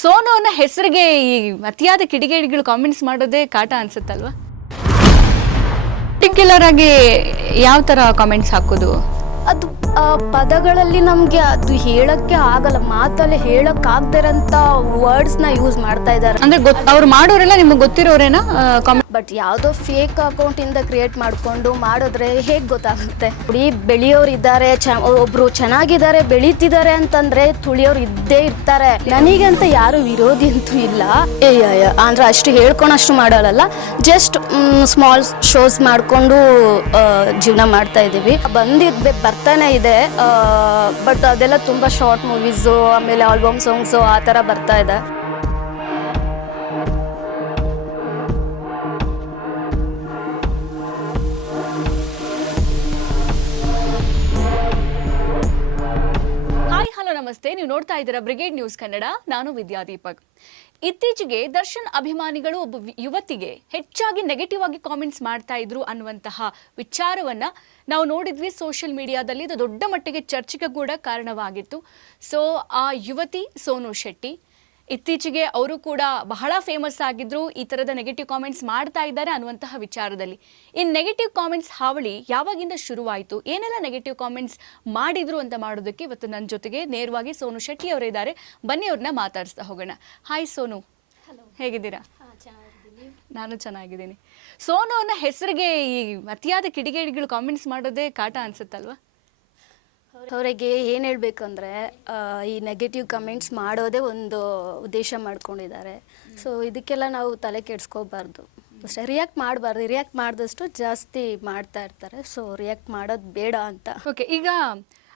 ಸೋನು ಅನ್ನೋ ಹೆಸರಿಗೆ ಈ ಅತಿಯಾದ ಕಿಡಿಗೇಡಿಗಳು ಕಾಮೆಂಟ್ಸ್ ಮಾಡೋದೇ ಕಾಟ ಅನ್ಸುತ್ತಲ್ವಾ? ಪರ್ಟಿಕ್ಯುಲರ್ ಆಗಿ ಯಾವ ತರ ಕಾಮೆಂಟ್ಸ್ ಹಾಕೋದು? ಅದು ಪದಗಳಲ್ಲಿ ನಮಗೆ ಅದು ಹೇಳಕ್ಕೆ ಆಗಲ್ಲ, ಮಾತಲ್ಲಿ ಹೇಳಕ್ ಆಗದಿರಂತ ವರ್ಡ್ಸ್ನ ಯೂಸ್ ಮಾಡ್ತಾ ಇದ್ದಾರೆ. ಅಂದ್ರೆ ಅವ್ರು ಮಾಡೋರೆಲ್ಲ ನಿಮ್ಗೆ ಗೊತ್ತಿರೋರೇನಾ ಕಾಮೆಂಟ್? ಬಟ್ ಯಾವುದೋ ಫೇಕ್ ಅಕೌಂಟಿಂದ ಕ್ರಿಯೇಟ್ ಮಾಡಿಕೊಂಡು ಮಾಡಿದ್ರೆ ಹೇಗೆ ಗೊತ್ತಾಗುತ್ತೆ? ಬೆಳೆಯೋರು ಇದ್ದಾರೆ, ಒಬ್ರು ಚೆನ್ನಾಗಿದ್ದಾರೆ, ಬೆಳೀತಿದ್ದಾರೆ ಅಂತಂದ್ರೆ ತುಳಿಯೋರು ಇದ್ದೇ ಇರ್ತಾರೆ. ನನಗಂತ ಯಾರು ವಿರೋಧಿ ಅಂತೂ ಇಲ್ಲ. ಅಂದ್ರೆ ಅಷ್ಟು ಹೇಳ್ಕೊಳಷ್ಟು ಮಾಡಲ್ಲ, ಜಸ್ಟ್ ಸ್ಮಾಲ್ ಶೋಸ್ ಮಾಡಿಕೊಂಡು ಜೀವನ ಮಾಡ್ತಾ ಇದ್ದೀವಿ. ಬರ್ತಾನೆ ಇದೆ, ಬಟ್ ಅದೆಲ್ಲ ತುಂಬ ಶಾರ್ಟ್ ಮೂವೀಸು, ಆಮೇಲೆ ಆಲ್ಬಮ್ ಸಾಂಗ್ಸು ಆ ಥರ ಬರ್ತಾ ಇದೆ. ನಮಸ್ತೆ, ನೀವು ನೋಡ್ತಾ ಇದ್ದೀರಾ ಬ್ರಿಗೇಡ್ ನ್ಯೂಸ್ ಕನ್ನಡ. ನಾನು ವಿದ್ಯಾ ದೀಪಕ್. ಇತ್ತೀಚೆಗೆ ದರ್ಶನ್ ಅಭಿಮಾನಿಗಳು ಒಬ್ಬ ಯುವತಿಗೆ ಹೆಚ್ಚಾಗಿ ನೆಗೆಟಿವ್ ಆಗಿ ಕಾಮೆಂಟ್ಸ್ ಮಾಡ್ತಾ ಇದ್ರು ಅನ್ನುವಂತಹ ವಿಚಾರವನ್ನ ನಾವು ನೋಡಿದ್ವಿ ಸೋಷಿಯಲ್ ಮೀಡಿಯಾದಲ್ಲಿ. ಇದು ದೊಡ್ಡ ಮಟ್ಟಿಗೆ ಚರ್ಚೆಗೆ ಕೂಡ ಕಾರಣವಾಗಿತ್ತು. ಸೊ ಆ ಯುವತಿ ಸೋನು ಶೆಟ್ಟಿ ಇತ್ತೀಚೆಗೆ ಅವರು ಕೂಡ ಬಹಳ ಫೇಮಸ್ ಆಗಿದ್ರು, ಈ ಥರದ ನೆಗೆಟಿವ್ ಕಾಮೆಂಟ್ಸ್ ಮಾಡ್ತಾ ಇದ್ದಾರೆ ಅನ್ನುವಂತಹ ವಿಚಾರದಲ್ಲಿ. ಈ ನೆಗೆಟಿವ್ ಕಾಮೆಂಟ್ಸ್ ಹಾವಳಿ ಯಾವಾಗಿಂದ ಶುರುವಾಯಿತು, ಏನೆಲ್ಲ ನೆಗೆಟಿವ್ ಕಾಮೆಂಟ್ಸ್ ಮಾಡಿದ್ರು ಅಂತ ಮಾಡೋದಕ್ಕೆ ಇವತ್ತು ನನ್ನ ಜೊತೆಗೆ ನೇರವಾಗಿ ಸೋನು ಶೆಟ್ಟಿ ಅವರಿದ್ದಾರೆ. ಬನ್ನಿ ಅವ್ರನ್ನ ಮಾತಾಡಿಸ್ತಾ ಹೋಗೋಣ. ಹಾಯ್ ಸೋನು, ಹೇಗಿದ್ದೀರಾ? ನಾನು ಚೆನ್ನಾಗಿದ್ದೀನಿ. ಸೋನು ಅನ್ನೋ ಹೆಸರಿಗೆ ಈ ಅತಿಯಾದ ಕಿಡಿಗೇಡಿಗಳು ಕಾಮೆಂಟ್ಸ್ ಮಾಡೋದೇ ಕಾಟ ಅನ್ಸುತ್ತಲ್ವಾ? ಅವರಿಗೆ ಏನು ಹೇಳಬೇಕಂದ್ರೆ, ಈ ನೆಗೆಟಿವ್ ಕಮೆಂಟ್ಸ್ ಮಾಡೋದೇ ಒಂದು ಉದ್ದೇಶ ಮಾಡ್ಕೊಂಡಿದ್ದಾರೆ. ಸೊ ಇದಕ್ಕೆಲ್ಲ ನಾವು ತಲೆ ಕೆಡಿಸ್ಕೋಬಾರ್ದು, ಅಷ್ಟೇ. ರಿಯಾಕ್ಟ್ ಮಾಡಬಾರ್ದು, ರಿಯಾಕ್ಟ್ ಮಾಡಿದಷ್ಟು ಜಾಸ್ತಿ ಮಾಡ್ತಾ ಇರ್ತಾರೆ. ಸೊ ರಿಯಾಕ್ಟ್ ಮಾಡೋದು ಬೇಡ ಅಂತ. ಓಕೆ, ಈಗ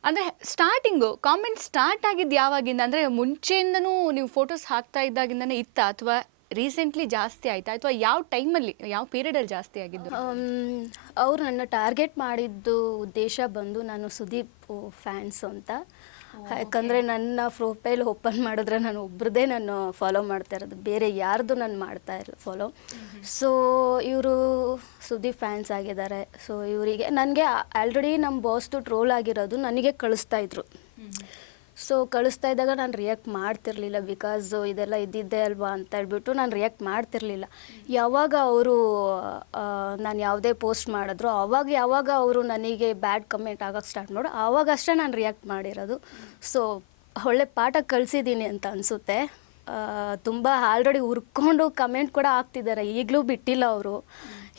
ಅಂದರೆ ಸ್ಟಾರ್ಟಿಂಗು ಕಾಮೆಂಟ್ ಸ್ಟಾರ್ಟ್ ಆಗಿದ್ದು ಯಾವಾಗಿಂದ? ಅಂದರೆ ಮುಂಚೆಯಿಂದನೂ ನೀವು ಫೋಟೋಸ್ ಹಾಕ್ತಾ ಇದ್ದಾಗಿಂದನೇ ಇತ್ತಾ, ಅಥವಾ ರೀಸೆಂಟ್ಲಿ ಜಾಸ್ತಿ ಆಯ್ತಾ, ಅಥವಾ ಯಾವ ಟೈಮಲ್ಲಿ, ಯಾವ ಪೀರಿಯಡಲ್ಲಿ ಜಾಸ್ತಿ ಆಗಿದ್ದು? ಅವರು ನನ್ನ ಟಾರ್ಗೆಟ್ ಮಾಡಿದ್ದು ಉದ್ದೇಶ ಬಂದು ನಾನು ಸುದೀಪ್ ಫ್ಯಾನ್ಸ್ ಅಂತ. ಯಾಕಂದರೆ ನನ್ನ ಪ್ರೊಫೈಲ್ ಓಪನ್ ಮಾಡಿದ್ರೆ ನಾನು ಒಬ್ರದ್ದೇ ನಾನು ಫಾಲೋ ಮಾಡ್ತಾ ಇರೋದು, ಬೇರೆ ಯಾರ್ದು ನಾನು ಮಾಡ್ತಾ ಇಲ್ಲ ಫಾಲೋ. ಸೊ ಇವರು ಸುದೀಪ್ ಫ್ಯಾನ್ಸ್ ಆಗಿದ್ದಾರೆ. ಸೊ ಇವರಿಗೆ ನನಗೆ ಆಲ್ರೆಡಿ ನಮ್ಮ ಬಾಸ್ದು ಟ್ರೋಲ್ ಆಗಿರೋದು ನನಗೆ ಕಳಿಸ್ತಾಯಿದ್ರು. ಸೊ ಕಳಿಸ್ತಾ ಇದ್ದಾಗ ನಾನು ರಿಯಾಕ್ಟ್ ಮಾಡ್ತಿರ್ಲಿಲ್ಲ, ಬಿಕಾಸ್ ಇದೆಲ್ಲ ಇದ್ದಿದ್ದೆ ಅಲ್ವಾ ಅಂತ ಹೇಳ್ಬಿಟ್ಟು ನಾನು ರಿಯಾಕ್ಟ್ ಮಾಡ್ತಿರ್ಲಿಲ್ಲ. ಯಾವಾಗ ಅವರು ನಾನು ಯಾವುದೇ ಪೋಸ್ಟ್ ಮಾಡಿದ್ರು ಯಾವಾಗ ಅವರು ನನಗೆ ಬ್ಯಾಡ್ ಕಮೆಂಟ್ ಆಗೋಕ್ಕೆ ಸ್ಟಾರ್ಟ್ ಮಾಡೋ ಆವಾಗಷ್ಟೇ ನಾನು ರಿಯಾಕ್ಟ್ ಮಾಡಿರೋದು. ಸೊ ಒಳ್ಳೆ ಪಾಠ ಕಳಿಸಿದ್ದೀನಿ ಅಂತ ಅನಿಸುತ್ತೆ. ತುಂಬ ಆಲ್ರೆಡಿ ಹುರ್ಕೊಂಡು ಕಮೆಂಟ್ ಕೂಡ ಹಾಕ್ತಿದ್ದಾರೆ, ಈಗಲೂ ಬಿಟ್ಟಿಲ್ಲ ಅವರು,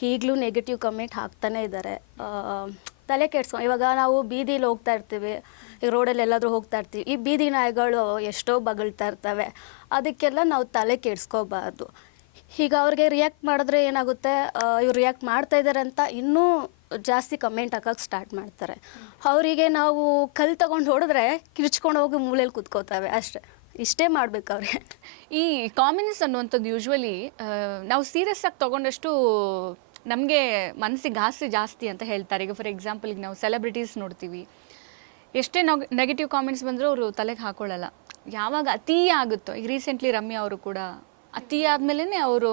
ಈಗಲೂ ನೆಗೆಟಿವ್ ಕಮೆಂಟ್ ಹಾಕ್ತಾನೇ ಇದ್ದಾರೆ. ತಲೆ ಕೆಡ್ಸ್ಕೊ, ಇವಾಗ ನಾವು ಬೀದಿಲಿ ಹೋಗ್ತಾ ಇರ್ತೀವಿ, ಈಗ ರೋಡಲ್ಲಿ ಎಲ್ಲಾದರೂ ಹೋಗ್ತಾ ಇರ್ತೀವಿ, ಈ ಬೀದಿ ನಾಯಿಗಳು ಎಷ್ಟೋ ಬಗಳ್ತಾ ಇರ್ತವೆ, ಅದಕ್ಕೆಲ್ಲ ನಾವು ತಲೆ ಕೆಡಿಸ್ಕೋಬಾರ್ದು. ಈಗ ಅವ್ರಿಗೆ ರಿಯಾಕ್ಟ್ ಮಾಡಿದ್ರೆ ಏನಾಗುತ್ತೆ, ಇವ್ರು ರಿಯಾಕ್ಟ್ ಮಾಡ್ತಾ ಇದ್ದಾರೆ ಅಂತ ಇನ್ನೂ ಜಾಸ್ತಿ ಕಮೆಂಟ್ ಹಾಕೋಕ್ಕೆ ಸ್ಟಾರ್ಟ್ ಮಾಡ್ತಾರೆ. ಅವರಿಗೆ ನಾವು ಕಲ್ಲು ತಗೊಂಡು ಹೊಡೆದ್ರೆ ಕಿರ್ಚ್ಕೊಂಡು ಹೋಗಿ ಮೂಲೆಯಲ್ಲಿ ಕೂತ್ಕೋತಾವೆ, ಅಷ್ಟೇ. ಇಷ್ಟೇ ಮಾಡ್ಬೇಕು ಅವ್ರಿಗೆ. ಈ ಕಾಮೆಂಟ್ಸ್ ಅನ್ನುವಂಥದ್ದು ಯೂಶ್ವಲಿ ನಾವು ಸೀರಿಯಸ್ ಆಗಿ ತೊಗೊಂಡಷ್ಟು ನಮಗೆ ಮನಸ್ಸಿಗೆ ಹಾಸ್ಯ ಜಾಸ್ತಿ ಅಂತ ಹೇಳ್ತಾರೆ. ಈಗ ಫಾರ್ ಎಕ್ಸಾಂಪಲ್, ಈಗ ನಾವು ಸೆಲೆಬ್ರಿಟೀಸ್ ನೋಡ್ತೀವಿ, ಎಷ್ಟೇ ನೆಗೆಟಿವ್ ಕಾಮೆಂಟ್ಸ್ ಬಂದರೂ ಅವರು ತಲೆಗೆ ಹಾಕೊಳ್ಳಲ್ಲ. ಯಾವಾಗ ಅತೀ ಆಗುತ್ತೋ, ಈಗ ರೀಸೆಂಟ್ಲಿ ರಮ್ಯಾ ಅವರು ಕೂಡ ಅತೀ ಆದಮೇಲೆ ಅವರು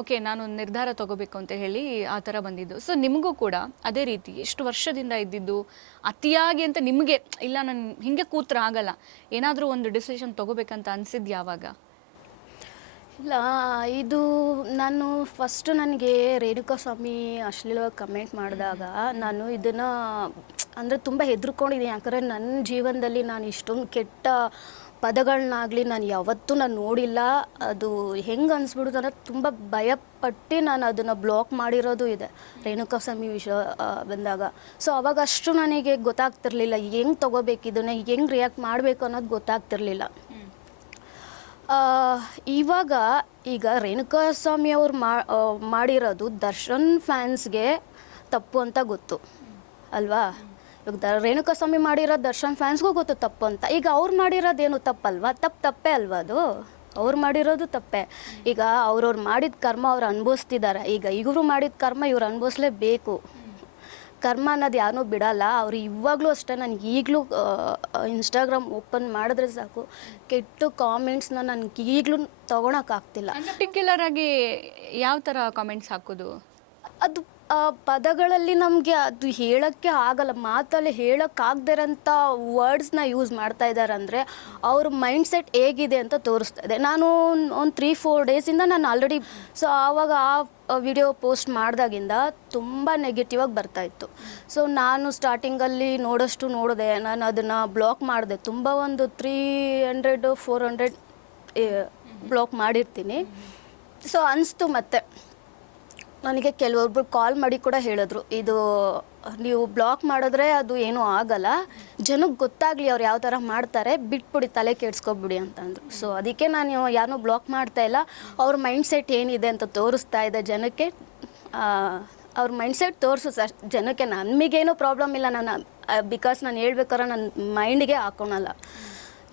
ಓಕೆ ನಾನು ನಿರ್ಧಾರ ತೊಗೋಬೇಕು ಅಂತ ಹೇಳಿ ಆ ಥರ ಬಂದಿದ್ದು. ಸೊ ನಿಮಗೂ ಕೂಡ ಅದೇ ರೀತಿ ಎಷ್ಟು ವರ್ಷದಿಂದ ಇದ್ದಿದ್ದು ಅತಿಯಾಗಿ ಅಂತ ನಿಮಗೆ, ಇಲ್ಲ ನಾನು ಹಿಂಗೆ ಕೂತ್ರೆ ಆಗಲ್ಲ, ಏನಾದರೂ ಒಂದು ಡಿಸಿಷನ್ ತೊಗೋಬೇಕಂತ ಅನಿಸಿದ್ದು ಯಾವಾಗ? ಇಲ್ಲ, ಇದು ನಾನು ಫಸ್ಟು ನನಗೆ ರೇಣುಕಾ ಸ್ವಾಮಿ ಅಶ್ಲೀಲವಾಗಿ ಕಮೆಂಟ್ ಮಾಡಿದಾಗ ನಾನು ಇದನ್ನು ಅಂದರೆ ತುಂಬ ಹೆದರ್ಕೊಂಡಿದ್ದೀನಿ. ಯಾಕಂದರೆ ನನ್ನ ಜೀವನದಲ್ಲಿ ನಾನು ಇಷ್ಟೊಂದು ಕೆಟ್ಟ ಪದಗಳನ್ನಾಗಲಿ ನಾನು ಯಾವತ್ತೂ ನಾನು ನೋಡಿಲ್ಲ. ಅದು ಹೆಂಗೆ ಅನಿಸ್ಬಿಡುತ್ತೆ ಅಂದರೆ ತುಂಬ ಭಯಪಟ್ಟು ನಾನು ಅದನ್ನು ಬ್ಲಾಕ್ ಮಾಡಿರೋದು ಇದೆ ರೇಣುಕಾ ಸ್ವಾಮಿ ವಿಷಯ ಬಂದಾಗ. ಸೊ ಅವಾಗ ಅಷ್ಟು ನನಗೆ ಗೊತ್ತಾಗ್ತಿರ್ಲಿಲ್ಲ, ಹೆಂಗೆ ತೊಗೋಬೇಕು ಇದನ್ನು, ಹೆಂಗೆ ರಿಯಾಕ್ಟ್ ಮಾಡಬೇಕು ಅನ್ನೋದು ಗೊತ್ತಾಗ್ತಿರ್ಲಿಲ್ಲ. ಈಗ ರೇಣುಕಾ ಸ್ವಾಮಿ ಅವ್ರು ಮಾಡಿರೋದು ದರ್ಶನ್ ಫ್ಯಾನ್ಸ್ಗೆ ತಪ್ಪು ಅಂತ ಗೊತ್ತು ಅಲ್ವಾ? ಇವಾಗ ರೇಣುಕಾ ಸ್ವಾಮಿ ಮಾಡಿರೋ ದರ್ಶನ್ ಫ್ಯಾನ್ಸ್ಗೂ ಗೊತ್ತು ತಪ್ಪು ಅಂತ. ಈಗ ಅವ್ರು ಮಾಡಿರೋದೇನು ತಪ್ಪಲ್ವಾ? ತಪ್ಪೇ ಅಲ್ವಾ ಅದು? ಅವ್ರು ಮಾಡಿರೋದು ತಪ್ಪೇ. ಈಗ ಅವ್ರವ್ರು ಮಾಡಿದ ಕರ್ಮ ಅವ್ರು ಅನುಭವಿಸ್ತಿದ್ದಾರೆ. ಈಗ ಇವರು ಮಾಡಿದ ಕರ್ಮ ಇವ್ರು ಅನುಭವಿಸ್ಲೇಬೇಕು. ಕರ್ಮ ಅನ್ನೋದು ಯಾರೂ ಬಿಡಲ್ಲ. ಅವರು ಇವಾಗಲೂ ಅಷ್ಟೇ, ನನಗೆ ಈಗಲೂ ಇನ್ಸ್ಟಾಗ್ರಾಮ್ ಓಪನ್ ಮಾಡಿದ್ರೆ ಸಾಕು ಕೆಟ್ಟ ಕಾಮೆಂಟ್ಸ್ನ ನನಗೆ ಈಗಲೂ ತೊಗೊಳಕ್ಕಾಗ್ತಿಲ್ಲ. ಪರ್ಟಿಕ್ಯುಲರ್ ಆಗಿ ಯಾವ ಥರ ಕಾಮೆಂಟ್ಸ್ ಹಾಕೋದು? ಅದು ಪದಗಳಲ್ಲಿ ನಮಗೆ ಅದು ಹೇಳೋಕ್ಕೆ ಆಗಲ್ಲ, ಮಾತಲ್ಲಿ ಹೇಳೋಕ್ಕಾಗ್ದಿರೋಂಥ ವರ್ಡ್ಸ್ನ ಯೂಸ್ ಮಾಡ್ತಾ ಇದ್ದಾರೆ ಅಂದರೆ ಅವ್ರ ಮೈಂಡ್ಸೆಟ್ ಹೇಗಿದೆ ಅಂತ ತೋರಿಸ್ತಾ ಇದೆ. ನಾನು ಒಂದು 3-4 ಡೇಸಿಂದ ನಾನು ಆಲ್ರೆಡಿ ಸೊ ಆವಾಗ ಆ ವಿಡಿಯೋ ಪೋಸ್ಟ್ ಮಾಡಿದಾಗಿಂದ ತುಂಬ ನೆಗೆಟಿವ್ ಆಗಿ ಬರ್ತಾಯಿತ್ತು. ಸೊ ನಾನು ಸ್ಟಾರ್ಟಿಂಗಲ್ಲಿ ನೋಡಿದೆ, ನಾನು ಅದನ್ನು ಬ್ಲಾಕ್ ಮಾಡಿದೆ. ತುಂಬ ಒಂದು 300-400 ಬ್ಲಾಕ್ ಮಾಡಿರ್ತೀನಿ. ಸೊ ಅನಿಸ್ತು. ಮತ್ತು ನನಗೆ ಕೆಲವೊಬ್ರು ಕಾಲ್ ಮಾಡಿ ಕೂಡ ಹೇಳಿದ್ರು, ಇದು ನೀವು ಬ್ಲಾಕ್ ಮಾಡಿದ್ರೆ ಅದು ಏನೂ ಆಗಲ್ಲ, ಜನಕ್ಕೆ ಗೊತ್ತಾಗಲಿ ಅವ್ರು ಯಾವ ಥರ ಮಾಡ್ತಾರೆ, ಬಿಟ್ಬಿಡಿ, ತಲೆ ಕೆಡ್ಸ್ಕೊಬಿಡಿ ಅಂತ ಅಂದರು. ಸೊ ಅದಕ್ಕೆ ನಾನು ಯಾರನ್ನೂ ಬ್ಲಾಕ್ ಮಾಡ್ತಾಯಿಲ್ಲ. ಅವ್ರ ಮೈಂಡ್ಸೆಟ್ ಏನಿದೆ ಅಂತ ತೋರಿಸ್ತಾ ಇದೆ ಜನಕ್ಕೆ. ಅವ್ರ ಮೈಂಡ್ಸೆಟ್ ತೋರಿಸು ಸರ್ ಜನಕ್ಕೆ. ನಮಗೇನೂ ಪ್ರಾಬ್ಲಮ್ ಇಲ್ಲ, ನಾನು ಬಿಕಾಸ್ ನಾನು ಹೇಳ್ಬೇಕಾದ್ರೆ ನನ್ನ ಮೈಂಡಿಗೆ ಹಾಕೊಳಲ್ಲ.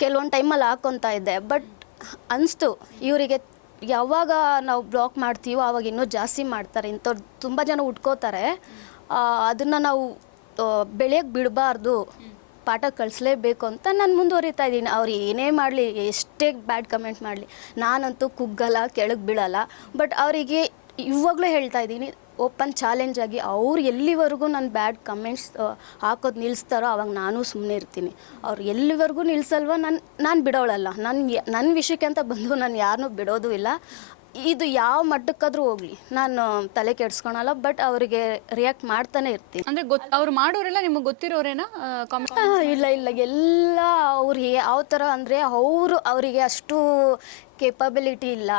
ಕೆಲವೊಂದು ಟೈಮಲ್ಲಿ ಹಾಕ್ಕೊತಾ ಇದ್ದೆ. ಬಟ್ ಅನಿಸ್ತು ಇವರಿಗೆ ಯಾವಾಗ ನಾವು ಬ್ಲಾಕ್ ಮಾಡ್ತೀವೋ ಆವಾಗ ಇನ್ನೂ ಜಾಸ್ತಿ ಮಾಡ್ತಾರೆ. ಇಂಥವ್ರು ತುಂಬ ಜನ ಉಟ್ಕೋತಾರೆ. ಅದನ್ನು ನಾವು ಬೆಳೆಯೋಕ್ಕೆ ಬಿಡಬಾರ್ದು, ಪಾಠ ಕಳಿಸ್ಲೇಬೇಕು ಅಂತ ನಾನು ಮುಂದುವರಿತಾ ಇದ್ದೀನಿ. ಅವ್ರು ಏನೇ ಮಾಡಲಿ, ಎಷ್ಟೇ ಬ್ಯಾಡ್ ಕಮೆಂಟ್ ಮಾಡಲಿ, ನಾನಂತೂ ಕುಗ್ಗಲ್ಲ, ಕೆಳಗೆ ಬೀಳಲ್ಲ. ಬಟ್ ಅವರಿಗೆ ಇವಾಗಲೂ ಹೇಳ್ತಾ ಇದ್ದೀನಿ, ಓಪನ್ ಚಾಲೆಂಜ್ ಆಗಿ ಅವ್ರು ಎಲ್ಲಿವರೆಗೂ ನನ್ನ ಬ್ಯಾಡ್ ಕಮೆಂಟ್ಸ್ ಹಾಕೋದು ನಿಲ್ಲಿಸ್ತಾರೋ ಅವಾಗ ನಾನು ಸುಮ್ಮನೆ ಇರ್ತೀನಿ. ಅವ್ರು ಎಲ್ಲಿವರೆಗೂ ನಿಲ್ಲಿಸಲ್ವ ನಾನು ಬಿಡೋಳಲ್ಲ. ನನ್ನ ವಿಷಯಕ್ಕೆ ಅಂತ ಬಂದು ನಾನು ಯಾರನ್ನೂ ಬಿಡೋದು ಇಲ್ಲ. ಇದು ಯಾವ ಮಟ್ಟಕ್ಕಾದ್ರೂ ಹೋಗಲಿ ನಾನು ತಲೆ ಕೆಡ್ಸ್ಕೊಳಲ್ಲ. ಬಟ್ ಅವರಿಗೆ ರಿಯಾಕ್ಟ್ ಮಾಡ್ತಾನೆ ಇರ್ತೀನಿ. ಅಂದರೆ ಅವ್ರು ಮಾಡೋರೆಲ್ಲ ನಿಮಗೆ ಗೊತ್ತಿರೋರೇನಾ? ಇಲ್ಲ ಎಲ್ಲ ಅವ್ರು ಯಾವ ಥರ ಅಂದರೆ ಅವರಿಗೆ ಅಷ್ಟು ಕೇಪಬಿಲಿಟಿ ಇಲ್ಲ.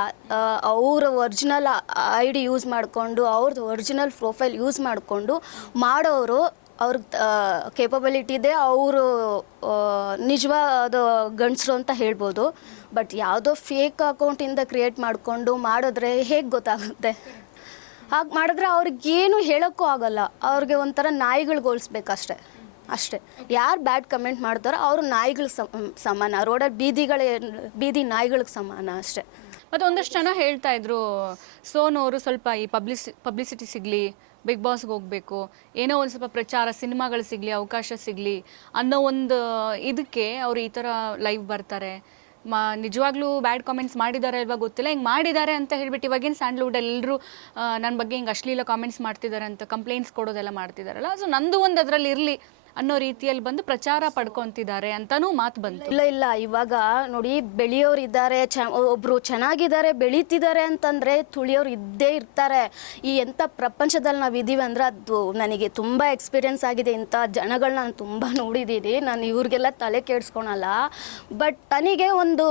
ಅವ್ರ ಒರಿಜಿನಲ್ ID ಯೂಸ್ ಮಾಡಿಕೊಂಡು, ಅವ್ರದ್ದು ಒರಿಜಿನಲ್ ಪ್ರೊಫೈಲ್ ಯೂಸ್ ಮಾಡಿಕೊಂಡು ಮಾಡೋರು. ಅವ್ರಿಗೆ ಕೇಪಬಿಲಿಟಿ ಇದೆ, ಅವರು ನಿಜವಾದ ಗಂಡಸರು ಅಂತ ಹೇಳ್ಬೋದು. ಬಟ್ ಯಾವುದೋ ಫೇಕ್ ಅಕೌಂಟಿಂದ ಕ್ರಿಯೇಟ್ ಮಾಡಿಕೊಂಡು ಮಾಡಿದ್ರೆ ಹೇಗೆ ಗೊತ್ತಾಗುತ್ತೆ? ಹಾಗೆ ಮಾಡಿದ್ರೆ ಅವ್ರಿಗೇನು ಹೇಳೋಕ್ಕೂ ಆಗಲ್ಲ. ಅವ್ರಿಗೆ ಒಂಥರ ನಾಯಿಗಳ್ಗೋಲ್ಸ್ಬೇಕಷ್ಟೆ. ಅಷ್ಟೇ. ಯಾರು ಬ್ಯಾಡ್ ಕಮೆಂಟ್ ಮಾಡ್ತಾರೋ ಅವರು ನಾಯಿಗಳಿಗೆ ಸಮಾನ, ರೋಡಲ್ಲಿ ಬೀದಿ ನಾಯಿಗಳಿಗೆ ಸಮಾನ ಅಷ್ಟೇ. ಮತ್ತು ಒಂದಷ್ಟು ಜನ ಹೇಳ್ತಾ ಇದ್ರು, ಸೋನವರು ಸ್ವಲ್ಪ ಈ ಪಬ್ಲಿಸಿಟಿ ಸಿಗಲಿ, ಬಿಗ್ ಬಾಸ್ಗೆ ಹೋಗಬೇಕು, ಏನೋ ಒಂದು ಸ್ವಲ್ಪ ಪ್ರಚಾರ, ಸಿನಿಮಾಗಳು ಸಿಗಲಿ, ಅವಕಾಶ ಸಿಗಲಿ ಅನ್ನೋ ಒಂದು ಇದಕ್ಕೆ ಅವರು ಈ ಥರ ಲೈವ್ ಬರ್ತಾರೆ. ನಿಜವಾಗ್ಲೂ ಬ್ಯಾಡ್ ಕಾಮೆಂಟ್ಸ್ ಮಾಡಿದ್ದಾರೆ ಅಲ್ವಾ ಗೊತ್ತಿಲ್ಲ, ಹಿಂಗೆ ಮಾಡಿದ್ದಾರೆ ಅಂತ ಹೇಳ್ಬಿಟ್ಟು ಇವಾಗೇನು ಸ್ಯಾಂಡಲ್ವುಡ್ ಎಲ್ಲರೂ ನನ್ನ ಬಗ್ಗೆ ಹಿಂಗೆ ಅಶ್ಲೀಲ ಕಾಮೆಂಟ್ಸ್ ಮಾಡ್ತಿದ್ದಾರೆ ಅಂತ ಕಂಪ್ಲೇಂಟ್ಸ್ ಕೊಡೋದೆಲ್ಲ ಮಾಡ್ತಿದ್ದಾರಲ್ಲ. ಸೊ ನಂದು ಒಂದು ಅದರಲ್ಲಿ ಇರಲಿ ಅನ್ನೋ ರೀತಿಯಲ್ಲಿ ಬಂದು ಪ್ರಚಾರ ಪಡ್ಕೊತಿದ್ದಾರೆ ಅಂತನೂ ಮಾತು ಬಂತು. ಇಲ್ಲ ಇವಾಗ ನೋಡಿ, ಬೆಳೆಯೋರು ಇದ್ದಾರೆ, ಒಬ್ರು ಚೆನ್ನಾಗಿದ್ದಾರೆ, ಬೆಳೀತಿದ್ದಾರೆ ಅಂತಂದರೆ ತುಳಿಯೋರು ಇದ್ದೇ ಇರ್ತಾರೆ. ಈ ಎಂಥ ಪ್ರಪಂಚದಲ್ಲಿ ನಾವು ಇದ್ದೀವಿ ಅಂದರೆ ಅದು ನನಗೆ ತುಂಬ ಎಕ್ಸ್ಪೀರಿಯೆನ್ಸ್ ಆಗಿದೆ. ಇಂಥ ಜನಗಳನ್ನ ನಾನು ತುಂಬ ನೋಡಿದ್ದೀನಿ. ನಾನು ಇವ್ರಿಗೆಲ್ಲ ತಲೆ ಕೆಡಿಸ್ಕೊಳಲ್ಲ. ಬಟ್ ನನಗೆ ಒಂದು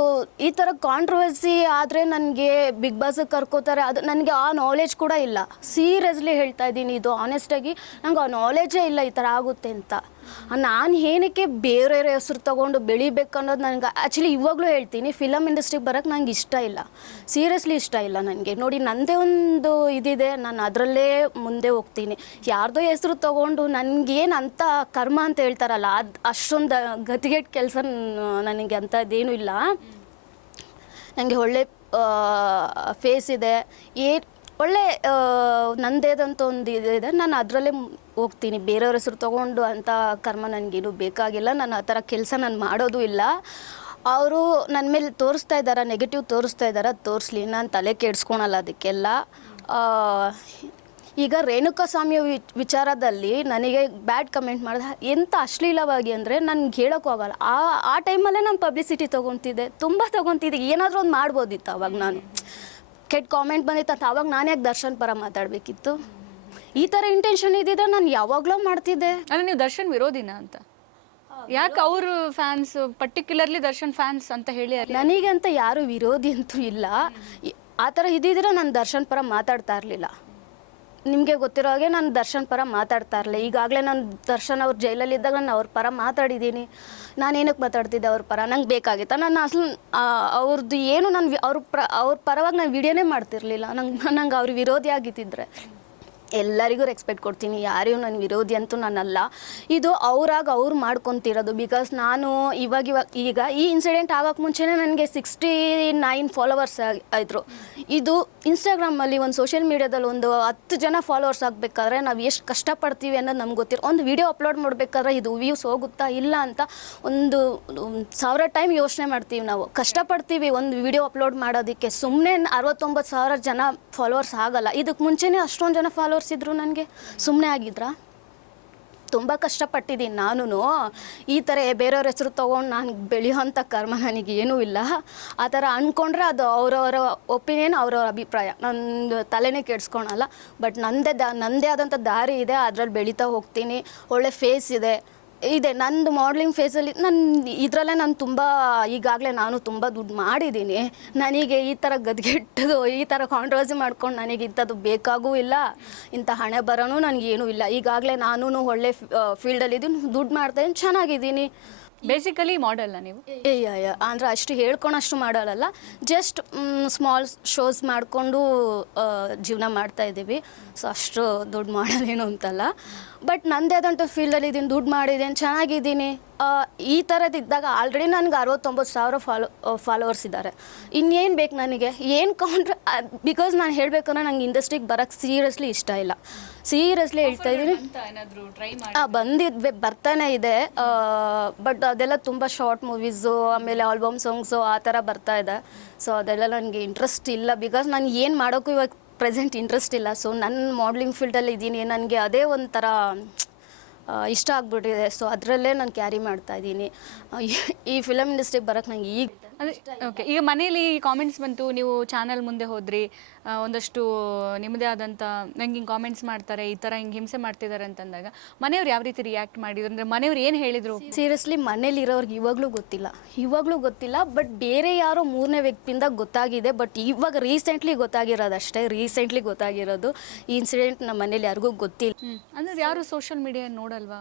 ಈ ಥರ ಕಾಂಟ್ರವರ್ಸಿ ಆದರೆ ನನಗೆ ಬಿಗ್ ಬಾಸ್ಗೆ ಕರ್ಕೋತಾರೆ, ಅದು ನನಗೆ ಆ ನಾಲೆಜ್ ಕೂಡ ಇಲ್ಲ. ಸೀರಿಯಸ್ಲಿ ಹೇಳ್ತಾ ಇದ್ದೀನಿ, ಇದು ಆನೆಸ್ಟಾಗಿ ನಂಗೆ ಆ ನಾಲೆಜೇ ಇಲ್ಲ ಈ ಥರ ಆಗುತ್ತೆ ಅಂತ. ನಾನು ಏನಕ್ಕೆ ಬೇರೆಯವ್ರ ಹೆಸರು ತೊಗೊಂಡು ಬೆಳಿಬೇಕು ಅನ್ನೋದು ನನಗೆ ಆ್ಯಕ್ಚುಲಿ ಇವಾಗಲೂ ಹೇಳ್ತೀನಿ, ಫಿಲಮ್ ಇಂಡಸ್ಟ್ರಿಗೆ ಬರೋಕ್ಕೆ ನಂಗೆ ಇಷ್ಟ ಇಲ್ಲ, ಸೀರಿಯಸ್ಲಿ ಇಷ್ಟ ಇಲ್ಲ ನನಗೆ. ನೋಡಿ, ನನ್ನದೇ ಒಂದು ಇದಿದೆ, ನಾನು ಅದರಲ್ಲೇ ಮುಂದೆ ಹೋಗ್ತೀನಿ. ಯಾರ್ದೋ ಹೆಸರು ತೊಗೊಂಡು ನನಗೇನು ಅಂತ ಕರ್ಮ ಅಂತ ಹೇಳ್ತಾರಲ್ಲ, ಅದು ಅಷ್ಟೊಂದು ಗತಿಗೆಟ್ಟ ಕೆಲಸ ನನಗೆ ಅಂಥದ್ದೇನೂ ಇಲ್ಲ. ನನಗೆ ಒಳ್ಳೆ ಫೇಸ್ ಇದೆ, ಒಳ್ಳೆ ನಂದೇದಂತ ಒಂದು ಇದೆ, ನಾನು ಅದರಲ್ಲೇ ಹೋಗ್ತೀನಿ. ಬೇರೆಯವ್ರ ಹೆಸರು ತೊಗೊಂಡು ಅಂಥ ಕರ್ಮ ನನಗೇನು ಬೇಕಾಗಿಲ್ಲ. ನಾನು ಆ ಥರ ಕೆಲಸ ನಾನು ಮಾಡೋದು ಇಲ್ಲ. ಅವರು ನನ್ನ ಮೇಲೆ ತೋರಿಸ್ತಾ ಇದ್ದಾರೆ, ನೆಗೆಟಿವ್ ತೋರಿಸ್ತಾ ಇದ್ದಾರೆ, ತೋರಿಸ್ಲಿ, ನಾನು ತಲೆ ಕೆಡಿಸ್ಕೊಳಲ್ಲ ಅದಕ್ಕೆಲ್ಲ. ಈಗ ರೇಣುಕಾಸ್ವಾಮಿ ವಿಚಾರದಲ್ಲಿ ನನಗೆ ಬ್ಯಾಡ್ ಕಮೆಂಟ್ ಮಾಡಿದ ಎಂಥ ಅಶ್ಲೀಲವಾಗಿ ಅಂದರೆ ನನಗೆ ಹೇಳೋಕ್ಕೂ ಆಗಲ್ಲ. ಆ ಟೈಮಲ್ಲೇ ನಾನು ಪಬ್ಲಿಸಿಟಿ ತುಂಬ ತೊಗೊತಿದ್ದೆ. ಏನಾದರೂ ಒಂದು ಮಾಡ್ಬೋದಿತ್ತು ಅವಾಗ. ನಾನು ಕೆಟ್ಟ ಕಾಮೆಂಟ್ ಬಂದಿತ್ತು ಅಂತ ಅವಾಗ ನಾನು ಯಾಕೆ ದರ್ಶನ್ ಪರ ಮಾತಾಡಬೇಕಿತ್ತು? ಈ ಥರ ಇಂಟೆನ್ಷನ್ ಇದ್ದಿದ್ರೆ ನಾನು ಯಾವಾಗಲೂ ಮಾಡ್ತಿದ್ದೆ. ಅಂದರೆ ನೀವು ದರ್ಶನ್ ವಿರೋಧಿನ ಅಂತ ಯಾಕೆ? ಅವರು ಫ್ಯಾನ್ಸ್, ಪರ್ಟಿಕ್ಯುಲರ್ಲಿ ದರ್ಶನ್ ಫ್ಯಾನ್ಸ್ ಅಂತ ಹೇಳಿ ನನಗೆ ಅಂತ ಯಾರು ವಿರೋಧಿ ಅಂತೂ ಇಲ್ಲ. ಆ ಥರ ಇದ್ದಿದ್ರೆ ನಾನು ದರ್ಶನ್ ಪರ ಮಾತಾಡ್ತಾ ಇರಲಿಲ್ಲ. ನಿಮಗೆ ಗೊತ್ತಿರೋ ಹಾಗೆ ನಾನು ದರ್ಶನ್ ಪರ ಮಾತಾಡ್ತಾ ಇರಲಿಲ್ಲ. ಈಗಾಗಲೇ ನಾನು ದರ್ಶನ್ ಅವ್ರ ಜೈಲಲ್ಲಿದ್ದಾಗ ನಾನು ಅವ್ರ ಪರ ಮಾತಾಡಿದ್ದೀನಿ. ನಾನು ಏನಕ್ಕೆ ಮಾತಾಡ್ತಿದ್ದೆ ಅವ್ರ ಪರ? ನಂಗೆ ಬೇಕಾಗಿತ್ತಾ? ನಾನು ಅಸಲು ಅವ್ರದ್ದು ಏನು ನಾನು ಅವ್ರ ಪರವಾಗಿ ನಾನು ವಿಡಿಯೋನೇ ಮಾಡ್ತಿರ್ಲಿಲ್ಲ. ನಂಗೆ ಅವ್ರ ವಿರೋಧಿ ಆಗಿದ್ದಿದ್ರೆ ಎಲ್ಲರಿಗೂ ರೆಸ್ಪೆಕ್ಟ್ ಕೊಡ್ತೀನಿ, ಯಾರಿಗೂ ನನ್ನ ವಿರೋಧಿ ಅಂತೂ ನಾನಲ್ಲ. ಇದು ಅವ್ರು ಮಾಡ್ಕೊತಿರೋದು. ಬಿಕಾಸ್ ನಾನು ಈಗ ಈ ಇನ್ಸಿಡೆಂಟ್ ಆಗೋಕ್ಕೆ ಮುಂಚೆನೇ ನನಗೆ 69 ಫಾಲೋವರ್ಸ್ ಆಯಿತು. ಇದು ಇನ್ಸ್ಟಾಗ್ರಾಮಲ್ಲಿ ಒಂದು ಸೋಷಿಯಲ್ ಮೀಡಿಯಾದಲ್ಲಿ ಒಂದು 10 ಜನ ಫಾಲೋವರ್ಸ್ ಆಗಬೇಕಾದ್ರೆ ನಾವು ಎಷ್ಟು ಕಷ್ಟಪಡ್ತೀವಿ ಅನ್ನೋದು ನಮ್ಗೆ ಗೊತ್ತಿರೋ. ಒಂದು ವಿಡಿಯೋ ಅಪ್ಲೋಡ್ ಮಾಡಬೇಕಾದ್ರೆ ಇದು ವ್ಯೂಸ್ ಹೋಗುತ್ತಾ ಇಲ್ಲ ಅಂತ ಒಂದು 1000 ಟೈಮ್ ಯೋಚನೆ ಮಾಡ್ತೀವಿ. ನಾವು ಕಷ್ಟಪಡ್ತೀವಿ ಒಂದು ವಿಡಿಯೋ ಅಪ್ಲೋಡ್ ಮಾಡೋದಕ್ಕೆ. ಸುಮ್ಮನೆ 69,000 ಜನ ಫಾಲೋವರ್ಸ್ ಆಗಲ್ಲ. ಇದಕ್ಕೆ ಮುಂಚೆನೇ ಅಷ್ಟೊಂದು ಜನ ಫಾಲೋವರ್ಸ್ ಫಾಲೋವರ್ಸ್ ಇದ್ದರು ನನಗೆ ಸುಮ್ಮನೆ ಆಗಿದ್ರಾ? ತುಂಬ ಕಷ್ಟಪಟ್ಟಿದ್ದೀನಿ ನಾನು. ಈ ಥರ ಬೇರೆಯವ್ರ ಹೆಸರು ತೊಗೊಂಡು ನಾನು ಬೆಳೆಯೋಂಥ ಕರ್ಮ ನನಗೇನೂ ಇಲ್ಲ. ಆ ಥರ ಅಂದ್ಕೊಂಡ್ರೆ ಅದು ಅವರವರ ಒಪಿನಿಯನ್, ಅವರವರ ಅಭಿಪ್ರಾಯ, ನಂದು ತಲೆನೇ ಕೆಡಿಸ್ಕೊಳಲ್ಲ. ಬಟ್ ನನ್ನದೇ ಆದಂಥ ದಾರಿ ಇದೆ, ಅದರಲ್ಲಿ ಬೆಳೀತಾ ಹೋಗ್ತೀನಿ. ಒಳ್ಳೆ ಫೇಸ್ ಇದೆ. ನಂದು ಮಾಡಲಿಂಗ್ ಫೇಸಲ್ಲಿ ಇದರಲ್ಲೇ ನಾನು ತುಂಬ ಈಗಾಗಲೇ ನಾನು ತುಂಬ ದುಡ್ಡು ಮಾಡಿದ್ದೀನಿ. ನನಗೆ ಈ ಥರ ಗದ್ಗೆಟ್ಟದು, ಈ ಥರ ಕಾಂಟ್ರವರ್ಸಿ ಮಾಡ್ಕೊಂಡು ನನಗೆ ಇಂಥದ್ದು ಬೇಕಾಗೂ ಇಲ್ಲ, ಇಂಥ ಹಣೆ ಬರೋನು ನನಗೇನೂ ಇಲ್ಲ. ಈಗಾಗಲೇ ನಾನು ಒಳ್ಳೆ ಫೀಲ್ಡಲ್ಲಿದ್ದೀನಿ, ದುಡ್ಡು ಮಾಡ್ತಾಯಿದ್ದೀನಿ, ಚೆನ್ನಾಗಿದ್ದೀನಿ. ಬೇಸಿಕಲಿ ಮಾಡಲ್ಲ ನೀವು? ಅಂದರೆ ಅಷ್ಟು ಹೇಳ್ಕೊಳಷ್ಟು ಮಾಡಲ್ಲ, ಜಸ್ಟ್ ಸ್ಮಾಲ್ ಶೋಸ್ ಮಾಡಿಕೊಂಡು ಜೀವನ ಮಾಡ್ತಾಯಿದ್ದೀವಿ. ಸೊ ಅಷ್ಟು ದೊಡ್ಡ ಮಾಡಲೇನು ಅಂತಲ್ಲ. ಬಟ್ ನನ್ನದೇ ಆದಂಥ ಫೀಲ್ಡಲ್ಲಿ ಇದ್ದೀನಿ, ದುಡ್ಡು ಮಾಡಿದ್ದೀನಿ, ಚೆನ್ನಾಗಿದ್ದೀನಿ. ಈ ಥರದ್ದಿದ್ದಾಗ ಆಲ್ರೆಡಿ ನನಗೆ 69,000 ಫಾಲೋವರ್ಸ್ ಇದ್ದಾರೆ. ಇನ್ನೇನು ಬೇಕು ನನಗೆ? ಏನು ಬಿಕಾಸ್ ನಾನು ಹೇಳಬೇಕಂದ್ರೆ ನಂಗೆ ಇಂಡಸ್ಟ್ರಿಗೆ ಬರೋಕ್ಕೆ ಸೀರಿಯಸ್ಲಿ ಇಷ್ಟ ಇಲ್ಲ. ಸೀರಿಯಸ್ಲಿ ಹೇಳ್ತಾ ಇದ್ದೀನಿ. ಬರ್ತಾನೆ ಇದೆ, ಬಟ್ ಅದೆಲ್ಲ ತುಂಬ ಶಾರ್ಟ್ ಮೂವೀಸು, ಆಮೇಲೆ ಆಲ್ಬಮ್ ಸಾಂಗ್ಸು ಆ ಥರ ಬರ್ತಾ ಇದೆ. ಸೊ ಅದೆಲ್ಲ ನನಗೆ ಇಂಟ್ರೆಸ್ಟ್ ಇಲ್ಲ. ಬಿಕಾಸ್ ನಾನು ಏನು ಮಾಡೋಕ್ಕೂ ಇವಾಗ ಪ್ರೆಸೆಂಟ್ ಇಂಟ್ರೆಸ್ಟ್ ಇಲ್ಲ. ಸೊ ನನ್ನ ಮಾಡಲಿಂಗ್ ಫೀಲ್ಡಲ್ಲಿ ಇದ್ದೀನಿ, ನನಗೆ ಅದೇ ಒಂಥರ ಇಷ್ಟ ಆಗ್ಬಿಟ್ಟಿದೆ. ಸೊ ಅದರಲ್ಲೇ ನಾನು ಕ್ಯಾರಿ ಮಾಡ್ತಾ ಇದ್ದೀನಿ. ಈ ಫಿಲಮ್ ಇಂಡಸ್ಟ್ರಿಗೆ ಬರೋಕ್ಕೆ ನಂಗೆ ಈಗ ಓಕೆ. ಈಗ ಮನೇಲಿ ಕಾಮೆಂಟ್ಸ್ ಬಂತು, ನೀವು ಚಾನಲ್ ಮುಂದೆ ಹೋದ್ರಿ, ಒಂದಷ್ಟು ನಿಮ್ಮದೇ ಆದಂಥ ನಂಗೆ ಹಿಂಗೆ ಕಾಮೆಂಟ್ಸ್ ಮಾಡ್ತಾರೆ, ಈ ಥರ ಹಿಂಗೆ ಹಿಂಸೆ ಮಾಡ್ತಿದ್ದಾರೆ ಅಂತಂದಾಗ ಮನೆಯವ್ರು ಯಾವ ರೀತಿ ರಿಯಾಕ್ಟ್ ಮಾಡಿದ್ರು? ಅಂದರೆ ಮನೆಯವ್ರು ಏನು ಹೇಳಿದರು? ಸೀರಿಯಸ್ಲಿ ಮನೇಲಿರೋರ್ಗೆ ಇವಾಗಲೂ ಗೊತ್ತಿಲ್ಲ. ಬಟ್ ಬೇರೆ ಯಾರೋ ಮೂರನೇ ವ್ಯಕ್ತಿಯಿಂದ ಗೊತ್ತಾಗಿದೆ. ಬಟ್ ಇವಾಗ ರೀಸೆಂಟ್ಲಿ ಗೊತ್ತಾಗಿರೋದು ಈ ಇನ್ಸಿಡೆಂಟ್ ನಮ್ಮ ಮನೇಲಿ ಯಾರಿಗೂ ಗೊತ್ತಿಲ್ಲ. ಅಂದರೆ ಯಾರು ಸೋಷಿಯಲ್ ಮೀಡಿಯಾ ನೋಡಲ್ವಾ?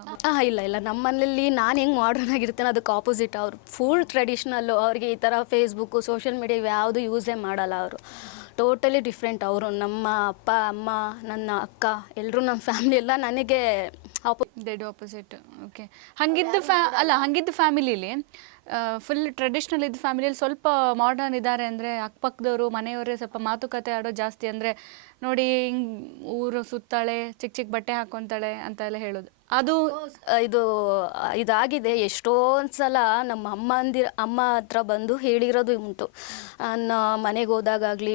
ಇಲ್ಲ ನಮ್ಮ ಮನೇಲಿ ನಾನು ಹೆಂಗೆ ಮಾಡರ್ನ್ ಆಗಿರ್ತೇನೆ ಅದಕ್ಕೆ ಆಪೋಸಿಟ್. ಅವರು ಫುಲ್ ಟ್ರೆಡಿಷ್ನಲ್ಲು. ಅವ್ರಿಗೆ ಈ ಥರ ಫೇಸ್ಬುಕ್ಕು ಸೋಷಿಯಲ್ ಮೀಡಿಯಾ ಯಾವುದು ಯೂಸೇ ಮಾಡಲ್ಲ. ಅವರು ಟೋಟಲಿ ಡಿಫ್ರೆಂಟ್. ಅವರು ನಮ್ಮ ಅಪ್ಪ ಅಮ್ಮ ನನ್ನ ಅಕ್ಕ ಎಲ್ಲರೂ ನಮ್ಮ ಫ್ಯಾಮಿಲಿ ಎಲ್ಲ ನನಗೆ ಡೆಡ್ ಆಪೋಸಿಟ್. ಓಕೆ. ಹಂಗಿದ್ದ ಫ್ಯಾಮಿಲಿಲಿ ಫುಲ್ ಟ್ರೆಡಿಷ್ನಲ್ ಇದ್ದ ಫ್ಯಾಮಿಲಿಯಲ್ಲಿ ಸ್ವಲ್ಪ ಮಾಡರ್ನ್ ಇದ್ದಾರೆ ಅಂದರೆ ಅಕ್ಕಪಕ್ಕದವರು ಮನೆಯವರೇ ಸ್ವಲ್ಪ ಮಾತುಕತೆ ಆಡೋ ಜಾಸ್ತಿ. ಅಂದರೆ ನೋಡಿ ಹಿಂಗೆ ಊರು ಸುತ್ತಾಳೆ, ಚಿಕ್ಕ ಚಿಕ್ಕ ಬಟ್ಟೆ ಹಾಕ್ಕೊತಾಳೆ ಅಂತ ಎಲ್ಲ ಹೇಳೋದು. ಅದು ಇದಾಗಿದೆ. ಎಷ್ಟೊಂದು ಸಲ ನಮ್ಮ ಅಮ್ಮ ಹತ್ರ ಬಂದು ಹೇಳಿರೋದು ಉಂಟು. ನನ್ನ ಮನೆಗೆ ಹೋದಾಗಲಿ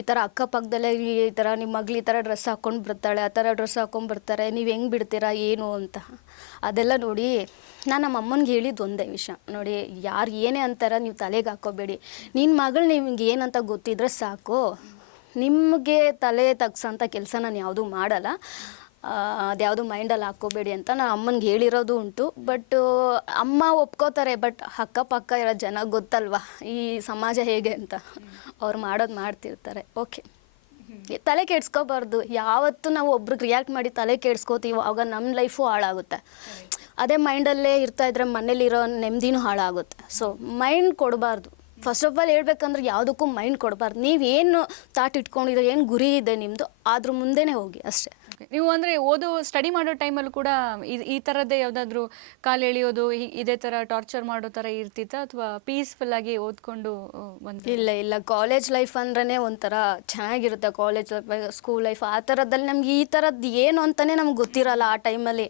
ಈ ಥರ ಅಕ್ಕಪಕ್ಕದಲ್ಲೇ ಈ ಥರ ನಿಮ್ಮ ಮಗಳು ಈ ಥರ ಡ್ರೆಸ್ ಹಾಕ್ಕೊಂಡು ಬರ್ತಾಳೆ, ಆ ಥರ ಡ್ರೆಸ್ ಹಾಕ್ಕೊಂಡು ಬರ್ತಾರೆ, ನೀವು ಹೆಂಗೆ ಬಿಡ್ತೀರಾ ಏನು ಅಂತ. ಅದೆಲ್ಲ ನೋಡಿ ನಾನು ನಮ್ಮ ಅಮ್ಮನಿಗೆ ಹೇಳಿದ್ದು ಒಂದೇ ವಿಷಯ, ನೋಡಿ ಯಾರು ಏನೇ ಅಂತಾರ ನೀವು ತಲೆಗೆ ಹಾಕ್ಕೋಬೇಡಿ. ನಿನ್ನ ಮಗಳು ನಿಮ್ಗೆ ಏನಂತ ಗೊತ್ತಿದ್ರೆ ಸಾಕು, ನಿಮಗೆ ತಲೆ ತಗ್ಸೋಂಥ ಕೆಲಸ ನಾನು ಯಾವುದೂ ಮಾಡಲ್ಲ, ಅದ್ಯಾವುದು ಮೈಂಡಲ್ಲಿ ಹಾಕ್ಕೋಬೇಡಿ ಅಂತ ನಾನು ಅಮ್ಮನಿಗೆ ಹೇಳಿರೋದು ಉಂಟು. ಬಟ್ ಅಮ್ಮ ಒಪ್ಕೋತಾರೆ. ಬಟ್ ಅಕ್ಕಪಕ್ಕ ಇರೋ ಜನ ಗೊತ್ತಲ್ವ ಈ ಸಮಾಜ ಹೇಗೆ ಅಂತ, ಅವ್ರು ಮಾಡೋದು ಮಾಡ್ತಿರ್ತಾರೆ. ಓಕೆ, ತಲೆ ಕೆಡ್ಸ್ಕೋಬಾರ್ದು. ಯಾವತ್ತೂ ನಾವು ಒಬ್ರಿಗೆ ರಿಯಾಕ್ಟ್ ಮಾಡಿ ತಲೆ ಕೆಡ್ಸ್ಕೋತೀವಿ ಆವಾಗ ನಮ್ಮ ಲೈಫು ಹಾಳಾಗುತ್ತೆ. ಅದೇ ಮೈಂಡಲ್ಲೇ ಇರ್ತಾಯಿದ್ರೆ ಮನೇಲಿರೋ ನೆಮ್ಮದಿನೂ ಹಾಳಾಗುತ್ತೆ. ಸೊ ಮೈಂಡ್ ಕೊಡಬಾರ್ದು. ಫಸ್ಟ್ ಆಫ್ ಆಲ್ ಹೇಳ್ಬೇಕಂದ್ರೆ ಯಾವುದಕ್ಕೂ ಮೈಂಡ್ ಕೊಡಬಾರ್ದು. ನೀವೇನು ತಾಟ್ ಇಟ್ಕೊಂಡಿದ್ರೆ, ಏನು ಗುರಿ ಇದೆ ನಿಮ್ಮದು, ಅದ್ರ ಮುಂದೆನೇ ಹೋಗಿ ಅಷ್ಟೇ. ನೀವು ಅಂದರೆ ಸ್ಟಡಿ ಮಾಡೋ ಟೈಮಲ್ಲೂ ಕೂಡ ಈ ಥರದ್ದೇ ಯಾವುದಾದ್ರೂ ಕಾಲು ಎಳೆಯೋದು, ಇದೇ ಥರ ಟಾರ್ಚರ್ ಮಾಡೋ ಥರ ಇರ್ತಿತ್ತಾ, ಅಥವಾ ಪೀಸ್ಫುಲ್ಲಾಗಿ ಓದ್ಕೊಂಡು ಬಂದು? ಇಲ್ಲ, ಕಾಲೇಜ್ ಲೈಫ್ ಅಂದ್ರೇ ಒಂಥರ ಚೆನ್ನಾಗಿರುತ್ತೆ. ಕಾಲೇಜ್ ಲೈಫ್, ಸ್ಕೂಲ್ ಲೈಫ್, ಆ ಥರದ್ದಲ್ಲಿ ನಮ್ಗೆ ಈ ಥರದ್ದು ಏನು ಅಂತಲೇ ನಮ್ಗೆ ಗೊತ್ತಿರಲ್ಲ. ಆ ಟೈಮಲ್ಲಿ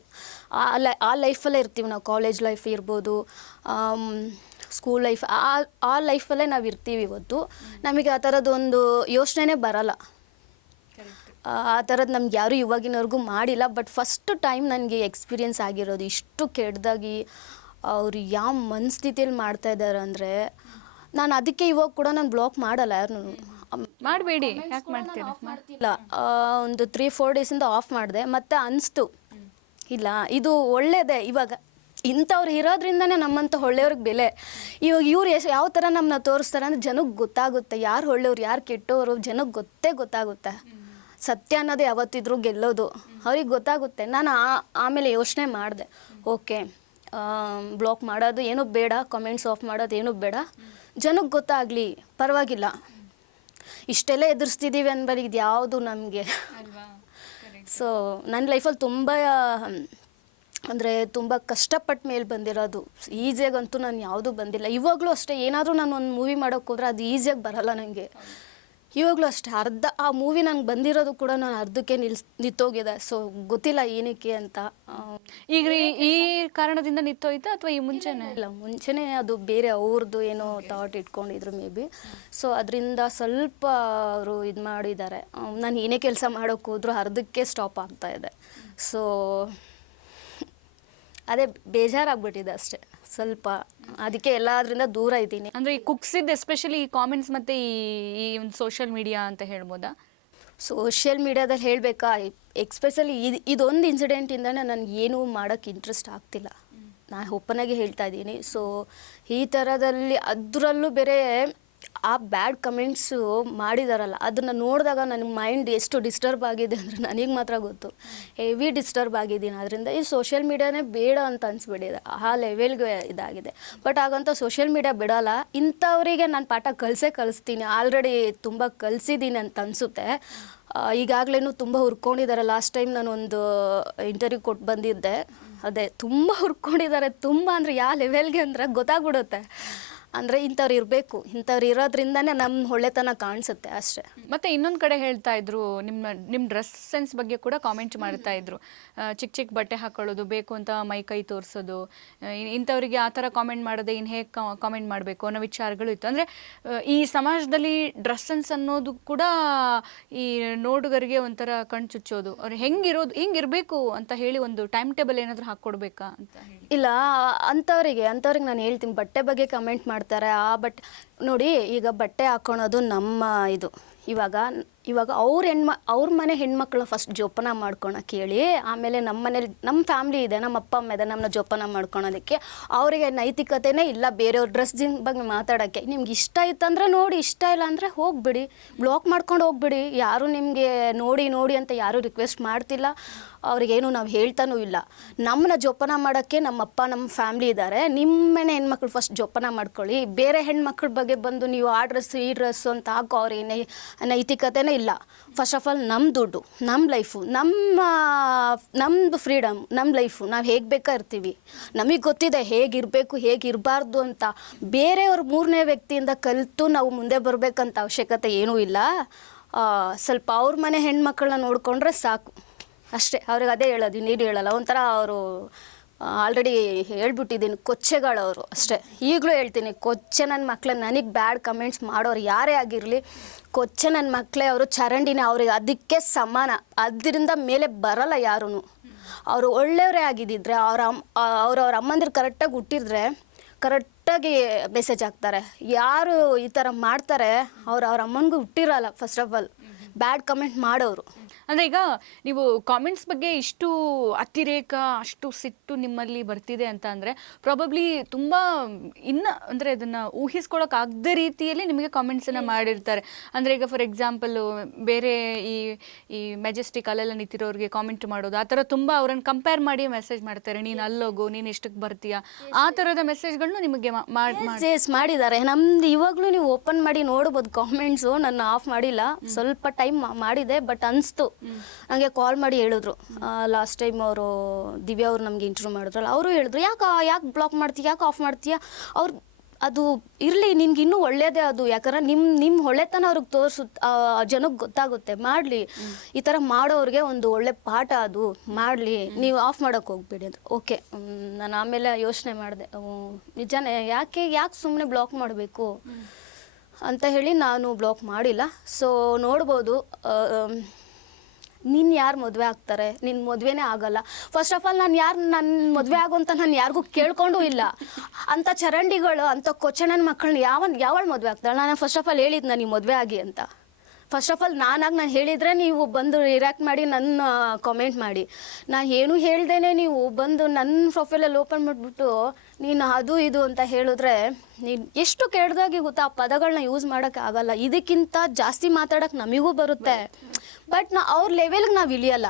ಆ ಲೈಫಲ್ಲೇ ಇರ್ತೀವಿ ನಾವು. ಕಾಲೇಜ್ ಲೈಫ್ ಇರ್ಬೋದು, ಸ್ಕೂಲ್ ಲೈಫ್, ಆ ಲೈಫಲ್ಲೇ ನಾವು ಇರ್ತೀವಿ. ಇವತ್ತು ನಮಗೆ ಆ ಥರದ್ದೊಂದು ಯೋಚನೆನೇ ಬರಲ್ಲ. ಆ ಥರದ್ದು ನಮ್ಗೆ ಯಾರೂ ಇವಾಗಿನವರೆಗೂ ಮಾಡಿಲ್ಲ. ಬಟ್ ಫಸ್ಟ್ ಟೈಮ್ ನನಗೆ ಎಕ್ಸ್ಪೀರಿಯೆನ್ಸ್ ಆಗಿರೋದು ಇಷ್ಟು ಕೆಟ್ಟದಾಗಿ ಅವರು ಯಾವ ಮನಸ್ಥಿತಿಯಲ್ಲಿ ಮಾಡ್ತಾಯಿದ್ದಾರೆ ಅಂದರೆ, ನಾನು ಅದಕ್ಕೆ ಇವಾಗ ಕೂಡ ನಾನು ಬ್ಲಾಕ್ ಮಾಡಲ್ಲ ಯಾರನ್ನೂ. ಮಾಡಬೇಡಿ, ಯಾಕೆ ಮಾಡ್ತಿಲ್ಲ. ಒಂದು 3-4 ಡೇಸಿಂದ ಆಫ್ ಮಾಡಿದೆ. ಮತ್ತು ಅನಿಸ್ತು ಇಲ್ಲ ಇದು ಒಳ್ಳೆಯದೇ. ಇವಾಗ ಇಂಥವ್ರು ಇರೋದ್ರಿಂದನೇ ನಮ್ಮಂಥ ಒಳ್ಳೆಯವ್ರಿಗೆ ಬೆಲೆ. ಇವಾಗ ಇವ್ರು ಯಾವ ಥರ ನಮ್ಮನ್ನ ತೋರಿಸ್ತಾರೆ ಅಂದರೆ ಜನಕ್ಕೆ ಗೊತ್ತಾಗುತ್ತೆ ಯಾರು ಒಳ್ಳೆಯವ್ರು ಯಾರು ಕೆಟ್ಟವರು. ಜನಕ್ಕೆ ಗೊತ್ತಾಗುತ್ತೆ. ಸತ್ಯ ಅನ್ನೋದು ಯಾವತ್ತಿದ್ರೂ ಗೆಲ್ಲೋದು ಅವ್ರಿಗೆ ಗೊತ್ತಾಗುತ್ತೆ. ನಾನು ಆಮೇಲೆ ಯೋಚನೆ ಮಾಡಿದೆ, ಓಕೆ ಬ್ಲಾಕ್ ಮಾಡೋದು ಏನೂ ಬೇಡ, ಕಮೆಂಟ್ಸ್ ಆಫ್ ಮಾಡೋದು ಏನೂ ಬೇಡ, ಜನಕ್ಕೆ ಗೊತ್ತಾಗಲಿ, ಪರವಾಗಿಲ್ಲ. ಇಷ್ಟೆಲ್ಲ ಎದುರಿಸ್ತಿದ್ದೀವಿ ಅಂದ್ಮೇಲೆ ಇದು ಯಾವುದು ನಮಗೆ. ಸೊ ನನ್ನ ಲೈಫಲ್ಲಿ ತುಂಬ ಕಷ್ಟಪಟ್ಟ ಮೇಲೆ ಬಂದಿರೋದು. ಈಸಿಯಾಗಂತೂ ನಾನು ಯಾವುದೂ ಬಂದಿಲ್ಲ. ಇವಾಗಲೂ ಅಷ್ಟೇ, ಏನಾದರೂ ನಾನು ಒಂದು ಮೂವಿ ಮಾಡೋಕ್ಕೆ ಹೋದ್ರೆ ಅದು ಈಸಿಯಾಗಿ ಬರಲ್ಲ ನನಗೆ. ಇವಾಗಲೂ ಅಷ್ಟೇ ಅರ್ಧ ಆ ಮೂವಿ ನಂಗೆ ಬಂದಿರೋದು ಕೂಡ ನಾನು ಅರ್ಧಕ್ಕೆ ನಿಂತೋಗಿದೆ. ಸೊ ಗೊತ್ತಿಲ್ಲ ಏನಕ್ಕೆ ಅಂತ. ಈಗ ಈ ಕಾರಣದಿಂದ ನಿಂತೋಯ್ತಾ ಅಥವಾ ಈ ಮುಂಚೆನೆ? ಇಲ್ಲ, ಮುಂಚೆನೇ ಅದು ಬೇರೆ ಅವ್ರದ್ದು ಏನೋ ಥಾಟ್ ಇಟ್ಕೊಂಡಿದ್ರು ಮೇ ಬಿ. ಸೊ ಅದರಿಂದ ಸ್ವಲ್ಪ ಅವರು ಇದು ಮಾಡಿದ್ದಾರೆ. ನಾನು ಏನೇ ಕೆಲಸ ಮಾಡೋಕ್ಕೆ ಹೋದ್ರೂ ಅರ್ಧಕ್ಕೆ ಸ್ಟಾಪ್ ಆಗ್ತಾ ಇದೆ. ಸೊ ಅದೇ ಬೇಜಾರಾಗ್ಬಿಟ್ಟಿದೆ ಅಷ್ಟೇ ಸ್ವಲ್ಪ. ಅದಕ್ಕೆ ಎಲ್ಲಾದ್ರಿಂದ ದೂರ ಇದ್ದೀನಿ. ಅಂದರೆ ಈ ಕುಕ್ಸಿದ್ದು ಎಸ್ಪೆಷಲಿ ಈ ಕಾಮೆಂಟ್ಸ್ ಮತ್ತು ಈ ಒಂದು ಸೋಷಿಯಲ್ ಮೀಡಿಯಾ ಅಂತ ಹೇಳ್ಬೋದಾ? ಸೋಷಿಯಲ್ ಮೀಡಿಯಾದಲ್ಲಿ ಹೇಳಬೇಕಾ, ಎಕ್ಸ್ಪೆಷಲಿ ಇದೊಂದು ಇನ್ಸಿಡೆಂಟಿಂದನೇ ನನಗೆ ಏನೂ ಮಾಡೋಕ್ಕೆ ಇಂಟ್ರೆಸ್ಟ್ ಆಗ್ತಿಲ್ಲ. ನಾನು ಓಪನಾಗಿ ಹೇಳ್ತಾ ಇದ್ದೀನಿ. ಸೊ ಈ ಥರದಲ್ಲಿ ಅದರಲ್ಲೂ ಬೇರೆ ಆ ಬ್ಯಾಡ್ ಕಮೆಂಟ್ಸು ಮಾಡಿದಾರಲ್ಲ, ಅದನ್ನು ನೋಡಿದಾಗ ನನಗೆ ಮೈಂಡ್ ಎಷ್ಟು ಡಿಸ್ಟರ್ಬ್ ಆಗಿದೆ ಅಂದರೆ ನನಗೆ ಮಾತ್ರ ಗೊತ್ತು. ಹೆವಿ ಡಿಸ್ಟರ್ಬ್ ಆಗಿದ್ದೀನಿ ಅದರಿಂದ. ಈ ಸೋಷಿಯಲ್ ಮೀಡಿಯಾನೇ ಬೇಡ ಅಂತ ಅನಿಸ್ಬಿಟ್ಟಿದೆ, ಆ ಲೆವೆಲ್ಗೆ ಇದಾಗಿದೆ. ಬಟ್ ಹಾಗಂತ ಸೋಷಿಯಲ್ ಮೀಡಿಯಾ ಬಿಡೋಲ್ಲ. ಇಂಥವರಿಗೆ ನಾನು ಪಾಠ ಕಲಿಸ್ತೀನಿ. ಆಲ್ರೆಡಿ ತುಂಬ ಕಲಿಸಿದ್ದೀನಿ ಅಂತ ಅನಿಸುತ್ತೆ. ಈಗಾಗಲೇ ತುಂಬ ಹುರ್ಕೊಂಡಿದ್ದಾರೆ. ಲಾಸ್ಟ್ ಟೈಮ್ ನಾನೊಂದು ಇಂಟರ್ವ್ಯೂ ಕೊಟ್ಟು ಬಂದಿದ್ದೆ. ಅದೇ ತುಂಬ ಹುರ್ಕೊಂಡಿದ್ದಾರೆ. ತುಂಬ ಅಂದರೆ ಯಾವ ಲೆವೆಲ್ಗೆ ಅಂದರೆ ಗೊತ್ತಾಗ್ಬಿಡುತ್ತೆ. ಅಂದರೆ ಇಂಥವ್ರು ಇರಬೇಕು, ಇಂಥವ್ರು ಇರೋದ್ರಿಂದನೇ ನಮ್ಮ ಒಳ್ಳೆತನ ಕಾಣಿಸುತ್ತೆ ಅಷ್ಟೇ. ಮತ್ತು ಇನ್ನೊಂದು ಕಡೆ ಹೇಳ್ತಾ ಇದ್ರು, ನಿಮ್ಮ ಡ್ರೆಸ್ ಸೆನ್ಸ್ ಬಗ್ಗೆ ಕೂಡ ಕಾಮೆಂಟ್ ಮಾಡ್ತಾ ಇದ್ರು. ಚಿಕ್ಕ ಚಿಕ್ಕ ಬಟ್ಟೆ ಹಾಕೊಳ್ಳೋದು, ಬೇಕು ಅಂತ ಮೈ ಕೈ ತೋರಿಸೋದು, ಇಂಥವರಿಗೆ ಆ ಥರ ಕಾಮೆಂಟ್ ಮಾಡೋದೇ ಇನ್ನು ಹೇಗೆ ಕಾಮೆಂಟ್ ಮಾಡಬೇಕು ಅನ್ನೋ ವಿಚಾರಗಳು ಇತ್ತು. ಅಂದರೆ ಈ ಸಮಾಜದಲ್ಲಿ ಡ್ರೆಸ್ ಸೆನ್ಸ್ ಅನ್ನೋದು ಕೂಡ ಈ ನೋಡುಗರಿಗೆ ಒಂಥರ ಕಣ್ ಚುಚ್ಚೋದು. ಅವ್ರು ಹೆಂಗಿರಬೇಕು ಅಂತ ಹೇಳಿ ಒಂದು ಟೈಮ್ ಟೇಬಲ್ ಏನಾದರೂ ಹಾಕ್ಕೊಡ್ಬೇಕಾ ಅಂತ ಹೇಳಿ. ಇಲ್ಲ, ಅಂಥವ್ರಿಗೆ ನಾನು ಹೇಳ್ತೀನಿ, ಬಟ್ಟೆ ಬಗ್ಗೆ ಕಮೆಂಟ್ ಮಾಡ್ತಾರೆ. ನೋಡಿ, ಈಗ ಬಟ್ಟೆ ಹಾಕೊಳೋದು ನಮ್ಮ ಇದು. ಇವಾಗ ಅವ್ರ ಮನೆ ಹೆಣ್ಮಕ್ಳು ಫಸ್ಟ್ ಜೋಪಾನ ಮಾಡ್ಕೊಳಕ್ಕೆ ಹೇಳಿ, ಆಮೇಲೆ ನಮ್ಮ ಮನೇಲಿ ನಮ್ಮ ಫ್ಯಾಮ್ಲಿ ಇದೆ, ನಮ್ಮ ಅಪ್ಪ ಅಮ್ಮ ಇದೆ, ನಮ್ಮನ್ನ ಜೋಪಾನ ಮಾಡ್ಕೊಳೋದಕ್ಕೆ. ಅವರಿಗೆ ನೈತಿಕತೆನೇ ಇಲ್ಲ ಬೇರೆಯವ್ರ ಡ್ರೆಸ್ಸಿಂಗ್ ಬಗ್ಗೆ ಮಾತಾಡೋಕ್ಕೆ. ನಿಮ್ಗೆ ಇಷ್ಟ ಇತ್ತಂದರೆ ನೋಡಿ, ಇಷ್ಟ ಇಲ್ಲ ಅಂದರೆ ಹೋಗ್ಬಿಡಿ, ಬ್ಲಾಕ್ ಮಾಡ್ಕೊಂಡು ಹೋಗ್ಬಿಡಿ. ಯಾರು ನಿಮಗೆ ನೋಡಿ ಅಂತ ಯಾರೂ ರಿಕ್ವೆಸ್ಟ್ ಮಾಡ್ತಿಲ್ಲ. ಅವ್ರಿಗೇನು ನಾವು ಹೇಳ್ತಾನೂ ಇಲ್ಲ. ನಮ್ಮನ್ನ ಜೋಪಾನ ಮಾಡೋಕ್ಕೆ ನಮ್ಮ ಅಪ್ಪ ನಮ್ಮ ಫ್ಯಾಮ್ಲಿ ಇದ್ದಾರೆ. ನಿಮ್ಮ ಮನೆ ಹೆಣ್ಮಕ್ಳು ಫಸ್ಟ್ ಜೋಪಾನ ಮಾಡ್ಕೊಳ್ಳಿ. ಬೇರೆ ಹೆಣ್ಮಕ್ಳ ಬಗ್ಗೆ ಬಂದು ನೀವು ಆ ಡ್ರೆಸ್ಸು ಈ ಡ್ರೆಸ್ಸು ಅಂತ ಹಾಕೋ ಅವ್ರಿಗೆ ನೈತಿಕತೆನೇ ಇಲ್ಲ. ಫಸ್ಟ್ ಆಫ್ ಆಲ್ ನಮ್ಮ ದುಡ್ಡು, ನಮ್ಮ ಲೈಫು, ನಮ್ಮದು ಫ್ರೀಡಮ್, ನಮ್ಮ ಲೈಫು, ನಾವು ಹೇಗೆ ಬೇಕಾ ಇರ್ತೀವಿ. ನಮಗೆ ಗೊತ್ತಿದೆ ಹೇಗಿರಬೇಕು ಹೇಗಿರಬಾರ್ದು ಅಂತ. ಬೇರೆಯವ್ರ ಮೂರನೇ ವ್ಯಕ್ತಿಯಿಂದ ಕಲಿತು ನಾವು ಮುಂದೆ ಬರಬೇಕಂತ ಅವಶ್ಯಕತೆ ಏನೂ ಇಲ್ಲ. ಸ್ವಲ್ಪ ಅವ್ರ ಮನೆ ಹೆಣ್ಮಕ್ಳನ್ನ ನೋಡಿಕೊಂಡ್ರೆ ಸಾಕು ಅಷ್ಟೇ. ಅವ್ರಿಗೆ ಅದೇ ಹೇಳೋದು, ಇನ್ನೇನು ಹೇಳಲ್ಲ. ಒಂಥರ ಅವರು ಆಲ್ರೆಡಿ ಹೇಳ್ಬಿಟ್ಟಿದ್ದೀನಿ, ಕೊಚ್ಚೆಗಳವರು ಅಷ್ಟೇ. ಈಗಲೂ ಹೇಳ್ತೀನಿ, ಕೊಚ್ಚೆ ನನ್ನ ಮಕ್ಕಳೇ. ನನಗೆ ಬ್ಯಾಡ್ ಕಮೆಂಟ್ಸ್ ಮಾಡೋರು ಯಾರೇ ಆಗಿರಲಿ, ಕೊಚ್ಚೆ ನನ್ನ ಮಕ್ಕಳೇ. ಅವರು ಚರಂಡಿನೇ, ಅವ್ರಿಗೆ ಅದಕ್ಕೆ ಸಮಾನ. ಅದರಿಂದ ಮೇಲೆ ಬರಲ್ಲ ಯಾರೂ. ಅವರು ಒಳ್ಳೆಯವರೇ ಆಗಿದ್ದಿದ್ರೆ, ಅವ್ರವ್ರ ಅಮ್ಮಂದಿರು ಕರೆಕ್ಟಾಗಿ ಹುಟ್ಟಿದ್ರೆ ಕರೆಕ್ಟಾಗಿ ಮೆಸೇಜ್ ಹಾಕ್ತಾರೆ. ಯಾರು ಈ ಥರ ಮಾಡ್ತಾರೆ ಅವ್ರ ಅಮ್ಮನಿಗೂ ಹುಟ್ಟಿರಲ್ಲ first of all bad comment ಮಾಡೋರು. ಅಂದರೆ ಈಗ ನೀವು ಕಾಮೆಂಟ್ಸ್ ಬಗ್ಗೆ ಇಷ್ಟು ಅತಿರೇಕ, ಅಷ್ಟು ಸಿಟ್ಟು ನಿಮ್ಮಲ್ಲಿ ಬರ್ತಿದೆ ಅಂತ ಅಂದರೆ ಪ್ರಾಬಬ್ಲಿ ತುಂಬ ಅಂದರೆ ಅದನ್ನು ಊಹಿಸ್ಕೊಳ್ಳೋಕ್ಕಾಗದ ರೀತಿಯಲ್ಲಿ ನಿಮಗೆ ಕಾಮೆಂಟ್ಸನ್ನು ಮಾಡಿರ್ತಾರೆ. ಅಂದರೆ ಈಗ ಫಾರ್ ಎಕ್ಸಾಂಪಲ್ಲು ಬೇರೆ ಈ ಮೆಜೆಸ್ಟಿಕ್ ಅಲ್ಲೆಲ್ಲ ನಿಂತಿರೋರಿಗೆ ಕಾಮೆಂಟ್ ಮಾಡೋದು, ಆ ಥರ ತುಂಬ ಅವ್ರನ್ನ ಕಂಪೇರ್ ಮಾಡಿ ಮೆಸೇಜ್ ಮಾಡ್ತಾರೆ. ನೀನು ಅಲ್ಲೋಗು, ನೀನು ಎಷ್ಟಕ್ಕೆ ಬರ್ತೀಯಾ, ಆ ಥರದ ಮೆಸೇಜ್ಗಳನ್ನ ನಿಮಗೆ ಮಾಡಿದ್ದಾರೆ. ನಮ್ದು ಇವಾಗಲೂ ನೀವು ಓಪನ್ ಮಾಡಿ ನೋಡ್ಬೋದು ಕಾಮೆಂಟ್ಸು. ನಾನು ಆಫ್ ಮಾಡಿಲ್ಲ, ಸ್ವಲ್ಪ ಟೈಮ್ ಮಾಡಿದೆ. ಬಟ್ ಅನಿಸ್ತು, ನನಗೆ ಕಾಲ್ ಮಾಡಿ ಹೇಳಿದ್ರು. ಲಾಸ್ಟ್ ಟೈಮ್ ಅವರು ದಿವ್ಯಾ ಅವ್ರು ನಮಗೆ ಇಂಟರ್ವ್ಯೂ ಮಾಡಿದ್ರಲ್ಲ, ಅವರು ಹೇಳಿದ್ರು, ಯಾಕೆ ಬ್ಲಾಕ್ ಮಾಡ್ತೀಯ, ಯಾಕೆ ಆಫ್ ಮಾಡ್ತೀಯ. ಅವ್ರು ಅದು ಇರಲಿ, ನಿನ್ಗೆ ಇನ್ನೂ ಒಳ್ಳೇದೇ ಅದು. ಯಾಕಂದ್ರೆ ನಿಮ್ಮ ಒಳ್ಳೆತನ ಅವ್ರಿಗೆ ಜನಕ್ಕೆ ಗೊತ್ತಾಗುತ್ತೆ. ಮಾಡಲಿ, ಈ ಥರ ಮಾಡೋರಿಗೆ ಒಂದು ಒಳ್ಳೆ ಪಾಠ ಅದು. ಮಾಡಲಿ, ನೀವು ಆಫ್ ಮಾಡೋಕ್ಕೆ ಹೋಗ್ಬೇಡಿ ಅಂತ. ಓಕೆ, ನಾನು ಆಮೇಲೆ ಯೋಚನೆ ಮಾಡಿದೆ, ನಿಜಾನೇ ಯಾಕೆ ಸುಮ್ಮನೆ ಬ್ಲಾಕ್ ಮಾಡಬೇಕು ಅಂತ ಹೇಳಿ ನಾನು ಬ್ಲಾಕ್ ಮಾಡಿಲ್ಲ. ಸೊ ನೋಡ್ಬೋದು, ನೀನು ಯಾರು ಮದುವೆ ಆಗ್ತಾರೆ, ನಿನ್ನ ಮದುವೆನೇ ಆಗಲ್ಲ. ಫಸ್ಟ್ ಆಫ್ ಆಲ್ ನನ್ನ ಮದುವೆ ಆಗೋ ಅಂತ ನಾನು ಯಾರಿಗೂ ಕೇಳ್ಕೊಂಡೂ ಇಲ್ಲ. ಅಂಥ ಚರಂಡಿಗಳು, ಅಂಥ ಕೊಚ್ಚಣ್ಣನ ಮಕ್ಕಳನ್ನ ಯಾವಳು ಮದುವೆ ಆಗ್ತಾಳೆ? ನಾನು ಫಸ್ಟ್ ಆಫ್ ಆಲ್ ಹೇಳಿದ್ದು ನೀವು ಮದುವೆ ಆಗಿ ಅಂತ. ಫಸ್ಟ್ ಆಫ್ ಆಲ್ ನಾನು ಹೇಳಿದರೆ ನೀವು ಬಂದು ರಿಯಾಕ್ಟ್ ಮಾಡಿ ನನ್ನ ಕಾಮೆಂಟ್ ಮಾಡಿ. ನಾನು ಏನೂ ಹೇಳ್ದೇನೆ ನೀವು ಬಂದು ನನ್ನ ಪ್ರೊಫೈಲಲ್ಲಿ ಓಪನ್ ಮಾಡಿಬಿಟ್ಟು ನೀನು ಅದು ಇದು ಅಂತ ಹೇಳಿದ್ರೆ ನೀನು ಎಷ್ಟು ಕೆಟ್ಟದಾಗಿ ಗೊತ್ತಾ. ಆ ಪದಗಳನ್ನ ಯೂಸ್ ಮಾಡೋಕ್ಕೆ ಆಗಲ್ಲ. ಇದಕ್ಕಿಂತ ಜಾಸ್ತಿ ಮಾತಾಡೋಕ್ಕೆ ನಮಗೂ ಬರುತ್ತೆ. ಬಟ್ ಅವ್ರ ಲೆವೆಲ್ಗೆ ನಾವು ಇಳಿಯಲ್ಲ,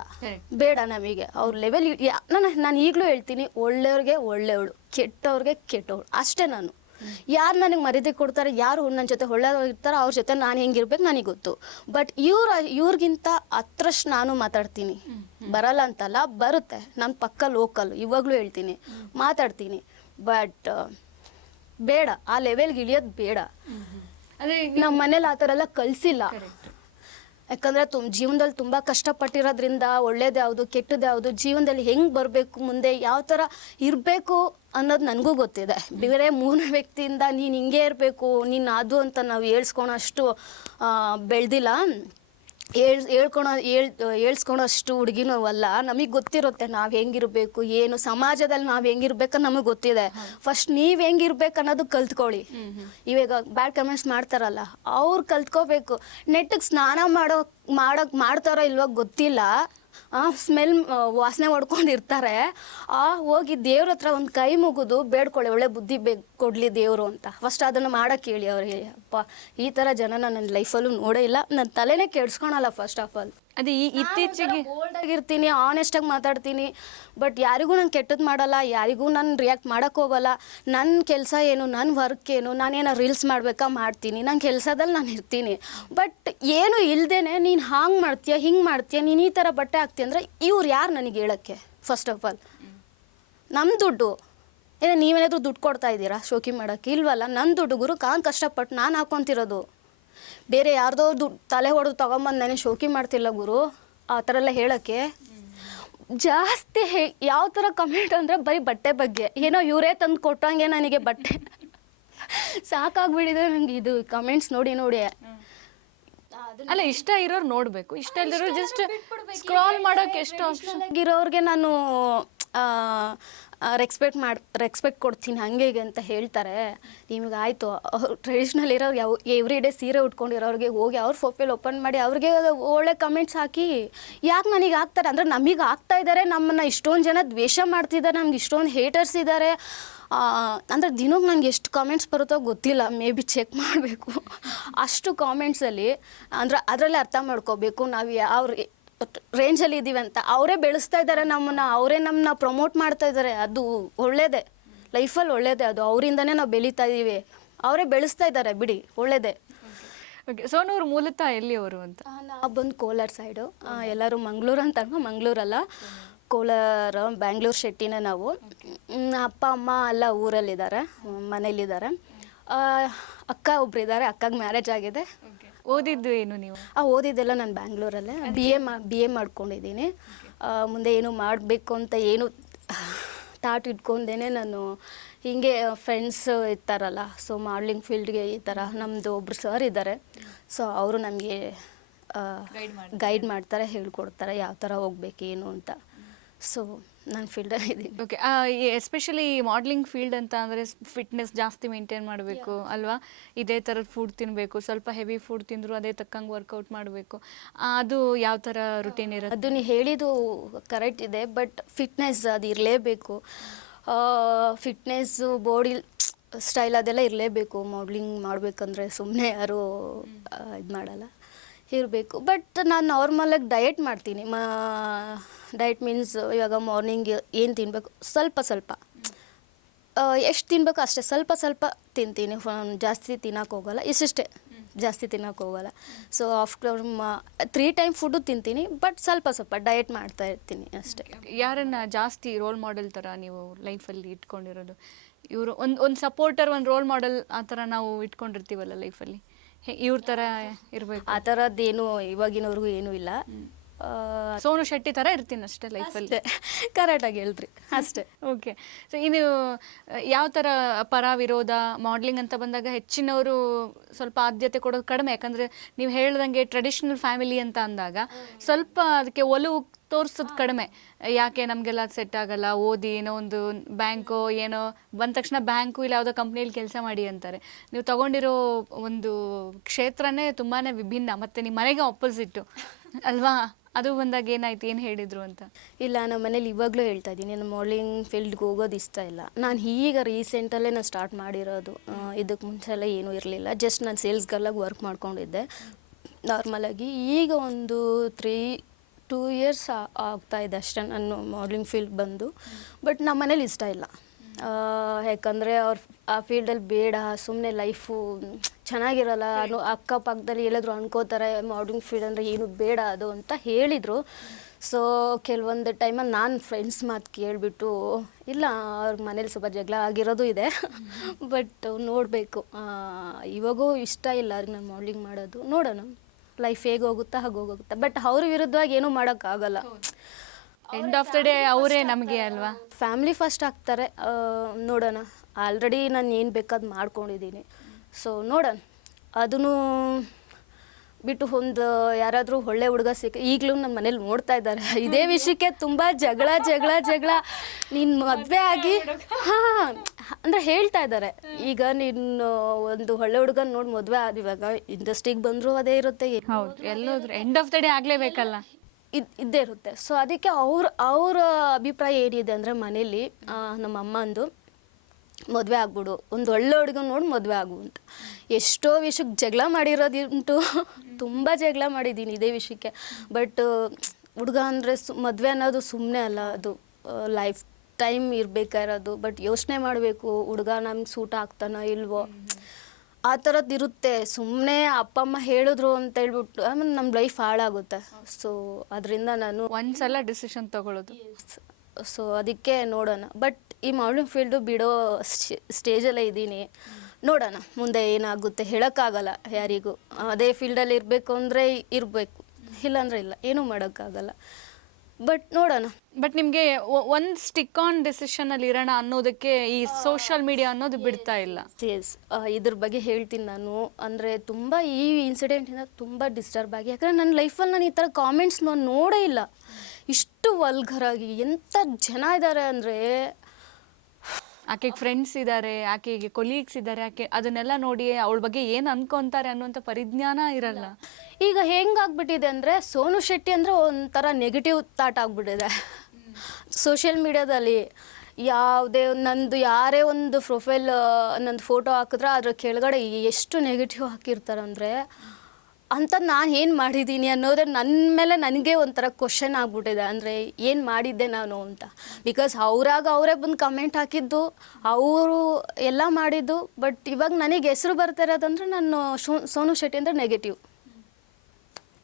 ಬೇಡ ನಮಗೆ ಅವ್ರ ಲೆವೆಲ್. ನಾನು ಈಗಲೂ ಹೇಳ್ತೀನಿ, ಒಳ್ಳೆಯವ್ರಿಗೆ ಒಳ್ಳೆಯವಳು, ಕೆಟ್ಟವ್ರಿಗೆ ಕೆಟ್ಟವಳು ಅಷ್ಟೇ. ನಾನು ಯಾರು ನನಗೆ ಮರ್ಯಾದೆ ಕೊಡ್ತಾರೆ, ಯಾರು ನನ್ನ ಜೊತೆ ಒಳ್ಳೆಯವ್ರಿರ್ತಾರೆ, ಅವ್ರ ಜೊತೆ ನಾನು ಹೆಂಗಿರ್ಬೇಕು ನನಗೆ ಗೊತ್ತು. ಬಟ್ ಇವ್ರಿಗಿಂತ ಹತ್ರಷ್ಟು ನಾನು ಮಾತಾಡ್ತೀನಿ. ಬರಲ್ಲ ಅಂತಲ್ಲ, ಬರುತ್ತೆ. ನನ್ನ ಪಕ್ಕ ಲೋಕಲ್, ಇವಾಗಲೂ ಹೇಳ್ತೀನಿ, ಮಾತಾಡ್ತೀನಿ. ಬಟ್ ಬೇಡ, ಆ ಲೆವೆಲ್ಗೆ ಇಳಿಯೋದು ಬೇಡ. ಅಂದ್ರೆ ನಮ್ಮ ಮನೇಲಿ ಆ ಥರ ಎಲ್ಲ ಕಲಿಸಿಲ್ಲ. ಯಾಕಂದರೆ ಜೀವನದಲ್ಲಿ ತುಂಬ ಕಷ್ಟಪಟ್ಟಿರೋದ್ರಿಂದ ಒಳ್ಳೇದು ಯಾವುದು ಕೆಟ್ಟದ್ದು ಯಾವುದು ಜೀವನದಲ್ಲಿ ಹೆಂಗೆ ಬರಬೇಕು ಮುಂದೆ ಯಾವ ಥರ ಇರಬೇಕು ಅನ್ನೋದು ನನಗೂ ಗೊತ್ತಿದೆ. ಬೇರೆ ಮೂರನೇ ವ್ಯಕ್ತಿಯಿಂದ ನೀನು ಹಿಂಗೆ ಇರಬೇಕು ನೀನು ಅದು ಅಂತ ನಾವು ಹೇಳ್ಸ್ಕೊಳೋಷ್ಟು ಬೆಳೆದಿಲ್ಲ, ಹೇಳ್ಸ್ಕೊಳೋ ಅಷ್ಟು ಹುಡುಗಿನೂ ಅಲ್ಲ. ನಮಗೆ ಗೊತ್ತಿರುತ್ತೆ ನಾವು ಹೆಂಗಿರಬೇಕು ಏನು ಸಮಾಜದಲ್ಲಿ ನಾವು ಹೆಂಗಿರ್ಬೇಕಂತ ನಮಗೆ ಗೊತ್ತಿದೆ. ಫಸ್ಟ್ ನೀವು ಹೆಂಗಿರ್ಬೇಕು ಅನ್ನೋದು ಕಲ್ತ್ಕೊಳ್ಳಿ. ಇವಾಗ ಬ್ಯಾಡ್ ಕಮೆಂಟ್ಸ್ ಮಾಡ್ತಾರಲ್ಲ ಅವ್ರು ಕಲ್ತ್ಕೋಬೇಕು. ನೆಟ್ಟಿಗೆ ಸ್ನಾನ ಮಾಡ್ತಾರೋ ಇಲ್ವೋ ಗೊತ್ತಿಲ್ಲ, ಸ್ಮೆಲ್ ವಾಸನೆ ಹೊಡ್ಕೊಂಡಿರ್ತಾರೆ. ಹೋಗಿ ದೇವ್ರ ಹತ್ರ ಒಂದು ಕೈ ಮುಗಿದು ಬೇಡ್ಕೊಳ್ಳಿ ಒಳ್ಳೆ ಬುದ್ಧಿ ಕೊಡಲಿ ದೇವರು ಅಂತ. ಫಸ್ಟ್ ಅದನ್ನು ಮಾಡೋಕ್ಕೆ ಹೇಳಿ ಅವ್ರಿಗೆ. ಅಪ್ಪ ಈ ಥರ ಜನ ನನ್ನ ಲೈಫಲ್ಲೂ ನೋಡೇ ಇಲ್ಲ, ನನ್ನ ತಲೆನೇ ಕೆಡ್ಸ್ಕೊಳಲ್ಲ ಫಸ್ಟ್ ಆಫ್ ಆಲ್. ಅದೇ ಇತ್ತೀಚೆಗೆ ಬೋಲ್ಡ್ ಆಗಿರ್ತೀನಿ, ಆನೆಸ್ಟಾಗಿ ಮಾತಾಡ್ತೀನಿ, ಬಟ್ ಯಾರಿಗೂ ನಾನು ಕೆಟ್ಟದ್ದು ಮಾಡಲ್ಲ, ಯಾರಿಗೂ ನಾನು ರಿಯಾಕ್ಟ್ ಮಾಡೋಕ್ಕೆ ಹೋಗಲ್ಲ. ನನ್ನ ಕೆಲಸ ಏನು, ನನ್ನ ವರ್ಕ್ ಏನು, ನಾನೇನೋ ರೀಲ್ಸ್ ಮಾಡಬೇಕಾ ಮಾಡ್ತೀನಿ, ನನ್ನ ಕೆಲಸದಲ್ಲಿ ನಾನು ಇರ್ತೀನಿ. ಬಟ್ ಏನು ಇಲ್ದೇನೆ ನೀನು ಹಾಂಗೆ ಮಾಡ್ತೀಯ ಹಿಂಗೆ ಮಾಡ್ತೀಯ ನೀನು ಈ ಥರ ಬಟ್ಟೆ ಹಾಕ್ತೀಯ ಅಂದರೆ ಇವ್ರು ಯಾರು ನನಗೆ ಹೇಳೋಕ್ಕೆ? ಫಸ್ಟ್ ಆಫ್ ಆಲ್ ನಮ್ಮ ದುಡ್ಡು ಏನೇ ನೀವೇನಾದರೂ ದುಡ್ಡು ಕೊಡ್ತಾ ಇದ್ದೀರಾ ಶೋಕಿ ಮಾಡೋಕ್ಕೆ? ಇಲ್ವಲ್ಲ, ನನ್ನ ದುಡ್ಡು ಗುರು ಕಷ್ಟಪಟ್ಟು ನಾನು ಹಾಕ್ಕೊತಿರೋದು. ಬೇರೆ ಯಾರ್ದೋ ದುಡ್ಡು ತಲೆ ಹೊಡೆದು ತೊಗೊಂಬಂದು ನಾನು ಶೋಕಿ ಮಾಡ್ತಿಲ್ಲ ಗುರು. ಆ ಥರ ಎಲ್ಲ ಹೇಳೋಕ್ಕೆ ಜಾಸ್ತಿ ಯಾವ ಥರ ಕಮೆಂಟ್ ಅಂದರೆ ಬರೀ ಬಟ್ಟೆ ಬಗ್ಗೆ. ಏನೋ ಇವರೇ ತಂದು ಕೊಟ್ಟಂಗೆ ನನಗೆ ಬಟ್ಟೆ ಸಾಕಾಗ್ಬಿಟ್ಟಿದೆ ನನಗೆ ಇದು ಕಮೆಂಟ್ಸ್ ನೋಡಿ ನೋಡಿ. ಅಲ್ಲ ಇಷ್ಟ ಇರೋರು ನೋಡಬೇಕು, ಇಷ್ಟ ಇಲ್ಲದಿರೋರು ಜಸ್ಟ್ ಸ್ಕ್ರಾಲ್ ಮಾಡೋಕೆ ಎಷ್ಟು ಆಪ್ಷನ್ ಇರೋರಿಗೆ ನಾನು ರೆಸ್ಪೆಕ್ಟ್ ಕೊಡ್ತೀನಿ ಹಂಗೆ ಹೀಗೆ ಅಂತ ಹೇಳ್ತಾರೆ. ನಿಮಗೆ ಆಯಿತು ಟ್ರೆಡಿಷ್ನಲ್ ಇರೋರು ಎವ್ರಿ ಡೇ ಸೀರೆ ಉಟ್ಕೊಂಡಿರೋರಿಗೆ ಹೋಗಿ ಅವ್ರ ಪ್ರೊಫೈಲ್ ಓಪನ್ ಮಾಡಿ ಅವ್ರಿಗೆ ಒಳ್ಳೆ ಕಮೆಂಟ್ಸ್ ಹಾಕಿ. ಯಾಕೆ ನನಗೆ ಹಾಕ್ತಾರೆ ಅಂದರೆ ನಮಗೆ ಆಗ್ತಾ ಇದ್ದಾರೆ, ನಮ್ಮನ್ನು ಇಷ್ಟೊಂದು ಜನ ದ್ವೇಷ ಮಾಡ್ತಿದ್ದಾರೆ, ನಮ್ಗೆ ಇಷ್ಟೊಂದು ಹೇಟರ್ಸ್ ಇದ್ದಾರೆ. ಅಂದರೆ ದಿನಕ್ಕೆ ನನಗೆ ಎಷ್ಟು ಕಾಮೆಂಟ್ಸ್ ಬರುತ್ತೋ ಗೊತ್ತಿಲ್ಲ, ಮೇ ಬಿ ಚೆಕ್ ಮಾಡಬೇಕು. ಅಷ್ಟು ಕಾಮೆಂಟ್ಸಲ್ಲಿ ಅಂದರೆ ಅದರಲ್ಲೇ ಅರ್ಥ ಮಾಡ್ಕೋಬೇಕು ನಾವು ಯಾವ ರೇಂಜಲ್ಲಿ ಇದ್ದೀವಿ ಅಂತ. ಅವರೇ ಬೆಳೆಸ್ತಾ ಇದ್ದಾರೆ ನಮ್ಮನ್ನು, ಅವರೇ ನಮ್ಮನ್ನ ಪ್ರಮೋಟ್ ಮಾಡ್ತಾ ಇದ್ದಾರೆ. ಅದು ಒಳ್ಳೇದೇ, ಲೈಫಲ್ಲಿ ಒಳ್ಳೇದೇ, ಅದು ಅವರಿಂದನೇ ನಾವು ಬೆಳೀತಾ ಇದ್ದೀವಿ. ಅವರೇ ಬೆಳೆಸ್ತಾ ಇದ್ದಾರೆ ಬಿಡಿ, ಒಳ್ಳೇದೇ. ಓಕೆ, ಸೋನೂರು ಮೂಲತಃ ಎಲ್ಲಿಯವರು ಅಂತ? ನಾವು ಬಂದು ಕೋಲಾರ ಸೈಡು, ಎಲ್ಲರೂ ಮಂಗಳೂರು ಅಂತ ಮಂಗಳೂರಲ್ಲ ಕೋಲಾರ, ಬ್ಯಾಂಗ್ಳೂರು ಶೆಟ್ಟಿನೇ ನಾವು. ಅಪ್ಪ ಅಮ್ಮ ಎಲ್ಲ ಊರಲ್ಲಿದ್ದಾರೆ, ಮನೇಲಿದ್ದಾರೆ. ಅಕ್ಕ ಒಬ್ಬರಿದ್ದಾರೆ, ಅಕ್ಕಗೆ ಮ್ಯಾರೇಜ್ ಆಗಿದೆ. ಓದಿದ್ದು ಏನು ನೀವು? ಓದಿದ್ದೆಲ್ಲ ನಾನು ಬ್ಯಾಂಗ್ಳೂರಲ್ಲೇ ಬಿ ಎ ಮಾಡ್ಕೊಂಡಿದ್ದೀನಿ. ಮುಂದೆ ಏನು ಮಾಡಬೇಕು ಅಂತ ಏನು ಥಾಟ್ ಇಟ್ಕೊಂಡೇನೆ ನಾನು ಹೀಗೆ ಫ್ರೆಂಡ್ಸ್ ಇರ್ತಾರಲ್ಲ, ಸೊ ಮಾಡ್ಲಿಂಗ್ ಫೀಲ್ಡ್ಗೆ ಈ ಥರ ನಮ್ಮದು ಒಬ್ಬರು ಸರ್ ಇದ್ದಾರೆ. ಸೊ ಅವರು ನಮಗೆ ಗೈಡ್ ಮಾಡ್ತಾರೆ, ಹೇಳ್ಕೊಡ್ತಾರೆ ಯಾವ ಥರ ಹೋಗ್ಬೇಕು ಏನು ಅಂತ. ಸೊ ನಾನು ಫೀಲ್ಡಲ್ಲಿ ಇದ್ದೀನಿ. ಓಕೆ, ಎಸ್ಪೆಷಲಿ ಮಾಡ್ಲಿಂಗ್ ಫೀಲ್ಡ್ ಅಂತ ಅಂದರೆ ಫಿಟ್ನೆಸ್ ಜಾಸ್ತಿ ಮೇಂಟೈನ್ ಮಾಡಬೇಕು ಅಲ್ವಾ? ಇದೇ ಥರದ ಫುಡ್ ತಿನ್ನಬೇಕು, ಸ್ವಲ್ಪ ಹೆವಿ ಫುಡ್ ತಿಂದರೂ ಅದೇ ತಕ್ಕಂಗೆ ವರ್ಕೌಟ್ ಮಾಡಬೇಕು. ಅದು ಯಾವ ಥರ ರುಟೀನ್ ಇರುತ್ತೆ? ಅದು ನೀವು ಹೇಳಿದ್ದು ಕರೆಕ್ಟ್ ಇದೆ, ಬಟ್ ಫಿಟ್ನೆಸ್ ಅದು ಇರಲೇಬೇಕು. ಫಿಟ್ನೆಸ್ಸು ಬಾಡಿ ಸ್ಟೈಲ್ ಅದೆಲ್ಲ ಇರಲೇಬೇಕು. ಮಾಡ್ಲಿಂಗ್ ಮಾಡಬೇಕಂದ್ರೆ ಸುಮ್ಮನೆ ಯಾರೂ ಇದು ಮಾಡಲ್ಲ, ಇರಬೇಕು. ಬಟ್ ನಾನು ನಾರ್ಮಲಾಗಿ ಡಯಟ್ ಮಾಡ್ತೀನಿ. ಡಯಟ್ ಮೀನ್ಸ್ ಇವಾಗ ಮಾರ್ನಿಂಗ್ ಏನು ತಿನ್ನಬೇಕು ಸ್ವಲ್ಪ ಎಷ್ಟು ತಿನ್ನಬೇಕು ಅಷ್ಟೇ, ಸ್ವಲ್ಪ ತಿಂತೀನಿ. ಜಾಸ್ತಿ ತಿನ್ನೋಕೆ ಹೋಗಲ್ಲ, ಇಷ್ಟೇ ಜಾಸ್ತಿ ತಿನ್ನೋಕೆ ಹೋಗಲ್ಲ. ಸೊ ಆಫ್ಟರ್ 3 ಟೈಮ್ ಫುಡ್ಡು ತಿಂತೀನಿ, ಬಟ್ ಸ್ವಲ್ಪ ಡಯಟ್ ಮಾಡ್ತಾ ಇರ್ತೀನಿ ಅಷ್ಟೇ. ಯಾರನ್ನ ಜಾಸ್ತಿ ರೋಲ್ ಮಾಡೆಲ್ ಥರ ನೀವು ಲೈಫಲ್ಲಿ ಇಟ್ಕೊಂಡಿರೋದು? ಇವರು ಒಂದು ಸಪೋರ್ಟರ್, ಒಂದು ರೋಲ್ ಮಾಡೆಲ್ ಆ ಥರ ನಾವು ಇಟ್ಕೊಂಡಿರ್ತೀವಲ್ಲ ಲೈಫಲ್ಲಿ, ಇವ್ರ ಥರ ಇರಬೇಕು ಆ ಥರದ್ದೇನು ಇವಾಗಿನವ್ರಿಗೂ ಏನೂ ಇಲ್ಲ. ಸೋನು ಶೆಟ್ಟಿ ಥರ ಇರ್ತೀನಿ ಅಷ್ಟೇ ಲೈಫಲ್ಲಿ. ಕರೆಕ್ಟಾಗಿ ಹೇಳ್ರಿ ಅಷ್ಟೇ. ಓಕೆ, ಸೊ ಇನ್ನು ಯಾವ ಥರ ಪರ ವಿರೋಧ ಮಾಡ್ಲಿಂಗ್ ಅಂತ ಬಂದಾಗ ಹೆಚ್ಚಿನವರು ಸ್ವಲ್ಪ ಆದ್ಯತೆ ಕೊಡೋದು ಕಡಿಮೆ. ಯಾಕಂದರೆ ನೀವು ಹೇಳ್ದಂಗೆ ಟ್ರೆಡಿಷ್ನಲ್ ಫ್ಯಾಮಿಲಿ ಅಂತ ಅಂದಾಗ ಸ್ವಲ್ಪ ಅದಕ್ಕೆ ಒಲವು ತೋರಿಸೋದು ಕಡಿಮೆ. ಯಾಕೆ ನಮಗೆಲ್ಲ ಸೆಟ್ ಆಗಲ್ಲ, ಓದಿ ಏನೋ ಒಂದು ಬ್ಯಾಂಕೋ ಏನೋ ಬಂದ ತಕ್ಷಣ ಬ್ಯಾಂಕು ಇಲ್ಲ ಯಾವುದೋ ಕಂಪ್ನಿಯಲ್ಲಿ ಕೆಲಸ ಮಾಡಿ ಅಂತಾರೆ. ನೀವು ತಗೊಂಡಿರೋ ಒಂದು ಕ್ಷೇತ್ರನೇ ತುಂಬಾ ವಿಭಿನ್ನ, ಮತ್ತು ನಿಮ್ಮ ಮನೆಗೆ ಆಪೋಸಿಟ್ಟು ಅಲ್ವಾ? ಅದು ಬಂದಾಗ ಏನಾಯ್ತು, ಏನು ಹೇಳಿದರು ಅಂತ? ಇಲ್ಲ, ನಮ್ಮ ಮನೇಲಿ ಇವಾಗಲೂ ಹೇಳ್ತಾ ಇದ್ದೀನಿ, ನಾನು ಮಾಡ್ಲಿಂಗ್ ಫೀಲ್ಡ್ಗೆ ಹೋಗೋದು ಇಷ್ಟ ಇಲ್ಲ. ನಾನು ಈಗ ರೀಸೆಂಟಲ್ಲೇ ನಾನು ಸ್ಟಾರ್ಟ್ ಮಾಡಿರೋದು. ಇದಕ್ಕೆ ಮುಂಚೆಲ್ಲ ಏನೂ ಇರಲಿಲ್ಲ, ಜಸ್ಟ್ ನಾನು ಸೇಲ್ಸ್ ಗರ್ಲಾಗಿ ವರ್ಕ್ ಮಾಡ್ಕೊಂಡಿದ್ದೆ ನಾರ್ಮಲಾಗಿ. ಈಗ ಒಂದು 2 ಇಯರ್ಸ್ ಆಗ್ತಾಯಿದೆ ಅಷ್ಟೇ ನಾನು ಮಾಡ್ಲಿಂಗ್ ಫೀಲ್ಡ್ ಬಂದು. ಬಟ್ ನಮ್ಮ ಮನೇಲಿ ಇಷ್ಟ ಇಲ್ಲ, ಯಾಕಂದರೆ ಅವ್ರು ಆ ಫೀಲ್ಡಲ್ಲಿ ಬೇಡ, ಸುಮ್ಮನೆ ಲೈಫು ಚೆನ್ನಾಗಿರಲ್ಲ, ಅಕ್ಕಪಕ್ಕದಲ್ಲಿ ಎಲ್ಲಾದರೂ ಅನ್ಕೋತಾರೆ ಮಾಡ್ಲಿಂಗ್ ಫೀಲ್ಡ್ ಅಂದರೆ ಏನು ಬೇಡ ಅದು ಅಂತ ಹೇಳಿದರು. ಸೊ ಕೆಲವೊಂದು ಟೈಮಲ್ಲಿ ನಾನು ಫ್ರೆಂಡ್ಸ್ ಮಾತು ಕೇಳಿಬಿಟ್ಟು ಇಲ್ಲ ಅವ್ರ ಮನೇಲಿ ಸ್ವಲ್ಪ ಜಗಳ ಆಗಿರೋದು ಇದೆ ಬಟ್ ನೋಡಬೇಕು ಇವಾಗೂ ಇಷ್ಟ ಇಲ್ಲ ಅವ್ರಿಗೆ ನಾನು ಮಾಡಲಿಂಗ್ ಮಾಡೋದು. ನೋಡೋಣ ಲೈಫ್ ಹೇಗೆ ಹೋಗುತ್ತಾ ಹಾಗೆ ಹೋಗುತ್ತೆ. ಬಟ್ ಅವ್ರ ವಿರುದ್ಧವಾಗಿ ಏನೂ ಮಾಡೋಕ್ಕಾಗಲ್ಲ. ಎಂಡ್ ಆಫ್ ದ ಡೇ ಅವರೇ ನಮಗೆ ಅಲ್ವಾ. ಫ್ಯಾಮ್ಲಿ ಫಸ್ಟ್ ಆಗ್ತಾರೆ. ನೋಡೋಣ, ಆಲ್ರೆಡಿ ನಾನು ಏನು ಬೇಕಾದ್ ಮಾಡ್ಕೊಂಡಿದ್ದೀನಿ. ಸೊ ನೋಡೋಣ, ಅದನ್ನು ಬಿಟ್ಟು ಒಂದು ಯಾರಾದರೂ ಒಳ್ಳೆ ಹುಡುಗ ಈಗಲೂ ನಮ್ಮ ಮನೇಲಿ ನೋಡ್ತಾ ಇದ್ದಾರೆ. ಇದೇ ವಿಷಯಕ್ಕೆ ತುಂಬ ಜಗಳ ನೀನು ಮದುವೆ ಆಗಿ ಹಾಂ ಅಂದರೆ ಹೇಳ್ತಾ ಇದ್ದಾರೆ. ಈಗ ನೀನು ಒಂದು ಒಳ್ಳೆ ಹುಡುಗನ ನೋಡಿ ಮದುವೆ ಆದ, ಇವಾಗ ಇಂಡಸ್ಟ್ರಿಗೆ ಬಂದರೂ ಅದೇ ಇರುತ್ತೆ. ಹೌದು, ಎಲ್ಲೋದ್ರು ಎಂಡ್ ಆಫ್ ದ ಡೇ ಆಗಲೇಬೇಕಲ್ಲ, ಇದ್ದೇ ಇರುತ್ತೆ. ಸೊ ಅದಕ್ಕೆ ಅವ್ರ ಅಭಿಪ್ರಾಯ ಏನಿದೆ ಅಂದರೆ ಮನೇಲಿ ನಮ್ಮ ಅಮ್ಮಂದು ಮದುವೆ ಆಗ್ಬಿಡು, ಒಂದು ಒಳ್ಳೆ ಹುಡುಗನ ನೋಡಿ ಮದುವೆ ಆಗು ಅಂತ. ಎಷ್ಟೋ ವಿಷಯಕ್ಕೆ ಜಗಳ ಮಾಡಿರೋದುಂಟು, ತುಂಬ ಜಗಳ ಮಾಡಿದ್ದೀನಿ ಇದೇ ವಿಷಯಕ್ಕೆ. ಬಟ್ ಹುಡುಗ ಅಂದರೆ ಮದುವೆ ಅನ್ನೋದು ಸುಮ್ಮನೆ ಅಲ್ಲ, ಅದು ಲೈಫ್ ಟೈಮ್ ಇರಬೇಕಾಗಿರೋದು. ಬಟ್ ಯೋಚನೆ ಮಾಡಬೇಕು, ಹುಡುಗ ನಮ್ಗೆ ಸೂಟ್ ಆಗ್ತಾನೋ ಇಲ್ವೋ ಆ ಥರದ್ದು ಇರುತ್ತೆ. ಸುಮ್ಮನೆ ಅಪ್ಪ ಅಮ್ಮ ಹೇಳಿದ್ರು ಅಂತ ಹೇಳ್ಬಿಟ್ಟು ಆಮೇಲೆ ನಮ್ಮ ಲೈಫ್ ಹಾಳಾಗುತ್ತೆ. ಸೊ ಅದರಿಂದ ನಾನು ಒಂದ್ಸಲ ಡಿಸಿಷನ್ ತಗೊಳ್ಳೋದು. ಸೊ ಅದಕ್ಕೆ ನೋಡೋಣ. ಬಟ್ ಈ ಮಾಡಲಿಂಗ್ ಫೀಲ್ಡು ಬಿಡೋ ಸ್ಟೇಜಲ್ಲೇ ಇದ್ದೀನಿ. ನೋಡೋಣ ಮುಂದೆ ಏನಾಗುತ್ತೆ, ಹೇಳೋಕ್ಕಾಗಲ್ಲ ಯಾರಿಗೂ. ಅದೇ ಫೀಲ್ಡಲ್ಲಿ ಇರಬೇಕು ಅಂದರೆ ಇರಬೇಕು, ಇಲ್ಲಾಂದರೆ ಇಲ್ಲ, ಏನೂ ಮಾಡೋಕ್ಕಾಗಲ್ಲ. ಬಟ್ ನೋಡೋಣ. ಬಟ್ ನಿಮಗೆ ಒಂದು ಸ್ಟಿಕ್ ಆನ್ ಡಿಸಿಷನಲ್ಲಿ ಇರೋಣ ಅನ್ನೋದಕ್ಕೆ ಈ ಸೋಷಿಯಲ್ ಮೀಡಿಯಾ ಅನ್ನೋದು ಬಿಡ್ತಾ ಇಲ್ಲ. ಇದ್ರ ಬಗ್ಗೆ ಹೇಳ್ತೀನಿ ನಾನು. ಅಂದರೆ ತುಂಬ ಈ ಇನ್ಸಿಡೆಂಟಿಂದ ತುಂಬ ಡಿಸ್ಟರ್ಬ್ ಆಗಿ, ಯಾಕಂದರೆ ನನ್ನ ಲೈಫಲ್ಲಿ ನಾನು ಈ ಥರ ಕಾಮೆಂಟ್ಸ್ ನಾನು ನೋಡೇ ಇಲ್ಲ. ಇಷ್ಟು ವಲ್ಗರಾಗಿ ಎಂಥ ಜನ ಇದ್ದಾರೆ ಅಂದರೆ, ಆಕೆಗೆ ಫ್ರೆಂಡ್ಸ್ ಇದ್ದಾರೆ, ಆಕೆಗೆ ಕೊಲೀಗ್ಸ್ ಇದ್ದಾರೆ, ಆಕೆ ಅದನ್ನೆಲ್ಲ ನೋಡಿ ಅವಳ ಬಗ್ಗೆ ಏನು ಅನ್ಕೊಂತಾರೆ ಅನ್ನೋಂಥ ಪರಿಜ್ಞಾನ ಇರಲ್ಲ. ಈಗ ಹೆಂಗಾಗ್ಬಿಟ್ಟಿದೆ ಅಂದರೆ, ಸೋನು ಶೆಟ್ಟಿ ಅಂದರೆ ಒಂಥರ ನೆಗೆಟಿವ್ ಥಾಟ್ ಆಗಿಬಿಟ್ಟಿದೆ ಸೋಷಿಯಲ್ ಮೀಡಿಯಾದಲ್ಲಿ. ಯಾವುದೇ ನಂದು ಯಾರೇ ಒಂದು ಪ್ರೊಫೈಲ್ ನಂದು ಫೋಟೋ ಹಾಕಿದ್ರೆ ಅದ್ರ ಕೆಳಗಡೆ ಎಷ್ಟು ನೆಗೆಟಿವ್ ಹಾಕಿರ್ತಾರೆ ಅಂದರೆ, ಅಂಥದ್ದು ನಾನು ಏನು ಮಾಡಿದ್ದೀನಿ ಅನ್ನೋದೇ ನನ್ನ ಮೇಲೆ ನನಗೆ ಒಂಥರ ಕ್ವಶನ್ ಆಗ್ಬಿಟ್ಟಿದೆ. ಅಂದರೆ ಏನು ಮಾಡಿದ್ದೆ ನಾನು ಅಂತ. ಬಿಕಾಸ್ ಅವರೇ ಬಂದು ಕಮೆಂಟ್ ಹಾಕಿದ್ದು, ಅವರು ಎಲ್ಲ ಮಾಡಿದ್ದು. ಬಟ್ ಇವಾಗ ನನಗೆ ಹೆಸರು ಬರ್ತಾ ಇರೋದಂದ್ರೆ ನಾನು ಸೋನು ಶೆಟ್ಟಿ ಅಂದರೆ ನೆಗೆಟಿವ್,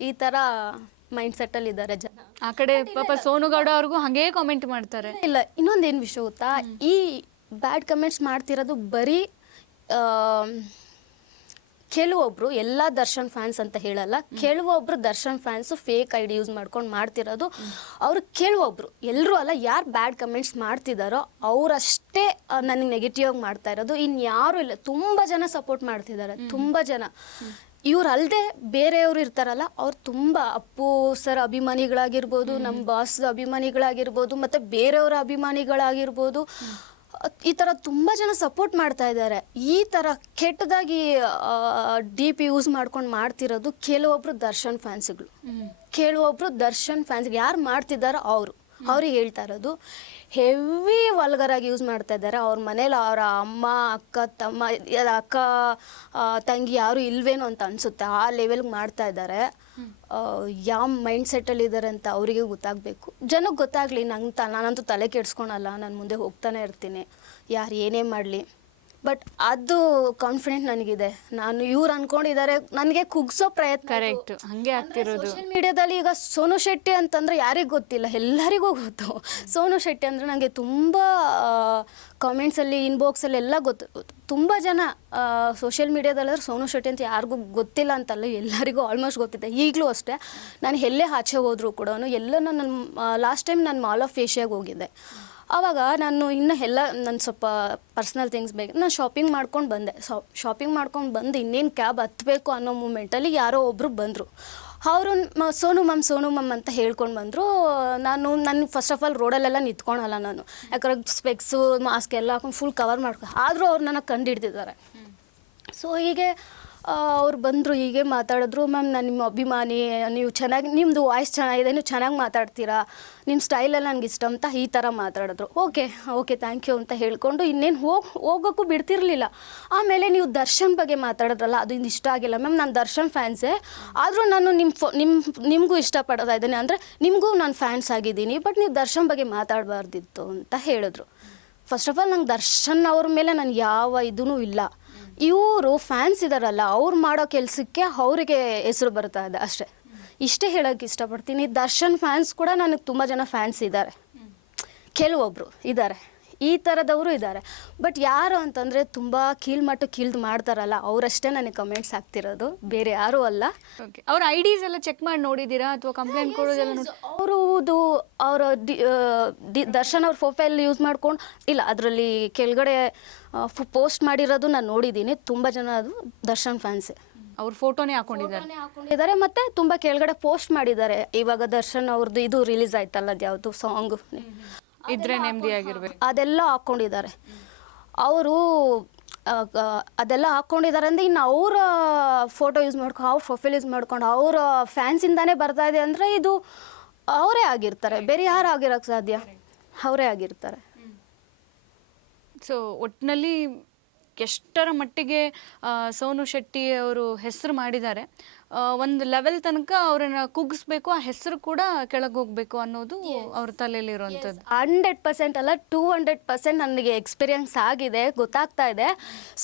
ಈ ಥರ ಮೈಂಡ್ಸೆಟ್ಟಲ್ಲಿ ಇದ್ದಾರೆ ಜನ. ಆ ಕಡೆ ಪಾಪ ಸೋನು ಗೌಡ ಅವ್ರಿಗೂ ಹಾಗೇ ಕಾಮೆಂಟ್ ಮಾಡ್ತಾರೆ. ಇಲ್ಲ, ಇನ್ನೊಂದೇನು ವಿಷಯ ಗೊತ್ತಾ, ಈ ಬ್ಯಾಡ್ ಕಮೆಂಟ್ಸ್ ಮಾಡ್ತಿರೋದು ಬರೀ ಕೆಲವೊಬ್ರು, ಎಲ್ಲ ದರ್ಶನ್ ಫ್ಯಾನ್ಸ್ ಅಂತ ಹೇಳಲ್ಲ, ಕೆಲವೊಬ್ರು Darshan fans fake ID use ಮಾಡ್ಕೊಂಡು ಮಾಡ್ತಿರೋದು. ಅವರು ಕೆಲವೊಬ್ರು, ಎಲ್ಲರೂ ಅಲ್ಲ, ಯಾರು ಬ್ಯಾಡ್ ಕಮೆಂಟ್ಸ್ ಮಾಡ್ತಿದ್ದಾರೋ ಅವರಷ್ಟೇ ನನಗೆ ನೆಗೆಟಿವ್ ಆಗಿ ಮಾಡ್ತಾ ಇರೋದು. ಇನ್ಯಾರೂ ಇಲ್ಲ, ತುಂಬ ಜನ ಸಪೋರ್ಟ್ ಮಾಡ್ತಿದ್ದಾರೆ, ತುಂಬ ಜನ. ಇವ್ರು ಅಲ್ಲದೆ ಬೇರೆಯವರು ಇರ್ತಾರಲ್ಲ, ಅವ್ರು ತುಂಬ ಅಪ್ಪು ಸರ್ ಅಭಿಮಾನಿಗಳಾಗಿರ್ಬೋದು, ನಮ್ಮ ಬಾಸ್ ಅಭಿಮಾನಿಗಳಾಗಿರ್ಬೋದು, ಮತ್ತು ಬೇರೆಯವರ ಅಭಿಮಾನಿಗಳಾಗಿರ್ಬೋದು, ಈ ಥರ ತುಂಬ ಜನ ಸಪೋರ್ಟ್ ಮಾಡ್ತಾ ಇದ್ದಾರೆ. ಈ ಥರ ಕೆಟ್ಟದಾಗಿ DP ಯೂಸ್ ಮಾಡ್ಕೊಂಡು ಮಾಡ್ತಿರೋದು ಕೆಲವೊಬ್ರು ದರ್ಶನ್ ಫ್ಯಾನ್ಸ್ಗಳು, ಕೆಲವೊಬ್ರು ದರ್ಶನ್ ಫ್ಯಾನ್ಸ್ಗೆ ಯಾರು ಮಾಡ್ತಿದ್ದಾರೋ ಅವ್ರಿಗೆ ಹೇಳ್ತಾ ಇರೋದು. ಹೆವಿ ವಲ್ಗರಾಗಿ ಯೂಸ್ ಮಾಡ್ತಾ ಇದ್ದಾರೆ. ಅವ್ರ ಮನೇಲಿ ಅವರ ಅಮ್ಮ, ಅಕ್ಕ ತಂಗಿ ಯಾರು ಇಲ್ವೇನೋ ಅಂತ ಅನಿಸುತ್ತೆ, ಆ ಲೆವೆಲ್ಗೆ ಮಾಡ್ತಾ ಇದ್ದಾರೆ. ಯಾವ ಮೈಂಡ್ ಸೆಟ್ಟಲ್ಲಿ ಇದ್ದಾರೆ ಅಂತ ಅವರಿಗೆ ಗೊತ್ತಾಗಬೇಕು, ಜನಕ್ಕೆ ಗೊತ್ತಾಗಲಿ. ನಾನಂತೂ ತಲೆ ಕೆಡ್ಸ್ಕೊಳಲ್ಲ, ನಾನು ಮುಂದೆ ಹೋಗ್ತಾನೆ ಇರ್ತೀನಿ, ಯಾರು ಏನೇ ಮಾಡಲಿ. ಬಟ್ ಅದು ಕಾನ್ಫಿಡೆಂಟ್ ನನಗಿದೆ. ನಾನು ಇವ್ರು ಅನ್ಕೊಂಡಿದ್ದಾರೆ ನನಗೆ ಕುಗ್ಸೋ ಪ್ರಯತ್ನ. ಕರೆಕ್ಟ್, ಹಂಗೆ ಆಗ್ತಿರೋದು. ಸೋಷಿಯಲ್ ಮೀಡಿಯಾದಲ್ಲಿ ಈಗ ಸೋನು ಶೆಟ್ಟಿ ಅಂತಂದ್ರೆ ಯಾರಿಗೂ ಗೊತ್ತಿಲ್ಲ, ಎಲ್ಲರಿಗೂ ಗೊತ್ತು. ಸೋನು ಶೆಟ್ಟಿ ಅಂದರೆ ನನಗೆ ತುಂಬ ಕಾಮೆಂಟ್ಸಲ್ಲಿ, ಇನ್ಬಾಕ್ಸಲ್ಲಿ ಎಲ್ಲ ಗೊತ್ತು. ತುಂಬ ಜನ ಸೋಷಿಯಲ್ ಮೀಡಿಯಾದಲ್ಲಾದ್ರೆ ಸೋನು ಶೆಟ್ಟಿ ಅಂತ ಯಾರಿಗೂ ಗೊತ್ತಿಲ್ಲ ಅಂತಲ್ಲ, ಎಲ್ಲರಿಗೂ ಆಲ್ಮೋಸ್ಟ್ ಗೊತ್ತಿದೆ. ಈಗಲೂ ಅಷ್ಟೇ, ನಾನು ಎಲ್ಲೇ ಆಚೆ ಹೋದರೂ ಕೂಡ ನಾನು ಲಾಸ್ಟ್ ಟೈಮ್ ನಾನು ಮಾಲ್ ಆಫ್ ಏಷ್ಯಾಗೆ ಹೋಗಿದ್ದೆ. ಆವಾಗ ನಾನು ನನ್ನ ಸ್ವಲ್ಪ ಪರ್ಸ್ನಲ್ ಥಿಂಗ್ಸ್ ಬೇಕು, ನಾನು ಶಾಪಿಂಗ್ ಮಾಡ್ಕೊಂಡು ಬಂದೆ. ಶಾಪಿಂಗ್ ಮಾಡ್ಕೊಂಡು ಬಂದು ಇನ್ನೇನು ಕ್ಯಾಬ್ ಹತ್ತಬೇಕು ಅನ್ನೋ ಮೂಮೆಂಟಲ್ಲಿ ಯಾರೋ ಒಬ್ಬರು ಬಂದರು. ಅವರು ಸೋನು ಮ್ಯಾಮ್ ಅಂತ ಹೇಳ್ಕೊಂಡು ಬಂದರು. ನಾನು ಫಸ್ಟ್ ಆಫ್ ಆಲ್ ರೋಡಲ್ಲೆಲ್ಲ ನಿಂತ್ಕೊಳಲ್ಲ ನಾನು, ಯಾಕಂದ್ರೆ ಸ್ಪೆಕ್ಸು ಮಾಸ್ಕ್ ಎಲ್ಲ ಹಾಕೊಂಡು ಫುಲ್ ಕವರ್ ಆದರೂ ಅವ್ರು ನನಗೆ ಕಂಡು ಹಿಡ್ದಿದ್ದಾರೆ. ಸೊ ಹೀಗೆ ಅವ್ರು ಬಂದರು, ಹೀಗೆ ಮಾತಾಡಿದ್ರು. ಮ್ಯಾಮ್ ನಾನು ನಿಮ್ಮ ಅಭಿಮಾನಿ, ನೀವು ಚೆನ್ನಾಗಿ, ನಿಮ್ಮದು ವಾಯ್ಸ್ ಚೆನ್ನಾಗಿದೆ, ನೀವು ಚೆನ್ನಾಗಿ ಮಾತಾಡ್ತೀರಾ, ನಿಮ್ಮ ಸ್ಟೈಲೆಲ್ಲ ನನಗೆ ಇಷ್ಟ ಅಂತ ಈ ಥರ ಮಾತಾಡಿದ್ರು. ಓಕೆ ಥ್ಯಾಂಕ್ ಯು ಅಂತ ಹೇಳ್ಕೊಂಡು ಇನ್ನೇನು ಹೋಗೋಕ್ಕೂ ಬಿಡ್ತಿರ್ಲಿಲ್ಲ. ಆಮೇಲೆ ನೀವು ದರ್ಶನ್ ಬಗ್ಗೆ ಮಾತಾಡಿದ್ರಲ್ಲ, ಅದು ಇಷ್ಟ ಆಗಿಲ್ಲ ಮ್ಯಾಮ್, ನಾನು ದರ್ಶನ್ ಫ್ಯಾನ್ಸೇ, ಆದರೂ ನಾನು ನಿಮಗೂ ಇಷ್ಟಪಡ್ತಾ ಇದ್ದೀನಿ, ಅಂದರೆ ನಿಮಗೂ ನಾನು ಫ್ಯಾನ್ಸ್ ಆಗಿದ್ದೀನಿ, ಬಟ್ ನೀವು ದರ್ಶನ್ ಬಗ್ಗೆ ಮಾತಾಡಬಾರ್ದಿತ್ತು ಅಂತ ಹೇಳಿದ್ರು. ಫಸ್ಟ್ ಆಫ್ ಆಲ್ ನಂಗೆ ದರ್ಶನ್ ಅವ್ರ ಮೇಲೆ ನಾನು ಯಾವ ಇದೂ ಇಲ್ಲ. ಇವರು ಫ್ಯಾನ್ಸ್ ಇದ್ದಾರಲ್ಲ, ಅವ್ರು ಮಾಡೋ ಕೆಲಸಕ್ಕೆ ಅವರಿಗೆ ಹೆಸರು ಬರ್ತಾ ಇದೆ ಅಷ್ಟೇ. ಇಷ್ಟೇ ಹೇಳೋಕ್ಕೆ ಇಷ್ಟಪಡ್ತೀನಿ, ದರ್ಶನ್ ಫ್ಯಾನ್ಸ್ ಕೂಡ ನನಗೆ ತುಂಬ ಜನ ಫ್ಯಾನ್ಸ್ ಇದ್ದಾರೆ, ಕೆಲವೊಬ್ಬರು ಇದ್ದಾರೆ, ಈ ಥರದವರು ಇದ್ದಾರೆ. ಬಟ್ ಯಾರು ಅಂತಂದರೆ ತುಂಬ ಕೀಳ್ದು ಮಾಡ್ತಾರಲ್ಲ ಅವರಷ್ಟೇ ನನಗೆ ಕಮೆಂಟ್ಸ್ ಆಗ್ತಿರೋದು, ಬೇರೆ ಯಾರೂ ಅಲ್ಲ. ಓಕೆ, ಅವ್ರ ಐಡೀಸ್ ಎಲ್ಲ ಚೆಕ್ ಮಾಡಿ ನೋಡಿದ್ದೀರಾ ಅಥವಾ ಕಂಪ್ಲೇಂಟ್ ಕೊಡೋದೆಲ್ಲ ನೋಡಿ? ಅವರ ದರ್ಶನ್ ಅವ್ರ ಪ್ರೊಫೈಲ್ ಯೂಸ್ ಮಾಡ್ಕೊಂಡು ಇಲ್ಲ, ಅದರಲ್ಲಿ ಕೆಳಗಡೆ ಪೋಸ್ಟ್ ಮಾಡಿರೋದು ನಾನು ನೋಡಿದ್ದೀನಿ. ತುಂಬ ಜನ ಅದು ದರ್ಶನ್ ಫ್ಯಾನ್ಸೇ, ಅವ್ರ ಫೋಟೋನೇ ಹಾಕೊಂಡಿದ್ದಾರೆ ಮತ್ತು ತುಂಬ ಕೆಳಗಡೆ ಪೋಸ್ಟ್ ಮಾಡಿದ್ದಾರೆ. ಇವಾಗ ದರ್ಶನ್ ಅವ್ರದ್ದು ಇದು ರಿಲೀಸ್ ಆಯ್ತಲ್ಲ, ಅದು ಯಾವುದು ಸಾಂಗು ಇದ್ರೆ ನೆಮ್ಮದಿಯಾಗಿರ್ಬೇಕು, ಅದೆಲ್ಲ ಹಾಕ್ಕೊಂಡಿದ್ದಾರೆ ಅವರು. ಅದೆಲ್ಲ ಹಾಕ್ಕೊಂಡಿದ್ದಾರೆ ಅಂದರೆ ಇನ್ನು ಅವರ ಫೋಟೋ ಯೂಸ್ ಮಾಡ್ಕೊಂಡು, ಅವ್ರ ಪ್ರೊಫೈಲ್ ಯೂಸ್ ಮಾಡ್ಕೊಂಡು, ಅವರ ಫ್ಯಾನ್ಸಿಂದಾನೇ ಬರ್ತಾ ಇದೆ ಅಂದರೆ ಇದು ಅವರೇ ಆಗಿರ್ತಾರೆ, ಬೇರೆ ಯಾರು ಆಗಿರೋಕ್ಕೆ ಸಾಧ್ಯ? ಅವರೇ ಆಗಿರ್ತಾರೆ. ಸೊ ಒಟ್ಟಿನಲ್ಲಿ ಎಷ್ಟರ ಮಟ್ಟಿಗೆ ಸೋನು ಶೆಟ್ಟಿ ಅವರು ಹೆಸರು ಮಾಡಿದ್ದಾರೆ, ಒಂದು ಲೆವೆಲ್ ತನಕ ಅವ್ರನ್ನ ಕುಗ್ಗಿಸ್ಬೇಕು, ಆ ಹೆಸರು ಕೂಡ ಕೆಳಗೆ ಹೋಗ್ಬೇಕು ಅನ್ನೋದು ಅವ್ರ ತಲೆಯಲ್ಲಿ ಇರುವಂಥದ್ದು. 100% ಅಲ್ಲ, 200% ನನಗೆ ಎಕ್ಸ್ಪೀರಿಯನ್ಸ್ ಆಗಿದೆ, ಗೊತ್ತಾಗ್ತಾ ಇದೆ.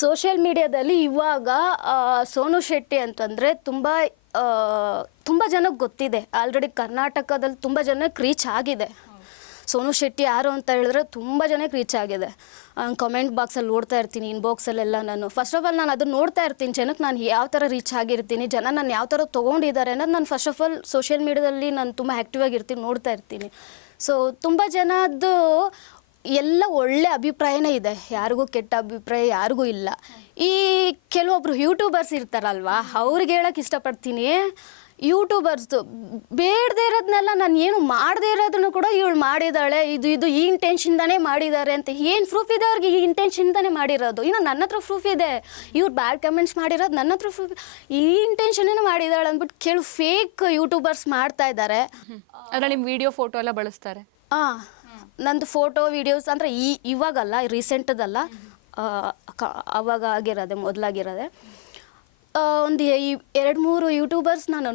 ಸೋಷಿಯಲ್ ಮೀಡಿಯಾದಲ್ಲಿ ಇವಾಗ ಸೋನು ಶೆಟ್ಟಿ ಅಂತಂದರೆ ತುಂಬ ಜನಕ್ಕೆ ಗೊತ್ತಿದೆ ಆಲ್ರೆಡಿ. ಕರ್ನಾಟಕದಲ್ಲಿ ತುಂಬ ಜನಕ್ಕೆ ರೀಚ್ ಆಗಿದೆ. ಸೋನು ಶೆಟ್ಟಿ ಯಾರು ಅಂತ ಹೇಳಿದ್ರೆ ತುಂಬ ಜನಕ್ಕೆ ರೀಚ್ ಆಗಿದೆ. ಕಮೆಂಟ್ ಬಾಕ್ಸಲ್ಲಿ ನೋಡ್ತಾ ಇರ್ತೀನಿ, ಇನ್ಬಾಕ್ಸಲ್ಲೆಲ್ಲ. ನಾನು ಫಸ್ಟ್ ಆಫ್ ಆಲ್ ನಾನು ಅದನ್ನು ನೋಡ್ತಾ ಇರ್ತೀನಿ, ಜನಕ್ಕೆ ನಾನು ಯಾವ ಥರ ರೀಚ್ ಆಗಿರ್ತೀನಿ, ಜನ ನಾನು ಯಾವ ಥರ ತೊಗೊಂಡಿದ್ದಾರೆ ಅನ್ನೋದು ನಾನು ಫಸ್ಟ್ ಆಫ್ ಆಲ್ ಸೋಷಿಯಲ್ ಮೀಡ್ಯಾದಲ್ಲಿ ನಾನು ತುಂಬ ಆ್ಯಕ್ಟಿವ್ ಆಗಿರ್ತೀನಿ, ನೋಡ್ತಾ ಇರ್ತೀನಿ. ಸೊ ತುಂಬ ಜನದ್ದು ಎಲ್ಲ ಒಳ್ಳೆ ಅಭಿಪ್ರಾಯನೇ ಇದೆ, ಯಾರಿಗೂ ಕೆಟ್ಟ ಅಭಿಪ್ರಾಯ ಯಾರಿಗೂ ಇಲ್ಲ. ಈ ಕೆಲವೊಬ್ರು ಯೂಟ್ಯೂಬರ್ಸ್ ಇರ್ತಾರಲ್ವಾ, ಅವ್ರಿಗೆ ಹೇಳೋಕ್ಕೆ ಇಷ್ಟಪಡ್ತೀನಿ, ಯೂಟ್ಯೂಬರ್ಸ್ದು ಬೇಡದೇ ಇರೋದನ್ನೆಲ್ಲ, ನಾನು ಏನು ಮಾಡದೇ ಇರೋದನ್ನು ಕೂಡ ಇವಳು ಮಾಡಿದ್ದಾಳೆ, ಇದು ಈ ಇಂಟೆನ್ಷನ್ದಾನೇ ಮಾಡಿದ್ದಾರೆ ಅಂತ. ಏನು ಪ್ರೂಫ್ ಇದೆ ಅವ್ರಿಗೆ ಈ ಇಂಟೆನ್ಷನ್ದಾನೇ ಮಾಡಿರೋದು? ಇನ್ನು ನನ್ನ ಹತ್ರ ಪ್ರೂಫ್ ಇದೆ, ಇವ್ರು ಬ್ಯಾಡ್ ಕಮೆಂಟ್ಸ್ ಮಾಡಿರೋದು ನನ್ನ ಹತ್ರ ಪ್ರೂಫ್, ಈ ಇಂಟೆನ್ಷನ್ನೇ ಮಾಡಿದ್ದಾಳೆ ಅಂದ್ಬಿಟ್ಟು ಕೆಲವು ಫೇಕ್ ಯೂಟ್ಯೂಬರ್ಸ್ ಮಾಡ್ತಾ ಇದ್ದಾರೆ. ಅದರಲ್ಲಿ ನಿಮ್ಮ ವಿಡಿಯೋ ಫೋಟೋ ಎಲ್ಲ ಬಳಸ್ತಾರೆ. ನಂದು ಫೋಟೋ ವೀಡಿಯೋಸ್ ಅಂದರೆ ಇವಾಗಲ್ಲ, ರೀಸೆಂಟದಲ್ಲ, ಅವಾಗ ಆಗಿರೋದೆ, ಮೊದಲಾಗಿರೋದೆ. ಒಂದು 2-3 ಯೂಟ್ಯೂಬರ್ಸ್ ನಾನು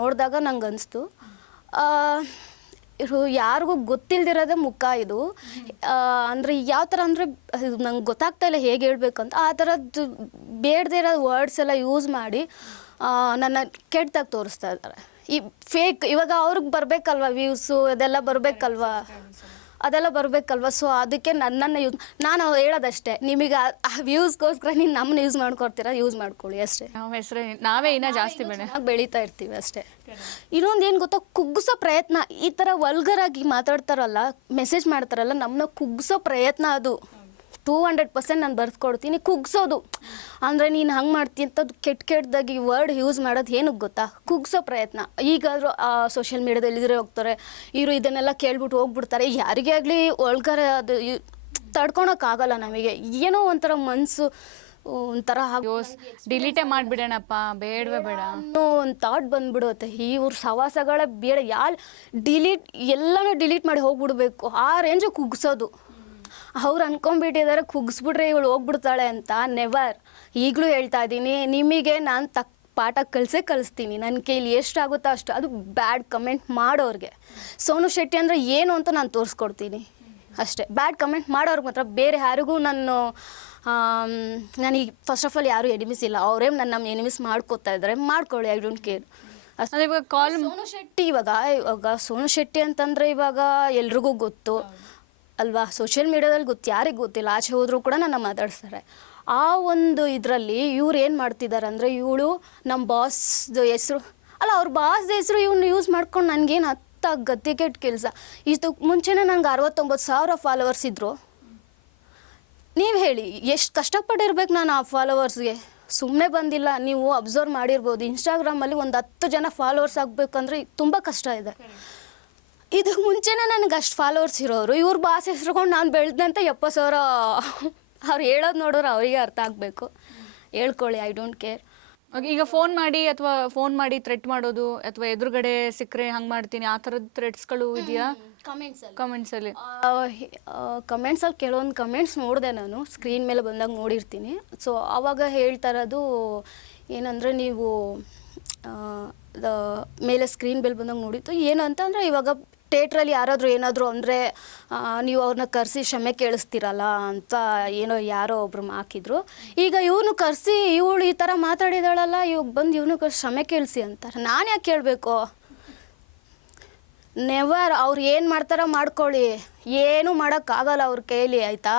ನೋಡಿದಾಗ ನಂಗೆ ಅನಿಸ್ತು, ಯಾರಿಗೂ ಗೊತ್ತಿಲ್ದಿರೋದೇ ಮುಖ ಇದು. ಅಂದರೆ ಯಾವ ಥರ ಅಂದರೆ ನಂಗೆ ಗೊತ್ತಾಗ್ತಾ ಇಲ್ಲ ಹೇಗೆ ಹೇಳ್ಬೇಕಂತ. ಆ ಥರದ್ದು ಬೇಡದೇ ಇರೋ ವರ್ಡ್ಸ್ ಎಲ್ಲ ಯೂಸ್ ಮಾಡಿ ನನ್ನ ಕೆಟ್ಟದಾಗಿ ತೋರಿಸ್ತಾ ಇದ್ದಾರೆ. ಈ ಫೇಕ್ ಇವಾಗ ಅವ್ರಿಗೆ ಬರಬೇಕಲ್ವ ವ್ಯೂಸು, ಅದೆಲ್ಲ ಬರಬೇಕಲ್ವ. ಸೊ ಅದಕ್ಕೆ ನನ್ನನ್ನು ನಾನು ಹೇಳೋದಷ್ಟೇ, ನಿಮಗೆ ಆ ವ್ಯೂಸ್ಗೋಸ್ಕರ ನೀವು ನಮ್ಮನ್ನ ಯೂಸ್ ಮಾಡ್ಕೊಡ್ತೀರಾ, ಯೂಸ್ ಮಾಡ್ಕೊಳ್ಳಿ ಅಷ್ಟೇ. ನಾವು ಹೆಸರೇ ನಾವೇ ಇನ್ನೂ ಜಾಸ್ತಿ ಬೆಳೀತಾ ಇರ್ತೀವಿ ಅಷ್ಟೇ. ಇನ್ನೊಂದು ಏನು ಗೊತ್ತಾ, ಕುಗ್ಗಿಸೋ ಪ್ರಯತ್ನ, ಈ ಥರ ವಲ್ಗರಾಗಿ ಮಾತಾಡ್ತಾರಲ್ಲ, ಮೆಸೇಜ್ ಮಾಡ್ತಾರಲ್ಲ, ನಮ್ಮನ್ನ ಕುಗ್ಗಿಸೋ ಪ್ರಯತ್ನ ಅದು. 200% ನಾನು ಬರ್ಸ್ಕೊಡ್ತೀನಿ. ಕುಗ್ಸೋದು ಅಂದರೆ ನೀನು ಹಂಗೆ ಮಾಡ್ತೀನಿ ಅಂತ ಕೆಟ್ಟದಾಗಿ ವರ್ಡ್ ಯೂಸ್ ಮಾಡೋದು ಏನಕ್ಕೆ ಗೊತ್ತಾ? ಕುಗ್ಸೋ ಪ್ರಯತ್ನ. ಈಗಾದರೂ ಸೋಷಿಯಲ್ ಮೀಡ್ಯಾದಲ್ಲಿ ಇದ್ರೆ ಹೋಗ್ತಾರೆ, ಇವರು ಇದನ್ನೆಲ್ಲ ಕೇಳ್ಬಿಟ್ಟು ಹೋಗ್ಬಿಡ್ತಾರೆ. ಯಾರಿಗೇ ಆಗಲಿ ಒಳಗಡೆ ಅದು ತಡ್ಕೊಳಕ್ಕಾಗಲ್ಲ ನಮಗೆ. ಏನೋ ಒಂಥರ ಮನಸ್ಸು ಒಂಥರ ಡಿಲೀಟೇ ಮಾಡಿಬಿಡೋಣಪ್ಪ, ಬೇಡವೇ ಬೇಡ ಅನ್ನೋ ಒಂದು ಥಾಟ್ ಬಂದ್ಬಿಡುತ್ತೆ. ಇವ್ರ ಸವಾಸಗಳೇ ಬೇಡ, ಎಲ್ಲನೂ ಡಿಲೀಟ್ ಮಾಡಿ ಹೋಗ್ಬಿಡ್ಬೇಕು, ಆ ರೇಂಜು ಕುಗ್ಸೋದು. ಅವ್ರು ಅಂದ್ಕೊಂಡ್ಬಿಟ್ಟಿದ್ದಾರೆ ಕುಗ್ಸ್ಬಿಟ್ರೆ ಇವಳು ಹೋಗ್ಬಿಡ್ತಾಳೆ ಅಂತ. ನೆವರ್. ಈಗಲೂ ಹೇಳ್ತಾ ಇದ್ದೀನಿ, ನಿಮಗೆ ನಾನು ಪಾಠ ಕಲಿಸ್ತೀನಿ, ನನ್ನ ಕೈಲಿ ಎಷ್ಟಾಗುತ್ತೋ ಅಷ್ಟು. ಅದು ಬ್ಯಾಡ್ ಕಮೆಂಟ್ ಮಾಡೋರಿಗೆ. ಸೋನು ಶೆಟ್ಟಿ ಅಂದರೆ ಏನು ಅಂತ ನಾನು ತೋರಿಸ್ಕೊಡ್ತೀನಿ ಅಷ್ಟೇ. ಬ್ಯಾಡ್ ಕಮೆಂಟ್ ಮಾಡೋರ್ಗೆ ಮಾತ್ರ, ಬೇರೆ ಯಾರಿಗೂ ನನಗೆ ಫಸ್ಟ್ ಆಫ್ ಆಲ್ ಯಾರೂ ಎನಿಮಿಸ್ ಇಲ್ಲ. ಅವರೇ ನಮ್ಮ ಎನಿಮಿಸ್ ಮಾಡ್ಕೋತಾ ಇದ್ದಾರೆ, ಮಾಡ್ಕೊಳ್ಳಿ, ಐ ಡೋಂಟ್ ಕೇರ್ ಅಷ್ಟೇ. ಇವಾಗ ಸೋನು ಶೆಟ್ಟಿ ಇವಾಗ ಸೋನು ಶೆಟ್ಟಿ ಅಂತಂದರೆ ಇವಾಗ ಎಲ್ರಿಗೂ ಗೊತ್ತು ಅಲ್ವಾ, ಸೋಷಿಯಲ್ ಮೀಡ್ಯಾದಲ್ಲಿ ಗೊತ್ತು, ಯಾರಿಗೆ ಗೊತ್ತಿಲ್ಲ. ಆಚೆ ಹೋದರೂ ಕೂಡ ನನ್ನ ಮಾತಾಡ್ತಾರೆ. ಆ ಒಂದು ಇದರಲ್ಲಿ ಇವ್ರು ಏನು ಮಾಡ್ತಿದ್ದಾರೆ ಅಂದರೆ, ಇವಳು ನಮ್ಮ ಬಾಸ್ದು ಹೆಸರು ಅಲ್ಲ, ಅವ್ರ ಬಾಸ್ದ ಹೆಸರು ಇವ್ನ ಯೂಸ್ ಮಾಡ್ಕೊಂಡು ನನಗೇನು ಗತಿ ಕೆಟ್ಟ ಕೆಲಸ. ಇದು ಮುಂಚೆನೇ ನನಗೆ 69,000 ಫಾಲೋವರ್ಸ್ ಇದ್ದರು. ನೀವು ಹೇಳಿ ಎಷ್ಟು ಕಷ್ಟಪಟ್ಟಿರ್ಬೇಕು ನಾನು ಆ ಫಾಲೋವರ್ಸ್ಗೆ. ಸುಮ್ಮನೆ ಬಂದಿಲ್ಲ. ನೀವು ಅಬ್ಸರ್ವ್ ಮಾಡಿರ್ಬೋದು, ಇನ್ಸ್ಟಾಗ್ರಾಮಲ್ಲಿ ಒಂದು 10 ಜನ ಫಾಲೋವರ್ಸ್ ಆಗಬೇಕಂದ್ರೆ ತುಂಬ ಕಷ್ಟ ಇದೆ. ಇದು ಮುಂಚೆನೇ ನನಗೆ ಅಷ್ಟು ಫಾಲೋವರ್ಸ್ ಇರೋರು, ಇವ್ರ ಬಾಸ್ ಹೆಸ್ರುಕೊಂಡು ನಾನು ಬೆಳೆದಂತೆ 70,000. ಅವ್ರು ಹೇಳೋದು ನೋಡೋರು ಅವರಿಗೆ ಅರ್ಥ ಆಗಬೇಕು. ಹೇಳ್ಕೊಳ್ಳಿ, ಐ ಡೋಂಟ್ ಕೇರ್. ಈಗ ಫೋನ್ ಮಾಡಿ ಥ್ರೆಟ್ ಮಾಡೋದು, ಅಥವಾ ಎದುರುಗಡೆ ಸಿಕ್ಕರೆ ಹಂಗೆ ಮಾಡ್ತೀನಿ, ಆ ಥರದ ಥ್ರೆಟ್ಸ್ಗಳು ಇದೆಯಾ? ಕಮೆಂಟ್ಸಲ್ಲಿ ಕೆಲವೊಂದು ಕಮೆಂಟ್ಸ್ ನೋಡಿದೆ ನಾನು, ಸ್ಕ್ರೀನ್ ಮೇಲೆ ಬಂದಾಗ ನೋಡಿರ್ತೀನಿ. ಸೊ ಆವಾಗ ಹೇಳ್ತಾ ಇರೋದು ಏನಂದರೆ, ನೀವು ಮೇಲೆ ಸ್ಕ್ರೀನ್ ಬೆಲ್ ಬಂದಾಗ ನೋಡಿತ್ತು. ಏನು ಅಂತಂದರೆ ಇವಾಗ ಥಿಯೇಟ್ರಲ್ಲಿ ಯಾರಾದರೂ ಏನಾದರೂ ಅಂದರೆ ನೀವು ಅವ್ರನ್ನ ಕರೆಸಿ ಕ್ಷಮೆ ಕೇಳಿಸ್ತೀರಲ್ಲ ಅಂತ ಏನೋ ಯಾರೋ ಒಬ್ರು ಹಾಕಿದ್ರು. ಈಗ ಇವನು ಕರೆಸಿ ಇವಳು ಈ ಥರ ಮಾತಾಡಿದಾಳಲ್ಲ, ಇವಾಗ ಬಂದು ಇವನು ಕರೆಸಿ ಕ್ಷಮೆ ಕೇಳಿಸಿ ಅಂತಾರೆ. ನಾನು ಯಾಕೆ ಕೇಳಬೇಕು? ನೆವರ್. ಅವ್ರು ಏನು ಮಾಡ್ತಾರೋ ಮಾಡ್ಕೊಳ್ಳಿ, ಏನೂ ಮಾಡೋಕ್ಕಾಗಲ್ಲ ಅವ್ರ ಕೈಲಿ, ಆಯಿತಾ?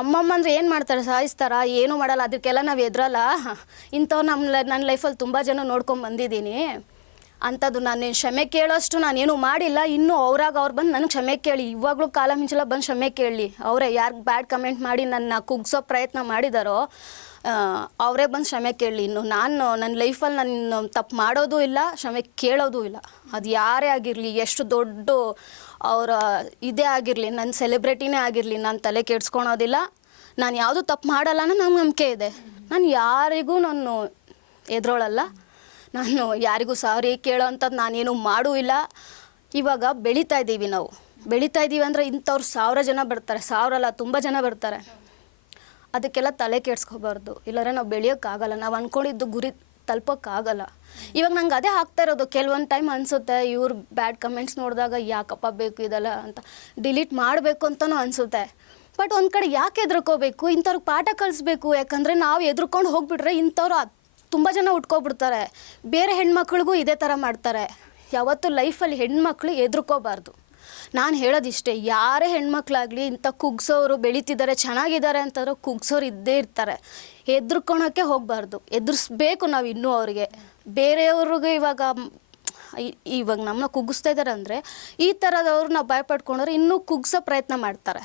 ಅಮ್ಮಮ್ಮ ಅಂದರೆ ಏನು ಮಾಡ್ತಾರೆ? ಸಾಯಿಸ್ತಾರ? ಏನೂ ಮಾಡಲ್ಲ. ಅದಕ್ಕೆಲ್ಲ ನಾವು ಎದ್ರಲ್ಲ. ಇಂಥವ್ರು ನನ್ನ ಲೈಫಲ್ಲಿ ತುಂಬ ಜನ ನೋಡ್ಕೊಂಡು ಬಂದಿದ್ದೀನಿ. ಅಂಥದ್ದು ನಾನು ಕ್ಷಮೆ ಕೇಳೋಷ್ಟು ನಾನೇನು ಮಾಡಿಲ್ಲ. ಇನ್ನೂ ಅವ್ರಾಗ ಅವ್ರು ಬಂದು ನನಗೆ ಕ್ಷಮೆ ಕೇಳಿ, ಇವಾಗಲೂ ಕಾಲ ಮಿಂಚೆಲ್ಲ ಬಂದು ಕ್ಷಮೆ ಕೇಳಲಿ. ಅವರೇ ಯಾರು ಬ್ಯಾಡ್ ಕಮೆಂಟ್ ಮಾಡಿ ನನ್ನ ಕುಗ್ಸೋ ಪ್ರಯತ್ನ ಮಾಡಿದಾರೋ ಅವರೇ ಬಂದು ಕ್ಷಮೆ ಕೇಳಲಿ. ಇನ್ನು ನಾನು ನನ್ನ ಲೈಫಲ್ಲಿ ನಾನು ತಪ್ಪು ಮಾಡೋದೂ ಇಲ್ಲ, ಕ್ಷಮೆ ಕೇಳೋದೂ ಇಲ್ಲ. ಅದು ಯಾರೇ ಆಗಿರಲಿ, ಎಷ್ಟು ದೊಡ್ಡ ಅವರ ಇದೇ ಆಗಿರಲಿ, ನನ್ನ ಸೆಲೆಬ್ರಿಟಿನೇ ಆಗಿರಲಿ, ನಾನು ತಲೆ ಕೆಡ್ಸ್ಕೊಳೋದಿಲ್ಲ. ನಾನು ಯಾವುದೂ ತಪ್ಪು ಮಾಡಲ್ಲ ಅನ್ನೋ ನಂಗೆ ನಂಬಿಕೆ ಇದೆ. ನಾನು ಯಾರಿಗೂ ನಾನು ಎದುರೋಳಲ್ಲ. ನಾನು ಯಾರಿಗೂ ಸಾರಿ ಕೇಳೋ ಅಂಥದ್ದು ನಾನೇನು ಮಾಡೂ ಇಲ್ಲ. ಇವಾಗ ಬೆಳೀತಾ ಇದ್ದೀವಿ ನಾವು. ಬೆಳೀತಾ ಇದ್ದೀವಿ ಅಂದರೆ ಇಂಥವ್ರು 1000 ಜನ ಬರ್ತಾರೆ, 1000 ಅಲ್ಲ, ತುಂಬ ಜನ ಬರ್ತಾರೆ. ಅದಕ್ಕೆಲ್ಲ ತಲೆ ಕೆಡ್ಸ್ಕೊಬಾರ್ದು. ಇಲ್ಲಾಂದರೆ ನಾವು ಬೆಳೆಯೋಕ್ಕಾಗಲ್ಲ, ನಾವು ಅಂದ್ಕೊಂಡಿದ್ದು ಗುರಿ ತಲುಪೋಕ್ಕಾಗಲ್ಲ. ಇವಾಗ ನಂಗೆ ಅದೇ ಆಗ್ತಾ ಇರೋದು. ಕೆಲವೊಂದು ಟೈಮ್ ಅನಿಸುತ್ತೆ, ಇವ್ರು ಬ್ಯಾಡ್ ಕಮೆಂಟ್ಸ್ ನೋಡಿದಾಗ ಯಾಕಪ್ಪ ಬೇಕು ಇದೆಲ್ಲ ಅಂತ ಡಿಲೀಟ್ ಮಾಡಬೇಕು ಅಂತಲೂ ಅನಿಸುತ್ತೆ. ಬಟ್ ಒಂದು ಕಡೆ ಯಾಕೆ ಎದ್ರುಕೋಬೇಕು? ಇಂಥವ್ರಿಗೆ ಪಾಠ ಕಲಿಸ್ಬೇಕು. ಯಾಕಂದರೆ ನಾವು ಎದ್ರುಕೊಂಡು ಹೋಗ್ಬಿಟ್ರೆ ಇಂಥವ್ರು ತುಂಬ ಜನ ಉಟ್ಕೊಬಿಡ್ತಾರೆ. ಬೇರೆ ಹೆಣ್ಮಕ್ಳಿಗೂ ಇದೇ ಥರ ಮಾಡ್ತಾರೆ. ಯಾವತ್ತೂ ಲೈಫಲ್ಲಿ ಹೆಣ್ಮಕ್ಳು ಎದ್ರುಕೋಬಾರ್ದು. ನಾನು ಹೇಳೋದಿಷ್ಟೇ, ಯಾರೇ ಹೆಣ್ಮಕ್ಳಾಗಲಿ ಇಂಥ ಕುಗ್ಸೋರು ಬೆಳೀತಿದ್ದಾರೆ, ಚೆನ್ನಾಗಿದ್ದಾರೆ ಅಂತಂದ್ರೆ ಕುಗ್ಸೋರು ಇದ್ದೇ ಇರ್ತಾರೆ. ಎದ್ರುಕೊಳಕ್ಕೆ ಹೋಗಬಾರ್ದು, ಎದುರಿಸ್ಬೇಕು ನಾವು ಇನ್ನೂ ಅವ್ರಿಗೆ. ಬೇರೆಯವ್ರಿಗೆ ಇವಾಗ ನಮ್ಮನ್ನ ಕುಗ್ಗಿಸ್ತಾ ಇದ್ದಾರೆ ಅಂದರೆ ಈ ಥರದವ್ರು ನಾವು ಭಯಪಡ್ಕೊಂಡ್ರೆ ಇನ್ನೂ ಕುಗ್ಸೋ ಪ್ರಯತ್ನ ಮಾಡ್ತಾರೆ.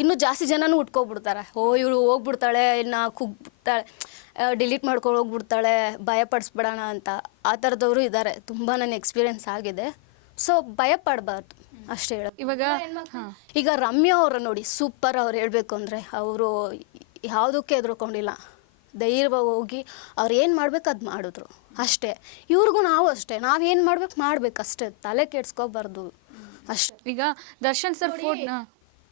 ಇನ್ನೂ ಜಾಸ್ತಿ ಜನನೂ ಉಟ್ಕೊಬಿಡ್ತಾರೆ. ಇವಳು ಹೋಗ್ಬಿಡ್ತಾಳೆ, ಇನ್ನು ಕುಗ್ಬಿಡ್ತಾಳೆ, ಡಿಲೀಟ್ ಮಾಡ್ಕೊಂಡು ಹೋಗ್ಬಿಡ್ತಾಳೆ, ಭಯಪಡಿಸ್ಬಿಡೋಣ ಅಂತ. ಆ ಥರದವರು ಇದ್ದಾರೆ, ತುಂಬ ನನ್ನ ಎಕ್ಸ್ಪೀರಿಯೆನ್ಸ್ ಆಗಿದೆ. ಸೊ ಭಯಪಡಬಾರ್ದು ಅಷ್ಟೇ ಹೇಳೋದು. ಈಗ ರಮ್ಯಾ ಅವರು ನೋಡಿ, ಸೂಪರ್. ಅವ್ರು ಹೇಳಬೇಕು ಅಂದರೆ ಅವರು ಯಾವುದಕ್ಕೆ ಎದುರ್ಕೊಂಡಿಲ್ಲ, ಧೈರ್ಯವಾಗಿ ಹೋಗಿ ಅವ್ರು ಏನು ಮಾಡ್ಬೇಕು ಅದು ಮಾಡಿದ್ರು ಅಷ್ಟೇ. ಇವ್ರಿಗೂ ನಾವು ಅಷ್ಟೇ, ನಾವೇನು ಮಾಡ್ಬೇಕಷ್ಟೇ, ತಲೆ ಕೆಡ್ಸ್ಕೊಬಾರ್ದು ಅಷ್ಟೇ. ಈಗ ದರ್ಶನ್ ಸರ್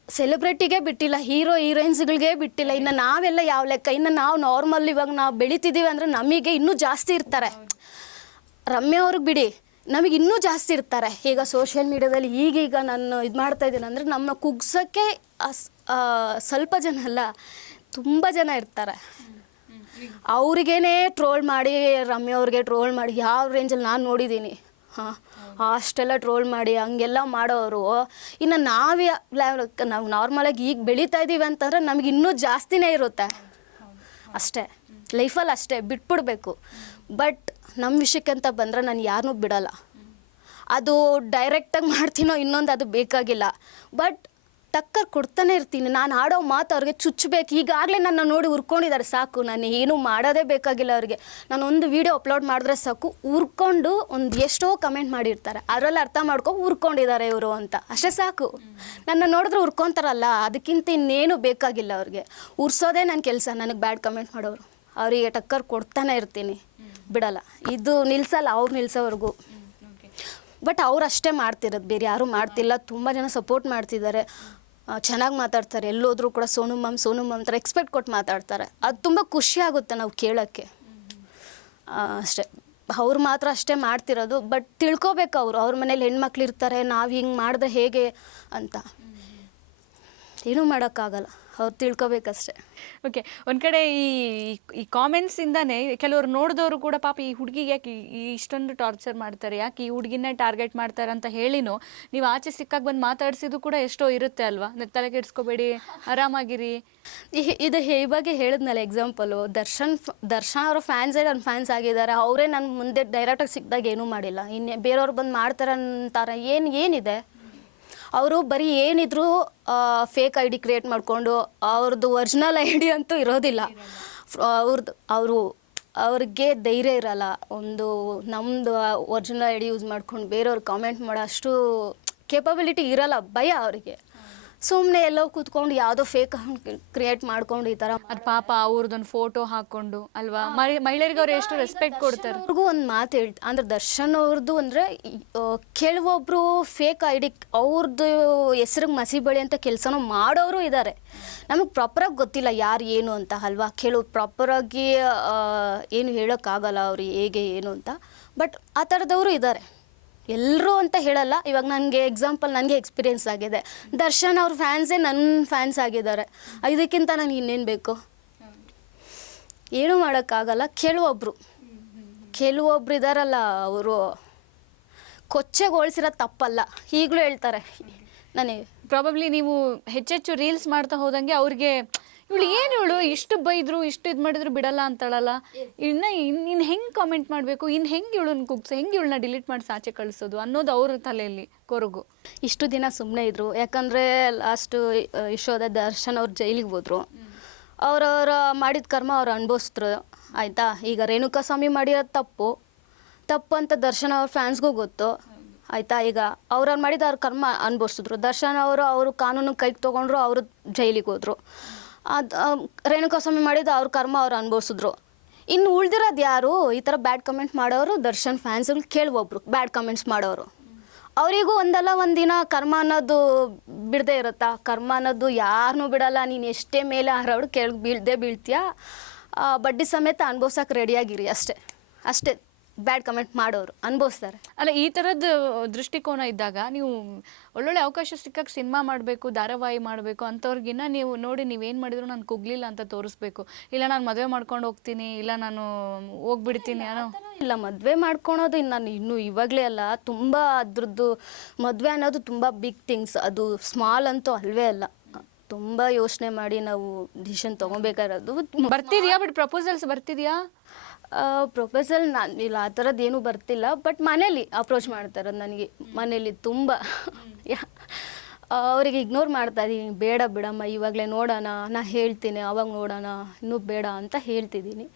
ಸೆಲೆಬ್ರಿಟಿಗೆ ಬಿಟ್ಟಿಲ್ಲ, ಹೀರೋಯಿನ್ಸ್ಗಳಿಗೆ ಬಿಟ್ಟಿಲ್ಲ. ಇನ್ನು ನಾವೆಲ್ಲ ಯಾವ ಲೆಕ್ಕ? ಇನ್ನು ನಾವು ನಾರ್ಮಲ್ ಇವಾಗ ನಾವು ಬೆಳಿತಿದ್ದೀವಿ ಅಂದರೆ ನಮಗೆ ಇನ್ನೂ ಜಾಸ್ತಿ ಇರ್ತಾರೆ. ರಮ್ಯಾ ಅವ್ರಿಗೆ ಬಿಡಿ, ನಮಗೆ ಇನ್ನೂ ಜಾಸ್ತಿ ಇರ್ತಾರೆ. ಈಗ ಸೋಷಿಯಲ್ ಮೀಡ್ಯಾದಲ್ಲಿ ಈಗೀಗ ನಾನು ಇದು ಮಾಡ್ತಾಯಿದ್ದೀನಿ ಅಂದರೆ ನಮ್ಮನ್ನ ಕುಗ್ಸೋಕ್ಕೆ ಸ್ವಲ್ಪ ಜನ ಅಲ್ಲ, ತುಂಬ ಜನ ಇರ್ತಾರೆ. ಅವ್ರಿಗೇನೆ ಟ್ರೋಲ್ ಮಾಡಿ, ರಮ್ಯಾ ಅವ್ರಿಗೆ ಟ್ರೋಲ್ ಮಾಡಿ, ಯಾವ ರೇಂಜಲ್ಲಿ ನಾನು ನೋಡಿದ್ದೀನಿ. ಅಷ್ಟೆಲ್ಲ ಟ್ರೋಲ್ ಮಾಡಿ ಹಂಗೆಲ್ಲ ಮಾಡೋರು. ಇನ್ನು ನಾವು ನಾರ್ಮಲಾಗಿ ಈಗ ಬೆಳೀತಾ ಇದ್ದೀವಿ ಅಂತಂದರೆ ನಮಗೆ ಇನ್ನೂ ಜಾಸ್ತಿನೇ ಇರುತ್ತೆ ಅಷ್ಟೇ. ಲೈಫಲ್ಲಿ ಅಷ್ಟೇ ಬಿಟ್ಬಿಡ್ಬೇಕು. ಬಟ್ ನಮ್ಮ ವಿಷಯಕ್ಕೆ ಅಂತ ಬಂದರೆ ನಾನು ಯಾರನ್ನೂ ಬಿಡಲ್ಲ. ಅದು ಡೈರೆಕ್ಟಾಗಿ ಮಾಡ್ತೀನೋ ಇನ್ನೊಂದು ಅದು ಬೇಕಾಗಿಲ್ಲ. ಬಟ್ ಟಕ್ಕರ್ ಕೊಡ್ತಾನೆ ಇರ್ತೀನಿ. ನಾನು ಆಡೋ ಮಾತು ಅವ್ರಿಗೆ ಚುಚ್ಚಬೇಕು. ಈಗಾಗಲೇ ನನ್ನ ನೋಡಿ ಉರ್ಕೊಂಡಿದ್ದಾರೆ, ಸಾಕು, ನಾನು ಏನೂ ಮಾಡೋದೇ ಬೇಕಾಗಿಲ್ಲ ಅವ್ರಿಗೆ. ನಾನು ಒಂದು ವೀಡಿಯೋ ಅಪ್ಲೋಡ್ ಮಾಡಿದ್ರೆ ಸಾಕು, ಉರ್ಕೊಂಡು ಒಂದು ಎಷ್ಟೋ ಕಮೆಂಟ್ ಮಾಡಿರ್ತಾರೆ. ಅದರಲ್ಲಿ ಅರ್ಥ ಮಾಡ್ಕೊ ಉರ್ಕೊಂಡಿದ್ದಾರೆ ಇವರು ಅಂತ, ಅಷ್ಟೇ ಸಾಕು. ನನ್ನ ನೋಡಿದ್ರೆ ಉರ್ಕೊತಾರಲ್ಲ, ಅದಕ್ಕಿಂತ ಇನ್ನೇನು ಬೇಕಾಗಿಲ್ಲ ಅವ್ರಿಗೆ. ಉರ್ಸೋದೇ ನನ್ನ ಕೆಲಸ. ನನಗೆ ಬ್ಯಾಡ್ ಕಮೆಂಟ್ ಮಾಡೋರು ಅವರಿಗೆ ಟಕ್ಕರ್ ಕೊಡ್ತಾನೆ ಇರ್ತೀನಿ, ಬಿಡಲ್ಲ. ಇದು ನಿಲ್ಲಿಸಲ್ಲ, ಅವ್ರು ನಿಲ್ಲಿಸೋವರೆಗೂ. ಬಟ್ ಅವ್ರು ಅಷ್ಟೇ ಮಾಡ್ತಿರೋದು, ಬೇರೆ ಯಾರೂ ಮಾಡ್ತಿಲ್ಲ. ತುಂಬ ಜನ ಸಪೋರ್ಟ್ ಮಾಡ್ತಿದ್ದಾರೆ, ಚೆನ್ನಾಗಿ ಮಾತಾಡ್ತಾರೆ. ಎಲ್ಲೋದ್ರೂ ಕೂಡ ಸೋನು ಮ್ಯಾಮ್ ಥರ ಎಕ್ಸ್ಪೆಕ್ಟ್ ಕೊಟ್ಟು ಮಾತಾಡ್ತಾರೆ. ಅದು ತುಂಬ ಖುಷಿ ಆಗುತ್ತೆ ನಾವು ಕೇಳೋಕ್ಕೆ ಅಷ್ಟೇ. ಅವ್ರು ಮಾತ್ರ ಅಷ್ಟೇ ಮಾಡ್ತಿರೋದು. ಬಟ್ ತಿಳ್ಕೊಬೇಕು, ಅವ್ರ ಮನೇಲಿ ಹೆಣ್ಮಕ್ಳು ಇರ್ತಾರೆ, ನಾವು ಹಿಂಗೆ ಮಾಡಿದ್ರೆ ಹೇಗೆ ಅಂತ. ಏನೂ ಮಾಡೋಕ್ಕಾಗಲ್ಲ, ಅವ್ರು ತಿಳ್ಕೊಬೇಕಷ್ಟೆ. ಓಕೆ, ಒಂದು ಕಡೆ ಈ ಕಾಮೆಂಟ್ಸಿಂದನೇ ಕೆಲವರು ನೋಡಿದವರು ಕೂಡ ಪಾಪ ಈ ಹುಡುಗಿಗೆ ಯಾಕೆ ಇಷ್ಟೊಂದು ಟಾರ್ಚರ್ ಮಾಡ್ತಾರೆ, ಯಾಕೆ ಈ ಹುಡುಗಿನೇ ಟಾರ್ಗೆಟ್ ಮಾಡ್ತಾರೆ ಅಂತ ಹೇಳಿನೂ ನೀವು ಆಚೆ ಸಿಕ್ಕಾಗ ಬಂದು ಮಾತಾಡಿಸಿದ್ದು ಕೂಡ ಎಷ್ಟೋ ಇರುತ್ತೆ ಅಲ್ವಾ? ತಲೆ ಕೆಡಿಸ್ಕೋಬೇಡಿ, ಆರಾಮಾಗಿರಿ. ಇದು ಇವಾಗ ಹೇಳಿದ್ನಲ್ಲ ಎಕ್ಸಾಂಪಲು, ದರ್ಶನ್ ಅವರ ಫ್ಯಾನ್ಸೇ ನನ್ನ ಫ್ಯಾನ್ಸ್ ಆಗಿದ್ದಾರೆ. ಅವರೇ ನನ್ನ ಮುಂದೆ ಡೈರೆಕ್ಟಾಗಿ ಸಿಕ್ಕಿದಾಗ ಏನೂ ಮಾಡಿಲ್ಲ. ಇನ್ನು ಬೇರೆಯವ್ರು ಬಂದು ಮಾಡ್ತಾರೆ ಅಂತಾರೆ. ಏನಿದೆ? ಅವರು ಬರೀ ಏನಿದ್ರು ಫೇಕ್ ಐ ಡಿ ಕ್ರಿಯೇಟ್ ಮಾಡಿಕೊಂಡು, ಅವ್ರದ್ದು ಒರಿಜಿನಲ್ ಐ ಡಿ ಅಂತೂ ಇರೋದಿಲ್ಲ. ಅವ್ರಿಗೆ ಧೈರ್ಯ ಇರಲ್ಲ. ಒಂದು ನಮ್ಮದು ಒರಿಜಿನಲ್ ಐ ಡಿ ಯೂಸ್ ಮಾಡ್ಕೊಂಡು ಬೇರೆಯವ್ರು ಕಾಮೆಂಟ್ ಮಾಡೋ ಅಷ್ಟು ಕೇಪಬಿಲಿಟಿ ಇರಲ್ಲ, ಭಯ ಅವರಿಗೆ. ಸುಮ್ಮನೆ ಎಲ್ಲೋ ಕೂತ್ಕೊಂಡು ಯಾವುದೋ ಫೇಕ್ ಕ್ರಿಯೇಟ್ ಮಾಡ್ಕೊಂಡು ಈ ಥರ ಅದು ಪಾಪ ಅವ್ರದ್ದೊಂದು ಫೋಟೋ ಹಾಕೊಂಡು ಅಲ್ವಾ, ಮಹಿಳೆಯರಿಗೆ ಅವ್ರು ಎಷ್ಟು ರೆಸ್ಪೆಕ್ಟ್ ಕೊಡ್ತಾರೆ. ಅವ್ರಿಗೂ ಒಂದು ಮಾತು ಅಂದ್ರೆ ದರ್ಶನ್ ಅವ್ರದ್ದು ಅಂದರೆ ಕೆಲವೊಬ್ರು ಫೇಕ್ ಐಡಿ ಅವ್ರದ್ದು ಹೆಸ್ರಿಗೆ ಮಸಿ ಬಳಿ ಅಂತ ಕೆಲಸನೂ ಮಾಡೋರು ಇದ್ದಾರೆ. ನಮಗೆ ಪ್ರಾಪರಾಗಿ ಗೊತ್ತಿಲ್ಲ ಯಾರು ಏನು ಅಂತ ಅಲ್ವಾ, ಕೆಲವು ಪ್ರಾಪರಾಗಿ ಏನು ಹೇಳೋಕ್ಕಾಗಲ್ಲ ಅವ್ರು ಹೇಗೆ ಏನು ಅಂತ. ಬಟ್ ಆ ಥರದವರು ಇದ್ದಾರೆ, ಎಲ್ಲರೂ ಅಂತ ಹೇಳಲ್ಲ. ಇವಾಗ ನನಗೆ ಎಕ್ಸಾಂಪಲ್, ನನಗೆ ಎಕ್ಸ್ಪೀರಿಯೆನ್ಸ್ ಆಗಿದೆ. ದರ್ಶನ್ ಅವ್ರ ಫ್ಯಾನ್ಸೇ ನನ್ನ ಫ್ಯಾನ್ಸ್ ಆಗಿದ್ದಾರೆ, ಇದಕ್ಕಿಂತ ನನಗೆ ಇನ್ನೇನು ಬೇಕು? ಏನೂ ಮಾಡೋಕ್ಕಾಗಲ್ಲ. ಕೆಲವೊಬ್ರು ಇದ್ದಾರಲ್ಲ, ಅವರು ಕೊಚ್ಚೆಗೊಳಿಸಿರೋ ತಪ್ಪಲ್ಲ, ಈಗಲೂ ಹೇಳ್ತಾರೆ. ನನಗೆ ಪ್ರಾಬಬ್ಲಿ ನೀವು ಹೆಚ್ಚೆಚ್ಚು ರೀಲ್ಸ್ ಮಾಡ್ತಾ ಹೋದಂಗೆ ಅವ್ರಿಗೆ ಇವಳು ಇಷ್ಟು ಬೈದ್ರು, ಇಷ್ಟು ಇದು ಮಾಡಿದ್ರು ಬಿಡಲ್ಲ ಅಂತಾಳಲ್ಲ, ಇನ್ನು ಹೆಂಗೆ ಕಾಮೆಂಟ್ ಮಾಡಬೇಕು, ಇನ್ನು ಹೆಂಗೆ ಇವಳನ್ನ ಕುಗ್ಸೋ, ಹೆಂಗೆ ಇವಳನ್ನ ಡಿಲೀಟ್ ಮಾಡಿ ಆಚೆ ಕಳಿಸೋದು ಅನ್ನೋದು ಅವ್ರ ತಲೆಯಲ್ಲಿ ಕೊರಗು. ಇಷ್ಟು ದಿನ ಸುಮ್ಮನೆ ಇದ್ರು, ಯಾಕಂದರೆ ಲಾಸ್ಟು ಯಶೋಧ ದರ್ಶನ್ ಅವ್ರು ಜೈಲಿಗೆ ಹೋದ್ರು. ಅವ್ರವ್ರ ಮಾಡಿದ ಕರ್ಮ ಅವ್ರು ಅನುಭವಿಸಿದ್ರು, ಆಯಿತಾ. ಈಗ ರೇಣುಕಾ ಸ್ವಾಮಿ ಮಾಡಿರೋದು ತಪ್ಪು ಅಂತ ದರ್ಶನ್ ಅವ್ರ ಫ್ಯಾನ್ಸ್ಗೂ ಗೊತ್ತು, ಆಯಿತಾ. ಈಗ ಅವ್ರವ್ರು ಮಾಡಿದ ಅವ್ರ ಕರ್ಮ ಅನುಭವಿಸಿದ್ರು. ದರ್ಶನ್ ಅವರು ಕಾನೂನು ಕೈಗೆ ತೊಗೊಂಡ್ರು, ಅವರು ಜೈಲಿಗೆ ಹೋದರು. ಅದು ರೇಣುಕಾ ಸ್ವಾಮಿ ಮಾಡಿದ ಅವ್ರ ಕರ್ಮ ಅವ್ರು ಅನುಭವಿಸಿದ್ರು. ಇನ್ನು ಉಳ್ದಿರೋದು ಯಾರು ಈ ಥರ ಬ್ಯಾಡ್ ಕಮೆಂಟ್ ಮಾಡೋರು? ದರ್ಶನ್ ಫ್ಯಾನ್ಸ್ಗಳು ಕೆಲವೊಬ್ರು ಬ್ಯಾಡ್ ಕಮೆಂಟ್ಸ್ ಮಾಡೋರು. ಅವರಿಗೂ ಒಂದಲ್ಲ ಒಂದಿನ ಕರ್ಮ ಅನ್ನೋದು ಬಿಡದೇ ಇರುತ್ತಾ? ಕರ್ಮ ಅನ್ನೋದು ಯಾರನ್ನೂ ಬಿಡಲ್ಲ. ನೀನು ಎಷ್ಟೇ ಮೇಲೆ ಹಾರೋಡು ಕೆಳಗೆ ಬೀಳ್ತೀಯಾ, ಬಡ್ಡಿ ಸಮೇತ ಅನುಭವ್ಸೋಕೆ ರೆಡಿಯಾಗಿರಿ, ಅಷ್ಟೇ. ಬ್ಯಾಡ್ ಕಮೆಂಟ್ ಮಾಡೋರು ಅನುಭವಿಸ್ತಾರೆ. ಅಲ್ಲ, ಈ ಥರದ್ದು ದೃಷ್ಟಿಕೋನ ಇದ್ದಾಗ ನೀವು ಒಳ್ಳೊಳ್ಳೆ ಅವಕಾಶ ಸಿಕ್ಕಾಗ ಸಿನಿಮಾ ಮಾಡಬೇಕು, ಧಾರಾವಾಹಿ ಮಾಡಬೇಕು ಅಂಥವ್ರಿಗಿನ್ನ ನೀವು ನೋಡಿ ನೀವೇನು ಮಾಡಿದ್ರು ನಾನು ಕುಗ್ಲಿಲ್ಲ ಅಂತ ತೋರಿಸ್ಬೇಕು. ಇಲ್ಲ ನಾನು ಮದುವೆ ಮಾಡ್ಕೊಂಡು ಹೋಗ್ತೀನಿ, ಇಲ್ಲ ನಾನು ಹೋಗ್ಬಿಡ್ತೀನಿ ಅನ್ನೋ ಇಲ್ಲ. ಮದುವೆ ಮಾಡ್ಕೊಳೋದು ನಾನು ಇನ್ನೂ ಇವಾಗಲೇ ಅಲ್ಲ, ತುಂಬ ಅದ್ರದ್ದು ಮದುವೆ ಅನ್ನೋದು ತುಂಬ ಬಿಗ್ ಥಿಂಗ್ಸ್. ಅದು ಸ್ಮಾಲ್ ಅಂತೂ ಅಲ್ವೇ ಅಲ್ಲ. ತುಂಬ ಯೋಚನೆ ಮಾಡಿ ನಾವು ಡಿಸಿಷನ್ ತೊಗೊಬೇಕಾಗಿರೋದು. ಬರ್ತಿದ್ಯಾ? ಬಟ್ ಪ್ರಪೋಸಲ್ಸ್ ಬರ್ತಿದ್ಯಾ? ಪ್ರೊಪೋಸಲ್ ನಾನು ಇಲ್ಲ, ಆ ಥರದ್ದು ಏನೂ ಬರ್ತಿಲ್ಲ. ಬಟ್ ಮನೇಲಿ ಅಪ್ರೋಚ್ ಮಾಡ್ತಾರೆ ನನಗೆ. ಮನೇಲಿ ತುಂಬ ಅವರಿಗೆ ಇಗ್ನೋರ್ ಮಾಡ್ತಾಯಿದ್ದೀನಿ. ಬೇಡ ಬಿಡಮ್ಮ, ಇವಾಗಲೇ ನೋಡೋಣ, ನಾ ಹೇಳ್ತೀನಿ, ಅವಾಗ ನೋಡೋಣ, ಇನ್ನೂ ಬೇಡ ಅಂತ ಹೇಳ್ತಿದ್ದೀನಿ.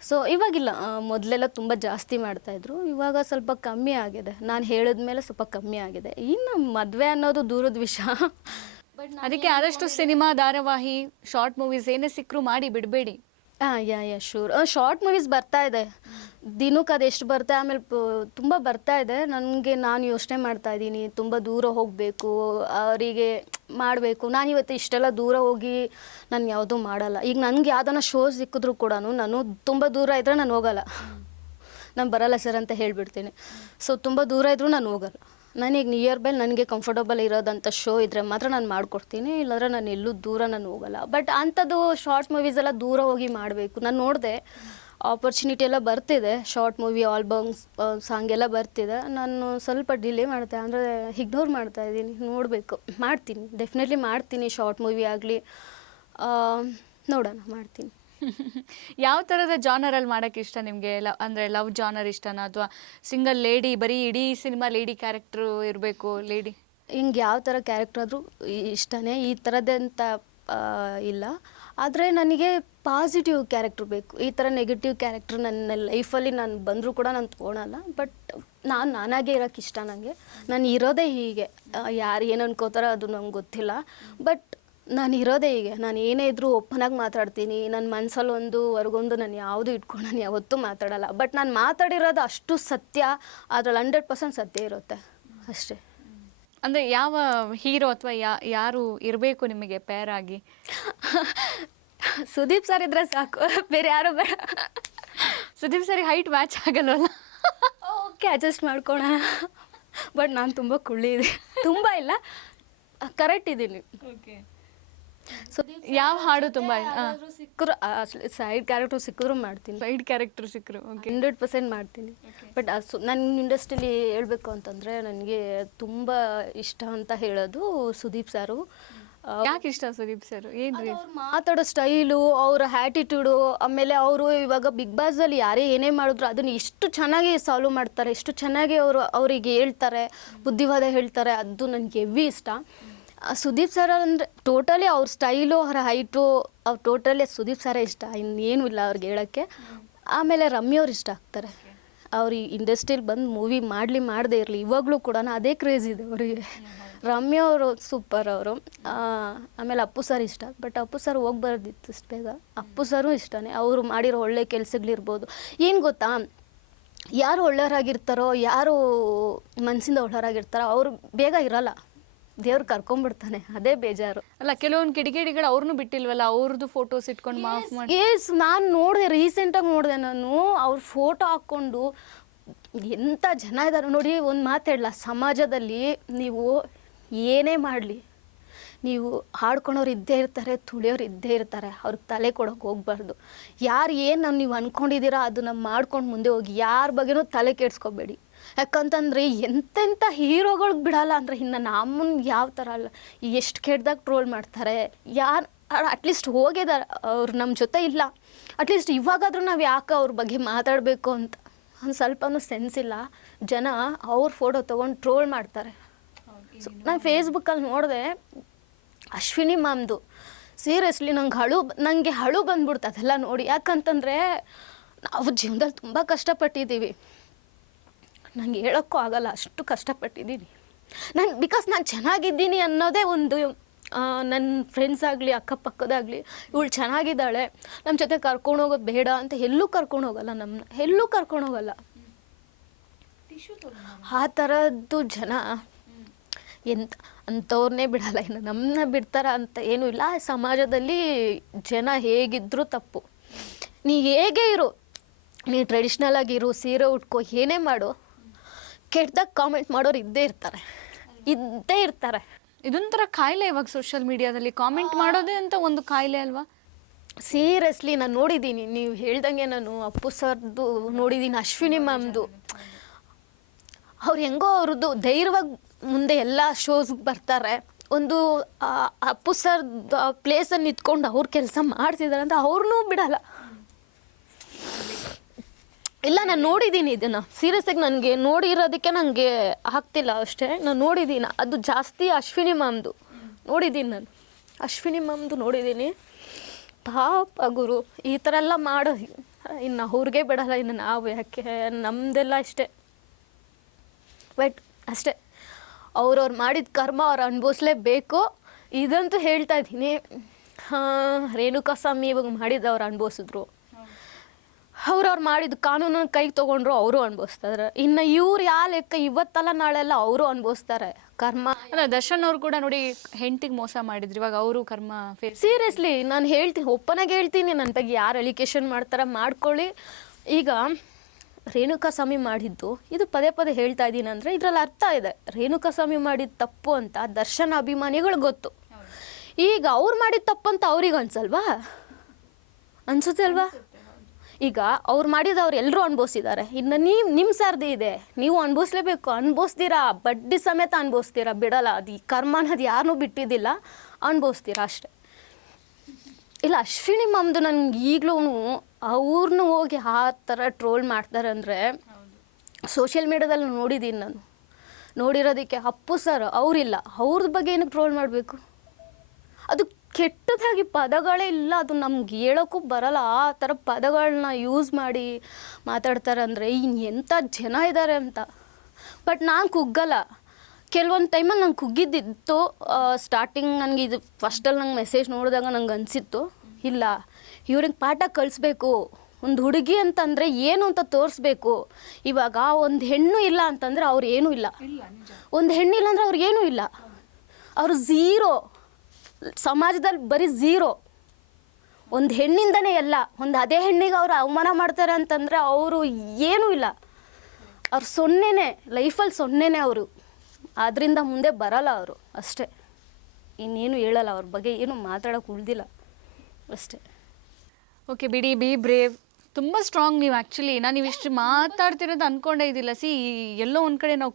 ಸೊ ಇವಾಗಿಲ್ಲ, ಮೊದಲೆಲ್ಲ ತುಂಬ ಜಾಸ್ತಿ ಮಾಡ್ತಾಯಿದ್ರು, ಇವಾಗ ಸ್ವಲ್ಪ ಕಮ್ಮಿ ಆಗಿದೆ. ನಾನು ಹೇಳಿದ್ಮೇಲೆ ಸ್ವಲ್ಪ ಕಮ್ಮಿ ಆಗಿದೆ. ಇನ್ನು ಮದುವೆ ಅನ್ನೋದು ದೂರದ ವಿಷಯ. ಅದಕ್ಕೆ ಆದಷ್ಟು ಸಿನಿಮಾ, ಧಾರಾವಾಹಿ, ಶಾರ್ಟ್ ಮೂವೀಸ್ ಏನೇ ಸಿಕ್ಕರೂ ಮಾಡಿ ಬಿಡಬೇಡಿ. ಯಾ ಶೂರ್. ಶಾರ್ಟ್ ಮೂವೀಸ್ ಬರ್ತಾ ಇದೆ, ದಿನಕ್ಕೆ ಅದೆಷ್ಟು ಬರ್ತಾ, ಆಮೇಲೆ ತುಂಬ ಬರ್ತಾ ಇದೆ. ನಾನು ಯೋಚನೆ ಮಾಡ್ತಾ ಇದ್ದೀನಿ, ತುಂಬ ದೂರ ಹೋಗಬೇಕು, ಅವರಿಗೆ ಮಾಡಬೇಕು. ನಾನು ಇವತ್ತು ಇಷ್ಟೆಲ್ಲ ದೂರ ಹೋಗಿ ನಾನು ಯಾವುದೂ ಮಾಡಲ್ಲ. ಈಗ ನನಗೆ ಯಾವ್ದಾನ ಶೋ ಸಿಕ್ಕಿದ್ರು ಕೂಡ ನಾನು ತುಂಬ ದೂರ ಇದ್ದರೆ ನಾನು ಹೋಗಲ್ಲ, ನಾನು ಬರಲ್ಲ ಸರ್ ಅಂತ ಹೇಳಿಬಿಡ್ತೀನಿ. ಸೊ ತುಂಬ ದೂರ ಇದ್ದರೂ ನಾನು ಹೋಗಲ್ಲ. ನನಗೆ ನಿಯರ್ ಬೈ ನನಗೆ ಕಂಫರ್ಟಬಲ್ ಇರೋದಂಥ ಶೋ ಇದ್ದರೆ ಮಾತ್ರ ನಾನು ಮಾಡಿಕೊಡ್ತೀನಿ, ಇಲ್ಲಾಂದ್ರೆ ನಾನು ಎಲ್ಲೂ ದೂರ ನಾನು ಹೋಗಲ್ಲ. ಬಟ್ ಅಂಥದ್ದು ಶಾರ್ಟ್ ಮೂವೀಸ್ ಎಲ್ಲ ದೂರ ಹೋಗಿ ಮಾಡಬೇಕು. ನಾನು ನೋಡಿದೆ, ಆಪರ್ಚುನಿಟಿ ಎಲ್ಲ ಬರ್ತಿದೆ, ಶಾರ್ಟ್ ಮೂವಿ, ಆಲ್ಬಮ್ಸ್, ಸಾಂಗ್ ಎಲ್ಲ ಬರ್ತಿದೆ. ನಾನು ಸ್ವಲ್ಪ ಡಿಲೇ ಮಾಡ್ತೆ, ಅಂದರೆ ಇಗ್ನೋರ್ ಮಾಡ್ತಾಯಿದ್ದೀನಿ. ನೋಡಬೇಕು, ಮಾಡ್ತೀನಿ, ಡೆಫಿನೆಟ್ಲಿ ಮಾಡ್ತೀನಿ. ಶಾರ್ಟ್ ಮೂವಿ ಆಗಲಿ ನೋಡೋಣ, ಮಾಡ್ತೀನಿ. ಯಾವ ಥರದ ಜಾನರಲ್ಲಿ ಮಾಡೋಕ್ಕೆ ಇಷ್ಟ ನಿಮಗೆ? ಅಂದರೆ ಲವ್ ಜಾನರ್ ಇಷ್ಟನಾ, ಅಥವಾ ಸಿಂಗಲ್ ಲೇಡಿ, ಬರೀ ಇಡೀ ಸಿನಿಮಾ ಲೇಡಿ ಕ್ಯಾರೆಕ್ಟ್ರು ಇರಬೇಕು, ಲೇಡಿ ಹಿಂಗೆ ಯಾವ ಥರ ಕ್ಯಾರೆಕ್ಟರ್ ಆದರೂ ಇಷ್ಟನೇ, ಈ ಥರದ್ದೇ ಅಂತ ಇಲ್ಲ. ಆದರೆ ನನಗೆ ಪಾಸಿಟಿವ್ ಕ್ಯಾರೆಕ್ಟ್ರ್ ಬೇಕು. ಈ ಥರ ನೆಗೆಟಿವ್ ಕ್ಯಾರೆಕ್ಟ್ರ್ ನನ್ನ ಲೈಫಲ್ಲಿ ನಾನು ಬಂದರೂ ಕೂಡ ನಾನು ತೊಗೊಳಲ್ಲ. ಬಟ್ ನಾನಾಗೇ ಇರೋಕ್ಕೆ ಇಷ್ಟ ನನಗೆ. ನಾನು ಇರೋದೇ ಹೀಗೆ, ಯಾರು ಏನು ಅನ್ಕೋತಾರೋ ಅದು ನಂಗೆ ಗೊತ್ತಿಲ್ಲ. ಬಟ್ ನಾನು ಇರೋದೇ ಹೀಗೆ. ನಾನು ಏನೇ ಇದ್ದರೂ ಓಪನಾಗಿ ಮಾತಾಡ್ತೀನಿ. ನನ್ನ ಮನಸ್ಸಲ್ಲಿ ಹೊರಗೊಂದು ನಾನು ಯಾವುದೂ ಇಟ್ಕೊಂಡು ನಾನು ಯಾವತ್ತೂ ಮಾತಾಡಲ್ಲ. ಬಟ್ ನಾನು ಮಾತಾಡಿರೋದು ಅಷ್ಟು ಸತ್ಯ, ಅದ್ರಲ್ಲಿ 100% ಸತ್ಯ ಇರುತ್ತೆ ಅಷ್ಟೇ. ಅಂದರೆ ಯಾವ ಹೀರೋ ಅಥವಾ ಯಾರು ಇರಬೇಕು ನಿಮಗೆ ಪೇರ್ ಆಗಿ? ಸುದೀಪ್ ಸರ್ ಇದ್ರೆ ಸಾಕು, ಬೇರೆ ಯಾರು ಬೇಡ. ಸುದೀಪ್ ಸರಿ ಹೈಟ್ ಮ್ಯಾಚ್ ಆಗಲ್ವಲ್ಲ? ಓಕೆ, ಅಡ್ಜಸ್ಟ್ ಮಾಡ್ಕೊಳ್ಳೋಣ. ಬಟ್ ನಾನು ತುಂಬ ಕುಳ್ಳಿ ಇದೆ, ತುಂಬ ಇಲ್ಲ, ಕರೆಕ್ಟ್ ಇದ್ದೀನಿ. ಓಕೆ. ಸೊ ಯಾವ ಹಾಡು ತುಂಬ ಸಿಕ್ಕರು, ಸೈಡ್ ಕ್ಯಾರೆಕ್ಟರ್ ಸಿಕ್ಕಿದ್ರು ಮಾಡ್ತೀನಿ. ಸೈಡ್ ಕ್ಯಾರೆಕ್ಟರ್ ಸಿಕ್ಕರು 100% ಮಾಡ್ತೀನಿ. ಬಟ್ ನನ್ನ ಇಂಡಸ್ಟ್ರಿಲಿ ಹೇಳ್ಬೇಕು ಅಂತಂದರೆ ನನಗೆ ತುಂಬ ಇಷ್ಟ ಅಂತ ಹೇಳೋದು ಸುದೀಪ್ ಸಾರು. ಯಾಕೆ ಇಷ್ಟ ಸುದೀಪ್ ಸರ್? ಏನು ಮಾತಾಡೋ ಸ್ಟೈಲು, ಅವರ ಆ್ಯಟಿಟ್ಯೂಡು, ಆಮೇಲೆ ಅವರು ಇವಾಗ ಬಿಗ್ ಬಾಸಲ್ಲಿ ಯಾರೇ ಏನೇ ಮಾಡಿದ್ರು ಅದನ್ನು ಎಷ್ಟು ಚೆನ್ನಾಗಿ ಸಾಲ್ವ್ ಮಾಡ್ತಾರೆ, ಎಷ್ಟು ಚೆನ್ನಾಗಿ ಅವರಿಗೆ ಹೇಳ್ತಾರೆ, ಬುದ್ಧಿವಾದ ಹೇಳ್ತಾರೆ. ಅದು ನನಗೆ ಹೆವಿ ಇಷ್ಟ. ಸುದೀಪ್ ಸರ್ ಅಂದರೆ ಟೋಟಲಿ ಅವ್ರ ಸ್ಟೈಲು, ಅವರ ಹೈಟು, ಅವ್ರು ಟೋಟಲಿ ಸುದೀಪ್ ಸರೇ ಇಷ್ಟ, ಇನ್ನೇನು ಇಲ್ಲ ಅವ್ರಿಗೆ ಹೇಳೋಕ್ಕೆ. ಆಮೇಲೆ ರಮ್ಯವ್ರು ಇಷ್ಟ ಆಗ್ತಾರೆ. ಅವ್ರು ಈ ಇಂಡಸ್ಟ್ರಿಯಲ್ಲಿ ಬಂದು ಮೂವಿ ಮಾಡದೇ ಇರಲಿ, ಇವಾಗಲೂ ಕೂಡ ಅದೇ ಕ್ರೇಜ್ ಇದೆ ಅವರಿಗೆ. ರಮ್ಯಾ ಅವರು ಸೂಪರ್ ಅವರು. ಆಮೇಲೆ ಅಪ್ಪು ಸರ್ ಇಷ್ಟ, ಬಟ್ ಅಪ್ಪು ಸರ್ ಹೋಗ್ಬಾರ್ದಿತ್ತು ಇಷ್ಟು ಬೇಗ. ಅಪ್ಪು ಸರು ಇಷ್ಟನೇ, ಅವರು ಮಾಡಿರೋ ಒಳ್ಳೆ ಕೆಲಸಗಳಿರ್ಬೋದು. ಏನು ಗೊತ್ತಾ, ಯಾರು ಒಳ್ಳೆಯವರಾಗಿರ್ತಾರೋ, ಯಾರು ಮನಸ್ಸಿಂದ ಒಳ್ಳೆಯವರಾಗಿರ್ತಾರೋ ಅವ್ರು ಬೇಗ ಇರಲ್ಲ, ದೇವ್ರು ಕರ್ಕೊಂಡ್ಬಿಡ್ತಾನೆ, ಅದೇ ಬೇಜಾರು. ಅಲ್ಲ, ಕೆಲವೊಂದು ಕಿಡಿಗೇಡಿಗಳು ಅವ್ರನ್ನೂ ಬಿಟ್ಟಿಲ್ವಲ್ಲ, ಅವ್ರದ್ದು ಫೋಟೋಸ್ ಇಟ್ಕೊಂಡು ಮಾಫ್ ಮಾಡಿ. ನಾನು ನೋಡಿದೆ, ರೀಸೆಂಟಾಗಿ ನೋಡಿದೆ ನಾನು, ಅವ್ರ ಫೋಟೋ ಹಾಕ್ಕೊಂಡು ಎಂಥ ಜನ ಇದ್ದಾರೆ ನೋಡಿ. ಒಂದು ಮಾತು ಹೇಳಲ್ಲ, ಸಮಾಜದಲ್ಲಿ ನೀವು ಏನೇ ಮಾಡಲಿ, ನೀವು ಹಾಡ್ಕೊಳೋರು ಇದ್ದೇ ಇರ್ತಾರೆ, ತುಳಿಯೋರು ಇದ್ದೇ ಇರ್ತಾರೆ, ಅವ್ರಿಗೆ ತಲೆ ಕೊಡೋಕೆ ಹೋಗ್ಬಾರ್ದು. ಯಾರು ಏನು ನೀವು ಅಂದ್ಕೊಂಡಿದ್ದೀರಾ ಅದನ್ನು ಮಾಡ್ಕೊಂಡು ಮುಂದೆ ಹೋಗಿ, ಯಾರ ಬಗ್ಗೆನೂ ತಲೆ ಕೆಡ್ಸ್ಕೊಬೇಡಿ. ಯಾಕಂತಂದರೆ ಎಂತೆಂಥ ಹೀರೋಗಳಿಗೆ ಬಿಡಲ್ಲ ಅಂದರೆ ಇನ್ನು ನಮ್ಮನ್ನು ಯಾವ ಥರ ಅಲ್ಲ, ಎಷ್ಟು ಕೆಟ್ಟದಾಗ ಟ್ರೋಲ್ ಮಾಡ್ತಾರೆ. ಯಾರು ಅಟ್ಲೀಸ್ಟ್ ಹೋಗಿದ್ದಾರೆ, ಅವ್ರು ನಮ್ಮ ಜೊತೆ ಇಲ್ಲ, ಅಟ್ಲೀಸ್ಟ್ ಇವಾಗಾದರೂ ನಾವು ಯಾಕೆ ಅವ್ರ ಬಗ್ಗೆ ಮಾತಾಡಬೇಕು ಅಂತ ಒಂದು ಸ್ವಲ್ಪನೂ ಸೆನ್ಸ್ ಇಲ್ಲ. ಜನ ಅವ್ರ ಫೋಟೋ ತೊಗೊಂಡು ಟ್ರೋಲ್ ಮಾಡ್ತಾರೆ. ಸೊ ನಾನು ಫೇಸ್ಬುಕ್ಕಲ್ಲಿ ನೋಡಿದೆ, ಅಶ್ವಿನಿ ಮ್ಯಾಮ್ದು ಸೀರಿಯಸ್ಲಿ ನನಗೆ ಅಳು ಬಂದ್ಬಿಡ್ತು ಅದೆಲ್ಲ ನೋಡಿ. ಯಾಕಂತಂದರೆ ನಾವು ಜೀವನದಲ್ಲಿ ತುಂಬ ಕಷ್ಟಪಟ್ಟಿದ್ದೀವಿ, ನನಗೆ ಹೇಳೋಕ್ಕೂ ಆಗಲ್ಲ, ಅಷ್ಟು ಕಷ್ಟಪಟ್ಟಿದ್ದೀನಿ ನಾನು. ನಾನು ಚೆನ್ನಾಗಿದ್ದೀನಿ ಅನ್ನೋದೇ ಒಂದು, ನನ್ನ ಫ್ರೆಂಡ್ಸ್ ಆಗಲಿ ಅಕ್ಕಪಕ್ಕದಾಗಲಿ ಇವಳು ಚೆನ್ನಾಗಿದ್ದಾಳೆ, ನಮ್ಮ ಜೊತೆ ಕರ್ಕೊಂಡು ಹೋಗೋದು ಬೇಡ ಅಂತ ಎಲ್ಲೂ ಕರ್ಕೊಂಡು ಹೋಗಲ್ಲ, ನಮ್ಮನ್ನ ಎಲ್ಲೂ ಕರ್ಕೊಂಡು ಹೋಗಲ್ಲ. ಆ ಥರದ್ದು ಜನ ಅಂಥವ್ರನ್ನೇ ಬಿಡಲ್ಲ, ಇನ್ನು ನಮ್ಮನ್ನ ಬಿಡ್ತಾರ ಅಂತ ಏನೂ ಇಲ್ಲ. ಸಮಾಜದಲ್ಲಿ ಜನ ಹೇಗಿದ್ದರೂ ತಪ್ಪು. ನೀ ಹೇಗೆ ಇರು, ನೀ ಟ್ರೆಡಿಷ್ನಲ್ ಆಗಿರು, ಸೀರೆ ಉಟ್ಕೋ, ಏನೇ ಮಾಡು, ಕೆಟ್ಟದಾಗ ಕಾಮೆಂಟ್ ಮಾಡೋರು ಇದ್ದೇ ಇರ್ತಾರೆ. ಇದೊಂಥರ ಕಾಯಿಲೆ ಇವಾಗ ಸೋಷಿಯಲ್ ಮೀಡಿಯಾದಲ್ಲಿ ಕಾಮೆಂಟ್ ಮಾಡೋದೇ ಅಂತ ಒಂದು ಕಾಯಿಲೆ ಅಲ್ವಾ? ಸೀರಿಯಸ್ಲಿ ನಾನು ನೋಡಿದ್ದೀನಿ, ನೀವು ಹೇಳ್ದಂಗೆ ನಾನು ಅಪ್ಪು ಸರ್ದು ನೋಡಿದ್ದೀನಿ, ಅಶ್ವಿನಿ ಮ್ಯಾಮ್ದು. ಅವ್ರು ಹೆಂಗೋ ಅವ್ರದ್ದು ಧೈರ್ಯವಾಗಿ ಮುಂದೆ ಎಲ್ಲ ಶೋಸ್ಗೆ ಬರ್ತಾರೆ. ಒಂದು ಅಪ್ಪು ಸರ್ ಪ್ಲೇಸನ್ನು ನಿಂತ್ಕೊಂಡು ಅವ್ರ ಕೆಲಸ ಮಾಡ್ತಿದ್ದಾರೆ ಅಂತ ಅವ್ರನ್ನೂ ಬಿಡಲ್ಲ. ಇಲ್ಲ, ನಾನು ನೋಡಿದ್ದೀನಿ ಇದನ್ನು, ಸೀರಿಯಸ್ಸಾಗಿ ನನಗೆ ನೋಡಿರೋದಕ್ಕೆ ನನಗೆ ಆಗ್ತಿಲ್ಲ ಅಷ್ಟೇ. ನಾನು ನೋಡಿದ್ದೀನಿ, ಅದು ಜಾಸ್ತಿ ಅಶ್ವಿನಿ ಮ್ಯಾಮ್ದು ನೋಡಿದ್ದೀನಿ ನಾನು, ಅಶ್ವಿನಿ ಮ್ಯಾಮ್ದು ನೋಡಿದ್ದೀನಿ. ಪಾಪ ಗುರು, ಈ ಥರ ಎಲ್ಲ ಮಾಡೋ ಇನ್ನು ಅವ್ರಿಗೆ ಬಿಡಲ್ಲ, ಇನ್ನು ನಾವು ಯಾಕೆ, ನಮ್ಮದೆಲ್ಲ ಅಷ್ಟೇ. ಬಟ್ ಅಷ್ಟೇ, ಅವ್ರವ್ರು ಮಾಡಿದ ಕರ್ಮ ಅವ್ರು ಅನುಭವಿಸ್ಲೇಬೇಕು. ಇದಂತೂ ಹೇಳ್ತಾ ಇದ್ದೀನಿ. ರೇಣುಕಾ ಸ್ವಾಮಿ ಇವಾಗ ಮಾಡಿದ್ದು ಅವ್ರು ಅನುಭವಿಸಿದ್ರು, ಅವ್ರವ್ರು ಮಾಡಿದ ಕಾನೂನು ಕೈಗೆ ತೊಗೊಂಡ್ರು, ಅವರು ಅನುಭವಿಸ್ತಾರೆ. ಇನ್ನು ಇವ್ರು ಯಾವ ಲೆಕ್ಕ, ಇವತ್ತಲ್ಲ ನಾಳೆಲ್ಲ ಅವರು ಅನುಭವಿಸ್ತಾರೆ ಕರ್ಮ. ಅಲ್ಲ, ದರ್ಶನ್ ಅವ್ರು ಕೂಡ ನೋಡಿ ಹೆಂಡತಿಗೆ ಮೋಸ ಮಾಡಿದ್ರು, ಇವಾಗ ಅವರು ಕರ್ಮ ಫೇಸ್. ಸೀರಿಯಸ್ಲಿ ನಾನು ಹೇಳ್ತೀನಿ, ಒಪ್ಪನಾಗೆ ಹೇಳ್ತೀನಿ, ನನ್ನ ಬಗ್ಗೆ ಯಾರು ಎಲಿಕೇಶನ್ ಮಾಡ್ತಾರೆ ಮಾಡ್ಕೊಳ್ಳಿ. ಈಗ ರೇಣುಕಾ ಸ್ವಾಮಿ ಮಾಡಿದ್ದು ಇದು ಪದೇ ಪದೇ ಹೇಳ್ತಾ ಇದ್ದೀನಿ ಅಂದರೆ ಇದರಲ್ಲಿ ಅರ್ಥ ಇದೆ, ರೇಣುಕಾ ಸ್ವಾಮಿ ಮಾಡಿದ ತಪ್ಪು ಅಂತ ದರ್ಶನ್ ಅಭಿಮಾನಿಗಳು ಗೊತ್ತು. ಈಗ ಅವ್ರು ಮಾಡಿದ ತಪ್ಪು ಅಂತ ಅವ್ರಿಗೆ ಅನ್ಸಲ್ವಾ? ಅನ್ಸುತ್ತೆ ಅಲ್ವಾ? ಈಗ ಅವ್ರು ಮಾಡಿದ ಅವ್ರು ಎಲ್ಲರೂ ಅನುಭವಿಸಿದ್ದಾರೆ, ಇನ್ನು ನಿಮ್ಮ ಸರ್ದಿ ಇದೆ, ನೀವು ಅನುಭವಿಸ್ಲೇಬೇಕು. ಅನುಭವಿಸ್ತೀರಾ, ಬಡ್ಡಿ ಸಮೇತ ಅನುಭವಿಸ್ತೀರಾ, ಬಿಡಲ್ಲ. ಅದು ಈ ಕರ್ಮ ಅನ್ನೋದು ಯಾರನ್ನೂ ಬಿಟ್ಟಿದ್ದಿಲ್ಲ, ಅನುಭವಿಸ್ತೀರಾ ಅಷ್ಟೆ. ಇಲ್ಲ, ಅಶ್ವಿನಿ ಮ್ಯಾಮ್ದು ನನಗೆ ಈಗಲೂ ಅವ್ರನ್ನೂ ಹೋಗಿ ಆ ಥರ ಟ್ರೋಲ್ ಮಾಡ್ತಾರೆ ಅಂದರೆ ಸೋಷಿಯಲ್ ಮೀಡ್ಯಾದಲ್ಲಿ ನೋಡಿದ್ದೀನಿ ನಾನು. ನೋಡಿರೋದಕ್ಕೆ ಅಪ್ಪು ಸರ್ ಅವರಿಲ್ಲ, ಅವ್ರದ್ದು ಬಗ್ಗೆ ಏನಕ್ಕೆ ಟ್ರೋಲ್ ಮಾಡಬೇಕು? ಅದು ಕೆಟ್ಟದಾಗಿ ಪದಗಳೇ ಇಲ್ಲ, ಅದು ನಮ್ಗೆ ಹೇಳೋಕ್ಕೂ ಬರಲ್ಲ. ಆ ಥರ ಪದಗಳನ್ನ ಯೂಸ್ ಮಾಡಿ ಮಾತಾಡ್ತಾರೆ ಅಂದರೆ ಇನ್ನು ಎಂಥ ಜನ ಇದ್ದಾರೆ ಅಂತ. ಬಟ್ ನಾನು ಕುಗ್ಗಲ್ಲ. ಕೆಲವೊಂದು ಟೈಮಲ್ಲಿ ನಂಗೆ ಕುಗ್ಗಿದ್ದಿತ್ತು. ಸ್ಟಾರ್ಟಿಂಗ್ ನನಗೆ ಇದು ಫಸ್ಟಲ್ಲಿ ನಂಗೆ ಮೆಸೇಜ್ ನೋಡಿದಾಗ ನಂಗೆ ಅನಿಸಿತ್ತು, ಇಲ್ಲ ಇವ್ರಿಗೆ ಪಾಠ ಕಳಿಸ್ಬೇಕು, ಒಂದು ಹುಡುಗಿ ಅಂತಂದರೆ ಏನು ಅಂತ ತೋರಿಸ್ಬೇಕು. ಇವಾಗ ಒಂದು ಹೆಣ್ಣು ಇಲ್ಲ ಅಂತಂದರೆ ಅವ್ರು ಏನೂ ಇಲ್ಲ, ಒಂದು ಹೆಣ್ಣಿಲ್ಲ ಅಂದರೆ ಅವ್ರು ಏನೂ ಇಲ್ಲ, ಅವರು ಝೀರೋ, ಸಮಾಜದಲ್ಲಿ ಬರೀ ಝೀರೋ. ಒಂದು ಹೆಣ್ಣಿಂದನೇ ಎಲ್ಲ, ಒಂದು ಅದೇ ಹೆಣ್ಣಿಗೆ ಅವರು ಅವಮಾನ ಮಾಡ್ತಾರೆ ಅಂತಂದರೆ ಅವರು ಏನೂ ಇಲ್ಲ, ಅವ್ರು ಸೊನ್ನೆನೇ, ಲೈಫಲ್ಲಿ ಸೊನ್ನೆನೇ ಅವರು. ಅದರಿಂದ ಮುಂದೆ ಬರಲ್ಲ ಅವರು, ಅಷ್ಟೇ. ಇನ್ನೇನು ಹೇಳಲ್ಲ, ಅವ್ರ ಬಗ್ಗೆ ಏನು ಮಾತಾಡೋಕೆ ಉಳ್ದಿಲ್ಲ ಅಷ್ಟೇ. ಓಕೆ ಬಿಡಿ, ಬಿ ಬ್ರೇವ್. ತುಂಬ ಸ್ಟ್ರಾಂಗ್ ನೀವು. ಆ್ಯಕ್ಚುಲಿ ನಾನು ಇಷ್ಟು ಮಾತಾಡ್ತಿರೋದು ಅಂದ್ಕೊಂಡೇ ಇದ್ದಿಲ್ಲ. ಎಲ್ಲೋ ಒಂದು ಕಡೆ ನಾವು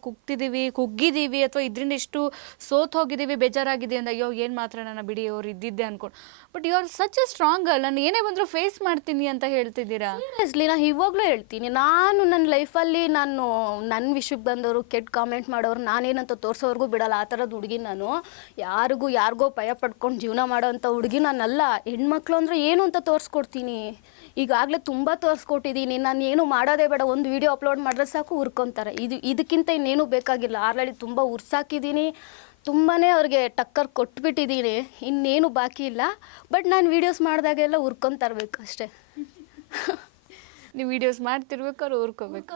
ಕುಗ್ಗಿದ್ದೀವಿ ಅಥವಾ ಇದರಿಂದ ಇಷ್ಟು ಸೋತ್ ಹೋಗಿದ್ದೀವಿ, ಬೇಜಾರಾಗಿದೆ ಅಂತ, ಅಯ್ಯೋ ಏನು ಮಾತಾಡೋಣ ಬಿಡಿ, ಅವ್ರು ಇದ್ದಿದ್ದೆ ಅಂದ್ಕೊಂಡು. But you are such a strong girl. ನಾನು ಏನೇ ಬಂದರೂ ಫೇಸ್ ಮಾಡ್ತೀನಿ ಅಂತ ಹೇಳ್ತಿದ್ದೀರಾ. ಸೀರಿಯಸ್ಲಿ ನಾನು ಇವಾಗಲೂ ಹೇಳ್ತೀನಿ, ನಾನು ನನ್ನ ಲೈಫಲ್ಲಿ ನನ್ನ ವಿಷಯಕ್ಕೆ ಬಂದವರು ಕೆಟ್ಟ ಕಾಮೆಂಟ್ ಮಾಡೋರು ನಾನೇನಂತ ತೋರಿಸೋರ್ಗೂ ಬಿಡಲ್ಲ. ಆ ಥರದ್ದು ಹುಡುಗಿ ನಾನು. ಯಾರಿಗೋ ಭಯ ಪಡ್ಕೊಂಡು ಜೀವನ ಮಾಡೋ ಅಂಥ ಹುಡುಗಿ ನಾನಲ್ಲ. ಹೆಣ್ಮಕ್ಳು ಅಂದರೆ ಏನು ಅಂತ ತೋರಿಸ್ಕೊಡ್ತೀನಿ. ಈಗಾಗಲೇ ತುಂಬ ತೋರಿಸ್ಕೊಟ್ಟಿದ್ದೀನಿ. ನಾನು ಏನು ಮಾಡೋದೇ ಬೇಡ, ಒಂದು ವೀಡಿಯೋ ಅಪ್ಲೋಡ್ ಮಾಡಿದ್ರೆ ಸಾಕು ಉರ್ಕೊತಾರೆ. ಇದಕ್ಕಿಂತ ಇನ್ನೇನು ಬೇಕಾಗಿಲ್ಲ. ಆಲ್ರೆಡಿ ತುಂಬ ಉರ್ಸಾಕಿದ್ದೀನಿ, ತುಂಬಾ ಅವ್ರಿಗೆ ಟಕ್ಕರ್ ಕೊಟ್ಬಿಟ್ಟಿದ್ದೀನಿ, ಇನ್ನೇನು ಬಾಕಿ ಇಲ್ಲ. ಬಟ್ ನಾನು ವೀಡಿಯೋಸ್ ಮಾಡಿದಾಗೆಲ್ಲ ಹುರ್ಕೊಂಡು ತರಬೇಕು ಅಷ್ಟೇ. ನೀವು ವಿಡಿಯೋಸ್ ಮಾಡ್ತಿರ್ಬೇಕು, ಅವ್ರು ಊರ್ಕೋಬೇಕು.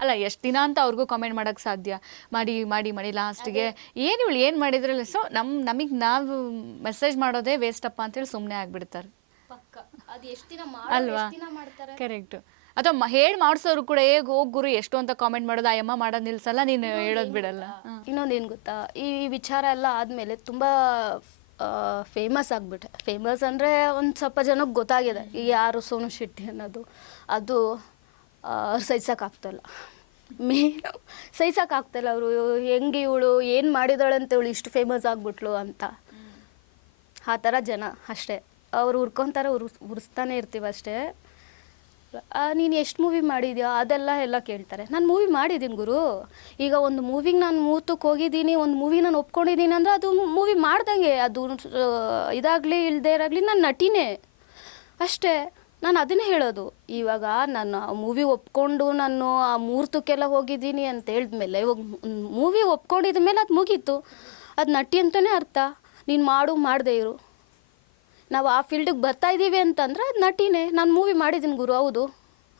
ಅಲ್ಲ, ಎಷ್ಟು ದಿನ ಅಂತ ಅವ್ರಿಗೂ ಕಾಮೆಂಟ್ ಮಾಡೋಕ್ಕೆ ಸಾಧ್ಯ? ಮಾಡಿ ಮಾಡಿ ಮಾಡಿ ಲಾಸ್ಟಿಗೆ ಏನು ಇವಳು ಏನು ಮಾಡಿದ್ರಲ್ಲ, ಸೊ ನಮಗೆ ನಾವು ಮೆಸೇಜ್ ಮಾಡೋದೇ ವೇಸ್ಟ್ ಅಪ್ಪ ಅಂತೇಳಿ ಸುಮ್ಮನೆ ಆಗಿಬಿಡ್ತಾರೆ ಅಲ್ವಾ? ಕರೆಕ್ಟು. ಅಥವಾ ಹೇಳಿ ಮಾಡಿಸೋರು ಕೂಡ ಹೋಗಿ ಗುರು ಎಷ್ಟು ಅಂತ ಕಾಮೆಂಟ್ ಮಾಡೋದು, ಆ ಅಮ್ಮ ಮಾಡೋದು ನಿಲ್ಸಲ್ಲ, ನೀನು ಹೇಳೋದು ಬಿಡಲ್ಲ. ಇನ್ನೊಂದೇನು ಗೊತ್ತಾ, ಈ ವಿಚಾರ ಎಲ್ಲ ಆದಮೇಲೆ ತುಂಬ ಫೇಮಸ್ ಆಗಿಬಿಟ್ಟೆ. ಫೇಮಸ್ ಅಂದರೆ ಒಂದು ಸ್ವಲ್ಪ ಜನಕ್ಕೆ ಗೊತ್ತಾಗಿದೆ ಈ ಯಾರು ಸೋನು ಶೆಟ್ಟಿ ಅನ್ನೋದು. ಅದು ಸಹಿಸೋಕ್ಕಾಗ್ತಾಯಿಲ್ಲ, ಮೇನು ಸಹಿಸೋಕ್ಕಾಗ್ತಾಯಿಲ್ಲ. ಅವರು ಹೆಂಗೆ ಇವಳು ಏನು ಮಾಡಿದಾಳೆ ಅಂತ ಇವಳು ಇಷ್ಟು ಫೇಮಸ್ ಆಗಿಬಿಟ್ಲು ಅಂತ, ಆ ಥರ ಜನ ಅಷ್ಟೇ. ಅವ್ರು ಹುರ್ಕೊತಾರೆ, ಉರಿಸ್ತಾನೆ ಇರ್ತೀವಿ ಅಷ್ಟೇ. ನೀನು ಎಷ್ಟು ಮೂವಿ ಮಾಡಿದ್ಯಾ ಅದೆಲ್ಲ ಕೇಳ್ತಾರೆ. ನಾನು ಮೂವಿ ಮಾಡಿದ್ದೀನಿ ಗುರು. ಈಗ ಒಂದು ಮೂವಿಗೆ ನಾನು ಮೂರ್ತಕ್ಕೆ ಹೋಗಿದ್ದೀನಿ, ಒಂದು ಮೂವಿ ನಾನು ಒಪ್ಕೊಂಡಿದ್ದೀನಿ ಅಂದರೆ ಅದು ಮೂವಿ ಮಾಡ್ದಂಗೆ. ಅದು ಇದಾಗಲಿ ಇಲ್ಲದೇ ಇರಾಗಲಿ ನಾನು ನಟಿನೇ ಅಷ್ಟೇ. ನಾನು ಅದನ್ನೇ ಹೇಳೋದು. ಇವಾಗ ನಾನು ಮೂವಿ ಒಪ್ಕೊಂಡು ನಾನು ಆ ಮುಹೂರ್ತಕ್ಕೆಲ್ಲ ಹೋಗಿದ್ದೀನಿ ಅಂತ ಹೇಳಿದ್ಮೇಲೆ, ಇವಾಗ ಮೂವಿ ಒಪ್ಕೊಂಡಿದ ಮೇಲೆ ಅದು ಮುಗೀತು, ಅದು ನಟಿ ಅಂತಲೇ ಅರ್ಥ. ನೀನು ಮಾಡದೇ ಇರು. ನಾವು ಆ ಫೀಲ್ಡಿಗೆ ಬರ್ತಾಯಿದ್ದೀವಿ ಅಂತಂದ್ರೆ ಅದು ನಟಿನೇ. ನಾನು ಮೂವಿ ಮಾಡಿದ್ದೀನಿ ಗುರು, ಹೌದು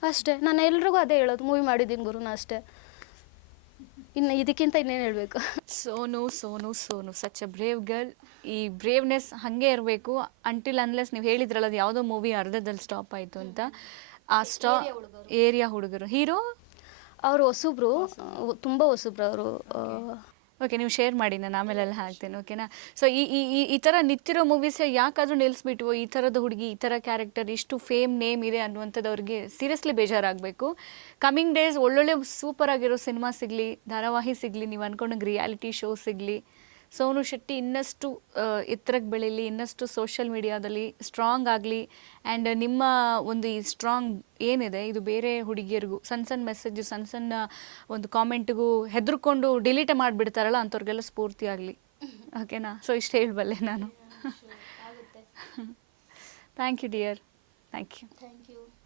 ಅಷ್ಟೇ. ನಾನು ಎಲ್ರಿಗೂ ಅದೇ ಹೇಳೋದು, ಮೂವಿ ಮಾಡಿದ್ದೀನಿ ಗುರು ನಾ ಅಷ್ಟೇ. ಇನ್ನು ಇದಕ್ಕಿಂತ ಇನ್ನೇನು ಹೇಳಬೇಕು? Sonu Sonu Sonu such a brave girl. ಈ ಬ್ರೇವ್ನೆಸ್ ಹಾಗೆ ಇರಬೇಕು ಅಂಟಿಲ್ ಅನ್ಲೆಸ್ ನೀವು ಹೇಳಿದ್ರಲ್ಲ ಅದು ಯಾವುದೋ ಮೂವಿ ಅರ್ಧದಲ್ಲಿ ಸ್ಟಾಪ್ ಆಯಿತು ಅಂತ. ಆ ಏರಿಯಾ ಹುಡುಗರು ಹೀರೋ ಅವರು ಹೊಸಬ್ರು, ತುಂಬ ಹೊಸಬ್ರು ಅವರು. ಓಕೆ, ನೀವು ಶೇರ್ ಮಾಡಿ, ನಾನು ಆಮೇಲೆಲ್ಲ ಹಾಕ್ತೇನೆ, ಓಕೆನಾ? ಸೊ ಈ ಥರ ನಿಂತಿರೋ ಮೂವೀಸ್ ಯಾಕಾದರೂ ನಿಲ್ಲಿಸ್ಬಿಟ್ಟು, ಈ ಥರದ ಹುಡುಗಿ, ಈ ಥರ ಕ್ಯಾರೆಕ್ಟರ್, ಇಷ್ಟು ಫೇಮ್ ನೇಮ್ ಇದೆ ಅನ್ನುವಂಥದ್ದು ಅವ್ರಿಗೆ ಸೀರಿಯಸ್ಲಿ ಬೇಜಾರಾಗಬೇಕು. ಕಮಿಂಗ್ ಡೇಸ್ ಒಳ್ಳೊಳ್ಳೆ ಸೂಪರ್ ಆಗಿರೋ ಸಿನಿಮಾ ಸಿಗಲಿ, ಧಾರಾವಾಹಿ ಸಿಗಲಿ, ನೀವು ಅಂದ್ಕೊಂಡಂಗೆ ರಿಯಾಲಿಟಿ ಶೋ ಸಿಗಲಿ. ಸೋನು ಶೆಟ್ಟಿ ಇನ್ನಷ್ಟು ಎತ್ತರಕ್ಕೆ ಬೆಳೀಲಿ, ಇನ್ನಷ್ಟು ಸೋಷಿಯಲ್ ಮೀಡಿಯಾದಲ್ಲಿ ಸ್ಟ್ರಾಂಗ್ ಆಗಲಿ. ಆ್ಯಂಡ್ ನಿಮ್ಮ ಒಂದು ಈ ಸ್ಟ್ರಾಂಗ್ ಏನಿದೆ ಇದು ಬೇರೆ ಹುಡುಗಿಯರಿಗೂ ಸಣ್ಣ ಮೆಸೇಜು, ಸಣ್ಣ ಒಂದು ಕಾಮೆಂಟ್ಗೂ ಹೆದರ್ಕೊಂಡು ಡಿಲೀಟ್ ಮಾಡಿಬಿಡ್ತಾರಲ್ಲ ಅಂಥವ್ರಿಗೆಲ್ಲ ಸ್ಫೂರ್ತಿ ಆಗಲಿ, ಓಕೆನಾ? ಸೊ ಇಷ್ಟು ಹೇಳಬಲ್ಲೆ ನಾನು. Thank you dear, thank you.